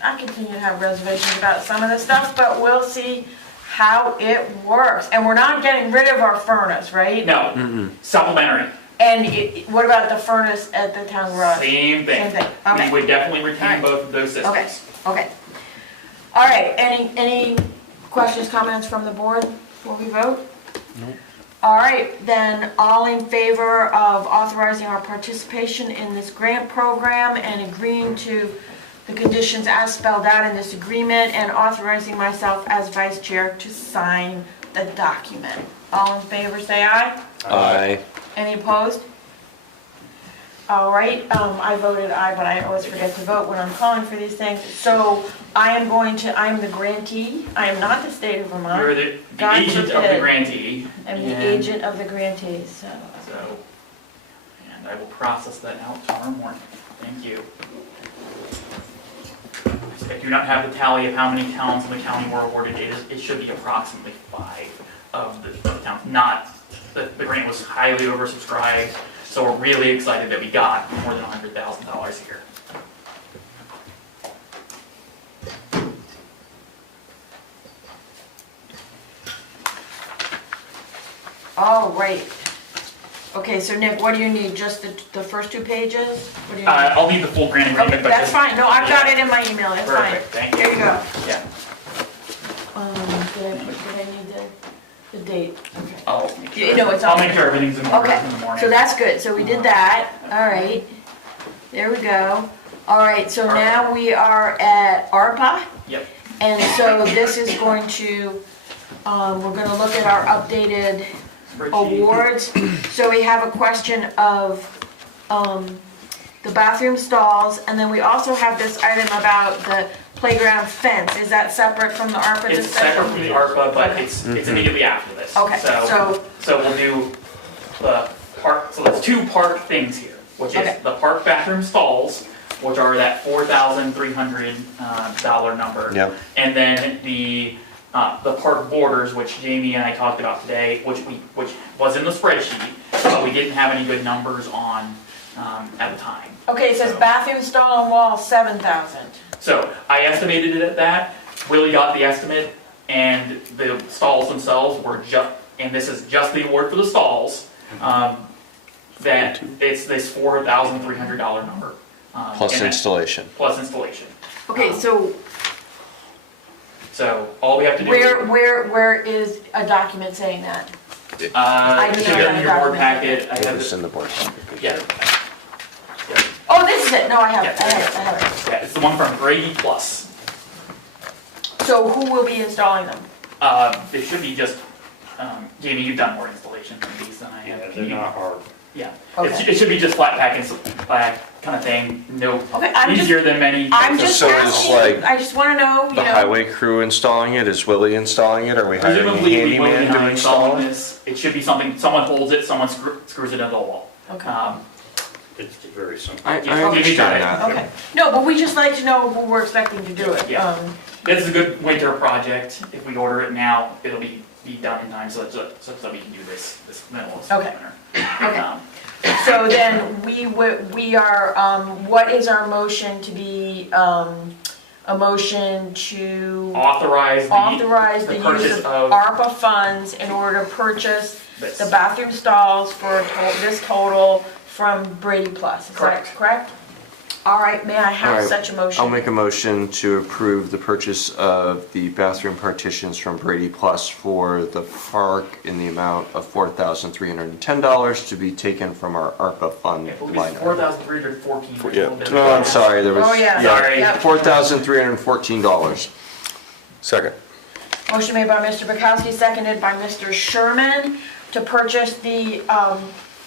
I continue to have reservations about some of this stuff, but we'll see how it works. And we're not getting rid of our furnace, right? No, supplementary. And what about the furnace at the town garage? Same thing. Same thing, okay. We would definitely retain Alright. both of those systems. Okay, okay. All right, any questions, comments from the board before we vote? No. All right, then, all in favor of authorizing our participation in this grant program and agreeing to the conditions as spelled out in this agreement and authorizing myself as vice chair to sign the document. All in favor, say aye. Aye. Any opposed? All right, I voted aye, but I always forget to vote when I'm calling for these things. So I am the grantee. I am not the state of Vermont. You're the God agent of the forbid. grantee. I'm the and- agent of the grantee, so. So, and I will process that out tomorrow morning. Thank you. I do not have the tally of how many towns in the county were awarded. It should be approximately 5 of the towns. Not, the grant was highly oversubscribed, so we're really excited that we got more than $100,000 here. All right. Okay, so Nick, what do you need? Just the first 2 pages? What do you need? I'll need the full grant Okay, agreement, but that's just. fine. No, I've got it in my email. That's fine. Perfect, thank you. Here you go. Yeah. Did I need the date? Okay. I'll make sure. You know, it's I'll on make there. sure everything's in order Okay, in the morning. so that's good. So we did that. All right. There we go. All right, so now we are at ARPA. Yep. And so this is going to, we're gonna look at our updated Spreadsheet. awards. So we have a question of the bathroom stalls, and then we also have this item about the playground fence. Is that separate from the ARPA It's discussion? separate from the ARPA, but Okay. it's immediately after this. Okay, so- So we'll do the park, so there's 2 park things here, which is Okay. the park bathroom stalls, which are that $4,300 dollar number. Yep. And then the park borders, which Jamie and I talked about today, which was in the spreadsheet, but we didn't have any good numbers on at the time. Okay, it says bathroom stall and wall, 7,000. So I estimated it at that. Willie got the estimate, and the stalls themselves were and this is just the award for the stalls, that it's this $4,300 number. Plus and that- installation. Plus installation. Okay, so So all we have to do. where is a document saying that? I do It not should be have in a your board document. packet. I It have was this, in the board. yeah. Oh, this is it. No, I have it. Yeah, I have it. I have it. Yeah, it's the one from Brady Plus. So who will be installing them? It should be just, Jamie, you've done more installations than these than I Yeah, have. they're not hard. Yeah, Okay. it should be just flat pack and flat kind of thing, no, Okay, I'm just, easier than many. I'm just So is, asking, like, I just wanna know, you The know. highway crew installing it, is Willie installing it, are we hiring a Presumably, we will be handyman to not install installing it? this, it should be something, someone holds it, someone screws it into the wall. Okay, It's very simple. I Yeah, understand Jamie got it. that. okay. No, but we just like to know who we're expecting to do it. Yeah. This is a good winter project, if we order it now, it'll be done in time, so that we can do this middle of Okay. winter. Okay. Um, So then we are, what is our motion to be, a motion to Authorize authorize the the use purchase of of ARPA funds in order to purchase this. the bathroom stalls for this total from Brady Plus, is that Correct. correct? All right, may I All have right, such a motion? I'll make a motion to approve the purchase of the bathroom partitions from Brady Plus for the park in the amount of $4,310 to be taken from our ARPA fund I believe line it's item. 4,314. Yeah, no, I'm sorry, there was. Oh, yeah. Sorry. Yep. $4,314. Second. Motion made by Mr. Bukowski, seconded by Mr. Sherman to purchase the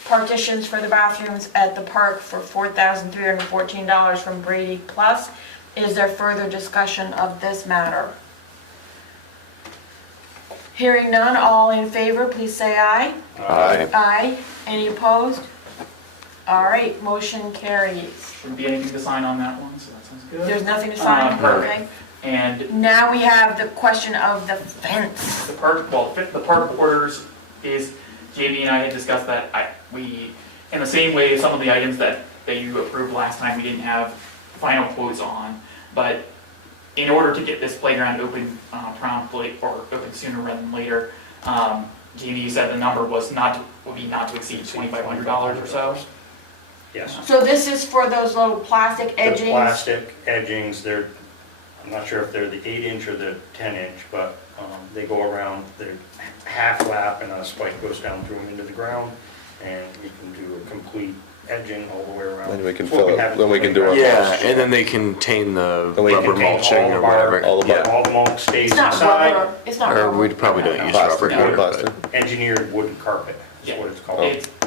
partitions for the bathrooms at the park for $4,314 from Brady Plus. Is there further discussion of this matter? Hearing none, all in favor, please say aye. Aye. Aye. Any opposed? All right, motion carries. Shouldn't be anything to sign on that one, so that sounds good. There's nothing to sign, Perfect. okay? And Now we have the question of the fence. the park orders is, Jamie and I had discussed that we, in the same way as some of the items that you approved last time, we didn't have final quotes on, but in order to get this playground open promptly, or open sooner rather than later, Jamie said the number would be not to exceed $2,500 or so. Yes. So this is for those little plastic The edgings? plastic edgings, I'm not sure if they're the 8-inch or the 10-inch, but they go around, they're half lap and a spike goes down through them into the ground, and you can do a complete edging all the way around. Then we can It's what fill it- have at then the we can do our- playground. Yeah, and then they contain the Then we rubber contain all mulching the or bark, whatever. all the bark. Yeah. All the mulch stays It's not inside. rubber, it's not Or rubber. we probably don't use Plastic, rubber wood here, but- plastic. Engineered wooden carpet is Yeah. what it's called.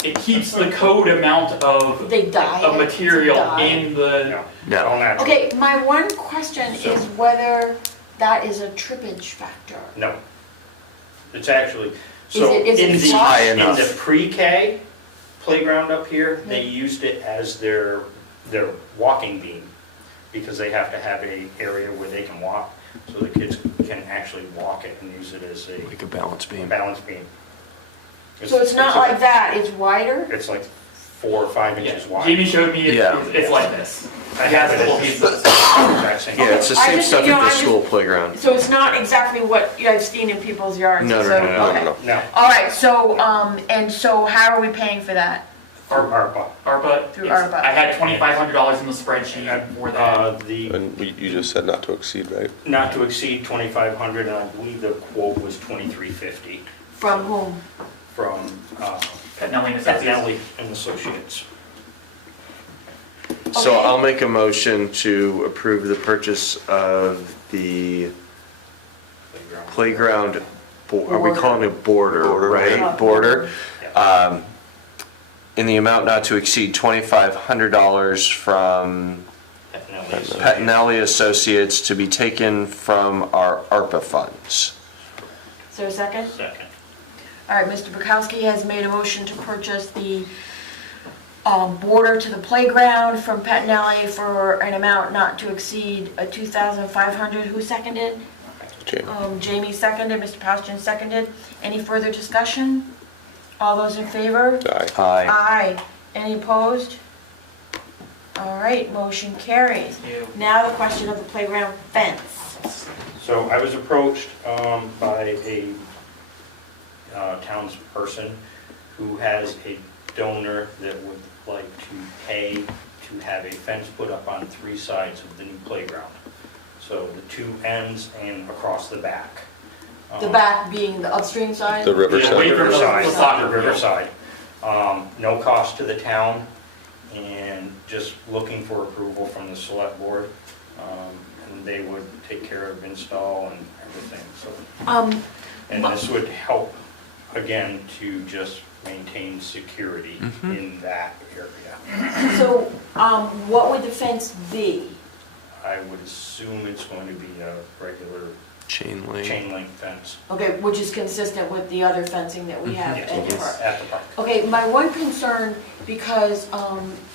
It keeps the code amount of, They dye of it, material it's dye. in the, Yeah. No. All natural. Okay, my one question So- is whether that is a trippage factor. No. It's actually, so is it in the, flush? in enough. the pre-K playground up here, they used it as their walking beam, because they have to have a area where they can walk, so the kids can actually walk it and use it as Like a balance a beam. balance beam. So it's not like that, it's wider? It's like 4 or 5 yeah. inches wide. Jamie showed me, Yeah. it's like this. I It has have it little as pieces. the exact same. Yeah, it's the I same just- stuff you know, at the I just- school playground. So it's not exactly what I've seen in people's yards? No, no, so- no, no, okay. no. No, All right, so, and so how are we paying for that? for ARPA. ARPA, Through it's- ARPA. I had $2,500 in the spreadsheet for that. The And you just said not to exceed, right? not to exceed 2,500, and I believe the quote was 2,350 From whom? from Petnelli and Associates. Petnelli and Associates. So Okay. I'll make a motion to approve the purchase of the playground, are we calling it border, Border, right? yeah. Border, Yeah. in the amount not to exceed $2,500 from Petnelli Associates. Petnelli Associates to be taken from our ARPA funds. Is there a second? Second. All right, Mr. Bukowski has made a motion to purchase the border to the playground from Pettinelli for an amount not to exceed $2,500. Who seconded? Jamie. Jamie seconded, Mr. Paustian seconded. Any further discussion? All those in favor? Aye. Aye. Aye. Any opposed? All right, motion carries. Thank you. Now the question of the playground fence. So I was approached by a townsperson who has a donor that would like to pay to have a fence put up on 3 sides of the new playground. So the 2 ends and across the back. The back being the upstream side? The riverside. Away from the Riverside, soccer the field. Riverside. No cost to the town, and just looking for approval from the select board. And they would take care of install and everything, so. And this would help, again, to just maintain security in that area. So, what would the fence be? I would assume it's going to be a regular Chain link. chain link fence. Okay, which is consistent with the other fencing that we have Yes, at the park. at the park. Okay, my one concern, because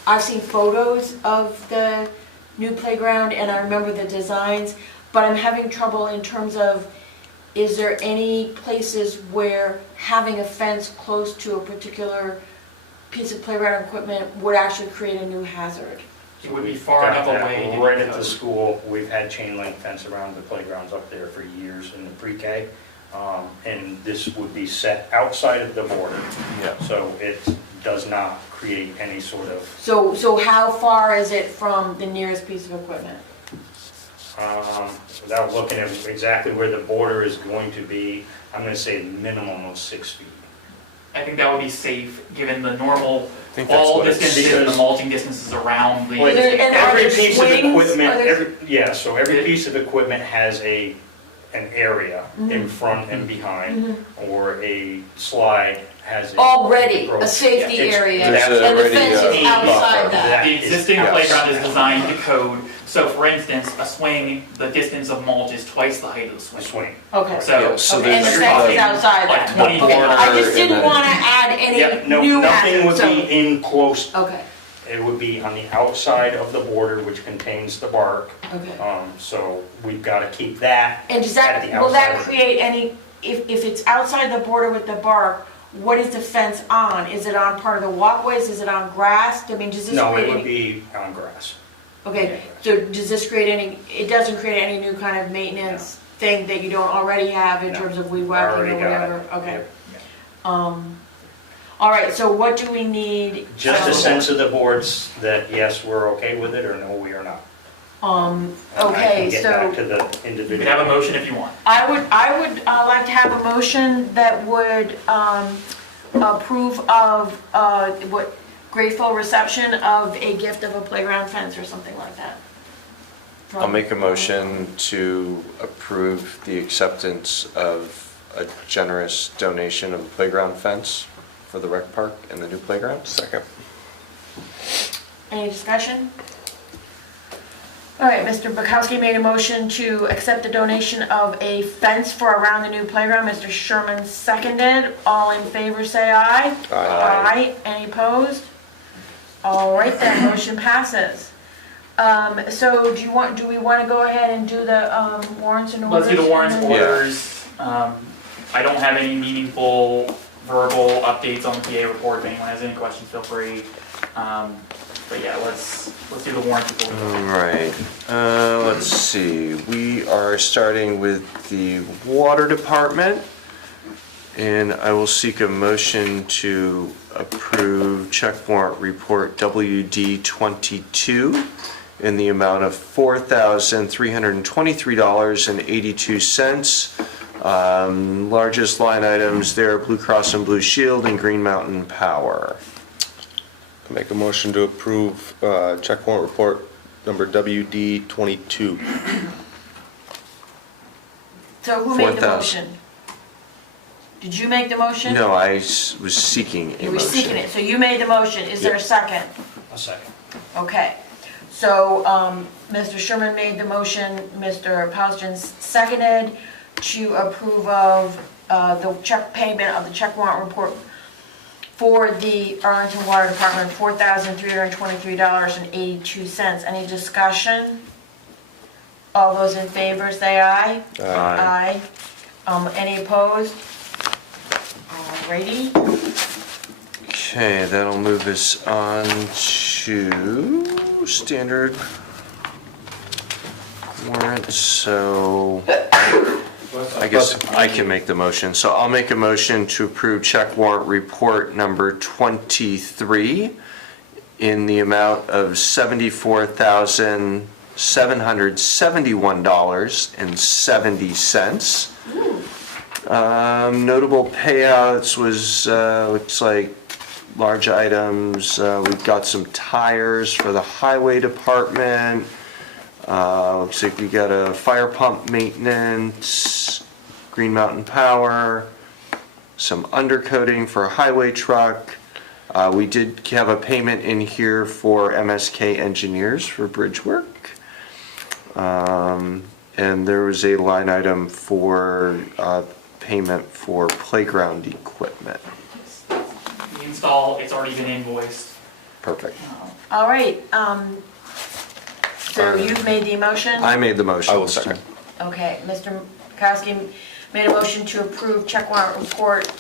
I've seen photos of the new playground and I remember the designs, but I'm having trouble in terms of, is there any places where having a fence close to a particular piece of playground equipment would actually create a new hazard? It would be far Got enough that away. to Right be at the covered. school, we've had chain link fence around the playgrounds up there for years in the pre-K. And this would be set outside of the border. Yeah. So it does not create any sort of, So how far is it from the nearest piece of equipment? without looking at exactly where the border is going to be, I'm gonna say minimum of 6 feet. I think that would be safe, given the normal think that's wall what it's- distances and the because- mulching distances around the. Well, there- and are every there piece of swings? equipment, Are there- so every piece of equipment has an area in front and behind, or a slide has a. Already, a approach. safety Yeah, it's- area, There's and the already fence a is outside buffer. that. The existing Yes. playground is designed to code, so for instance, a swing, the distance of mulch is twice the height of the A swing. swing. Okay. So, Yeah, so Okay, and the there's fence is like outside that. 20 Okay, I border just didn't and then- wanna add any Yep, no, new nothing would hazards, be in close, so, okay, it would be on the outside of the border, which contains the bark. okay. So we've gotta keep that And does at that, the will that outside. create any, if it's outside the border with the bark, what is the fence on? Is it on part of the walkways, is it on grass? I mean, does this No, it create would any? be on grass. Okay, so does this create any, it doesn't create any new kind of maintenance thing that you don't already have in No. terms of weed whacking Already or got whatever? it. Okay. Yep. All right, so what do we need? Just a sense of the boards that, yes, we're okay with it, or no, we are not. I Okay, can get back so to the you individual. can have a motion if you want. I would like to have a motion that would approve of what grateful reception of a gift of a playground fence or something like that. I'll make a motion to approve the acceptance of a generous donation of a playground fence for the rec park and the new playground. Second. Any discussion? All right, Mr. Bukowski made a motion to accept the donation of a fence for around the new playground. Mr. Sherman seconded. All in favor, say aye. Aye. Any opposed? All right, that motion passes. So do we want to go ahead and do the warrants and orders? Let's do the warrants, and then- orders. I don't have any meaningful verbal updates on the PA report. If anyone has any questions, feel free. But yeah, let's do the warrants before we go. All right, let's see, we are starting with the water department. And I will seek a motion to approve check warrant report WD 22 in the amount of $4,323.82. Largest line items there, Blue Cross and Blue Shield and Green Mountain Power. I make a motion to approve check warrant report number WD 22. So who made the 4,000. motion? Did you make the motion? No, I was seeking a You were seeking motion. it, so you made the motion. Is there a second? A second. Okay, so, Mr. Sherman made the motion, Mr. Pauston seconded to approve of, the check payment of the check warrant report for the Arlington Water Department, $4,323.82. Any discussion? All those in favor, say aye. Aye. Any opposed? Alrighty. Okay, that'll move us on to standard warrants, so I guess I can make the motion. So I'll make a motion to approve check warrant report number 23 in the amount of $74,771.70. Notable payouts was, looks like large items. We've got some tires for the highway department. Looks like we got a fire pump maintenance, Green Mountain Power, some undercoating for a highway truck. We did have a payment in here for MSK Engineers for bridge work. And there was a line item for payment for playground equipment. The install, it's already been invoiced. Perfect. All right, so you've made the motion? I made the motion. I will second. Okay, Mr. Kowski made a motion to approve check warrant report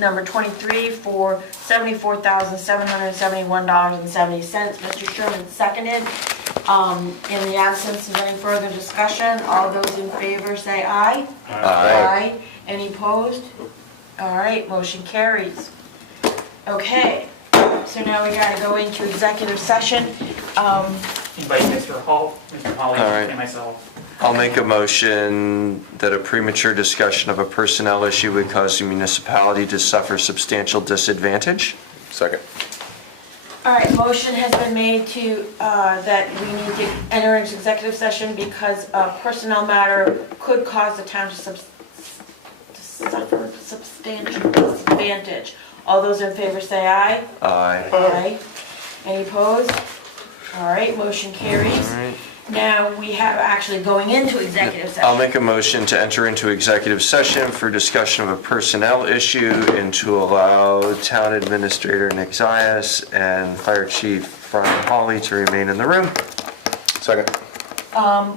number 23 for $74,771.70. Mr. Sherman seconded. In the absence of any further discussion, all those in favor say aye. Aye. Any opposed? All right, motion carries. Okay, so now we gotta go into executive session. Invite Mr. Hall, Mr. Holly, All right. and myself. I'll make a motion that a premature discussion of a personnel issue would cause the municipality to suffer substantial disadvantage. Second. All right, motion has been made to, that we need to enter into executive session because a personnel matter could cause the town to suffer substantial disadvantage. All those in favor say aye. Aye. Aye. Any opposed? All right, motion carries. All right. Now, we have actually going into executive session. I'll make a motion to enter into executive session for discussion of a personnel issue and to allow Town Administrator Nick Zayas and Fire Chief Brian Hawley to remain in the room. Second.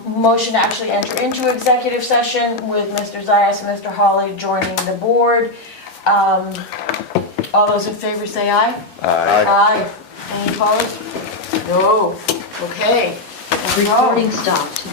Motion to actually enter into executive session with Mr. Zayas and Mr. Hawley joining the board. All those in favor say aye. Aye. Aye. Any opposed? No. Okay. Recording stopped.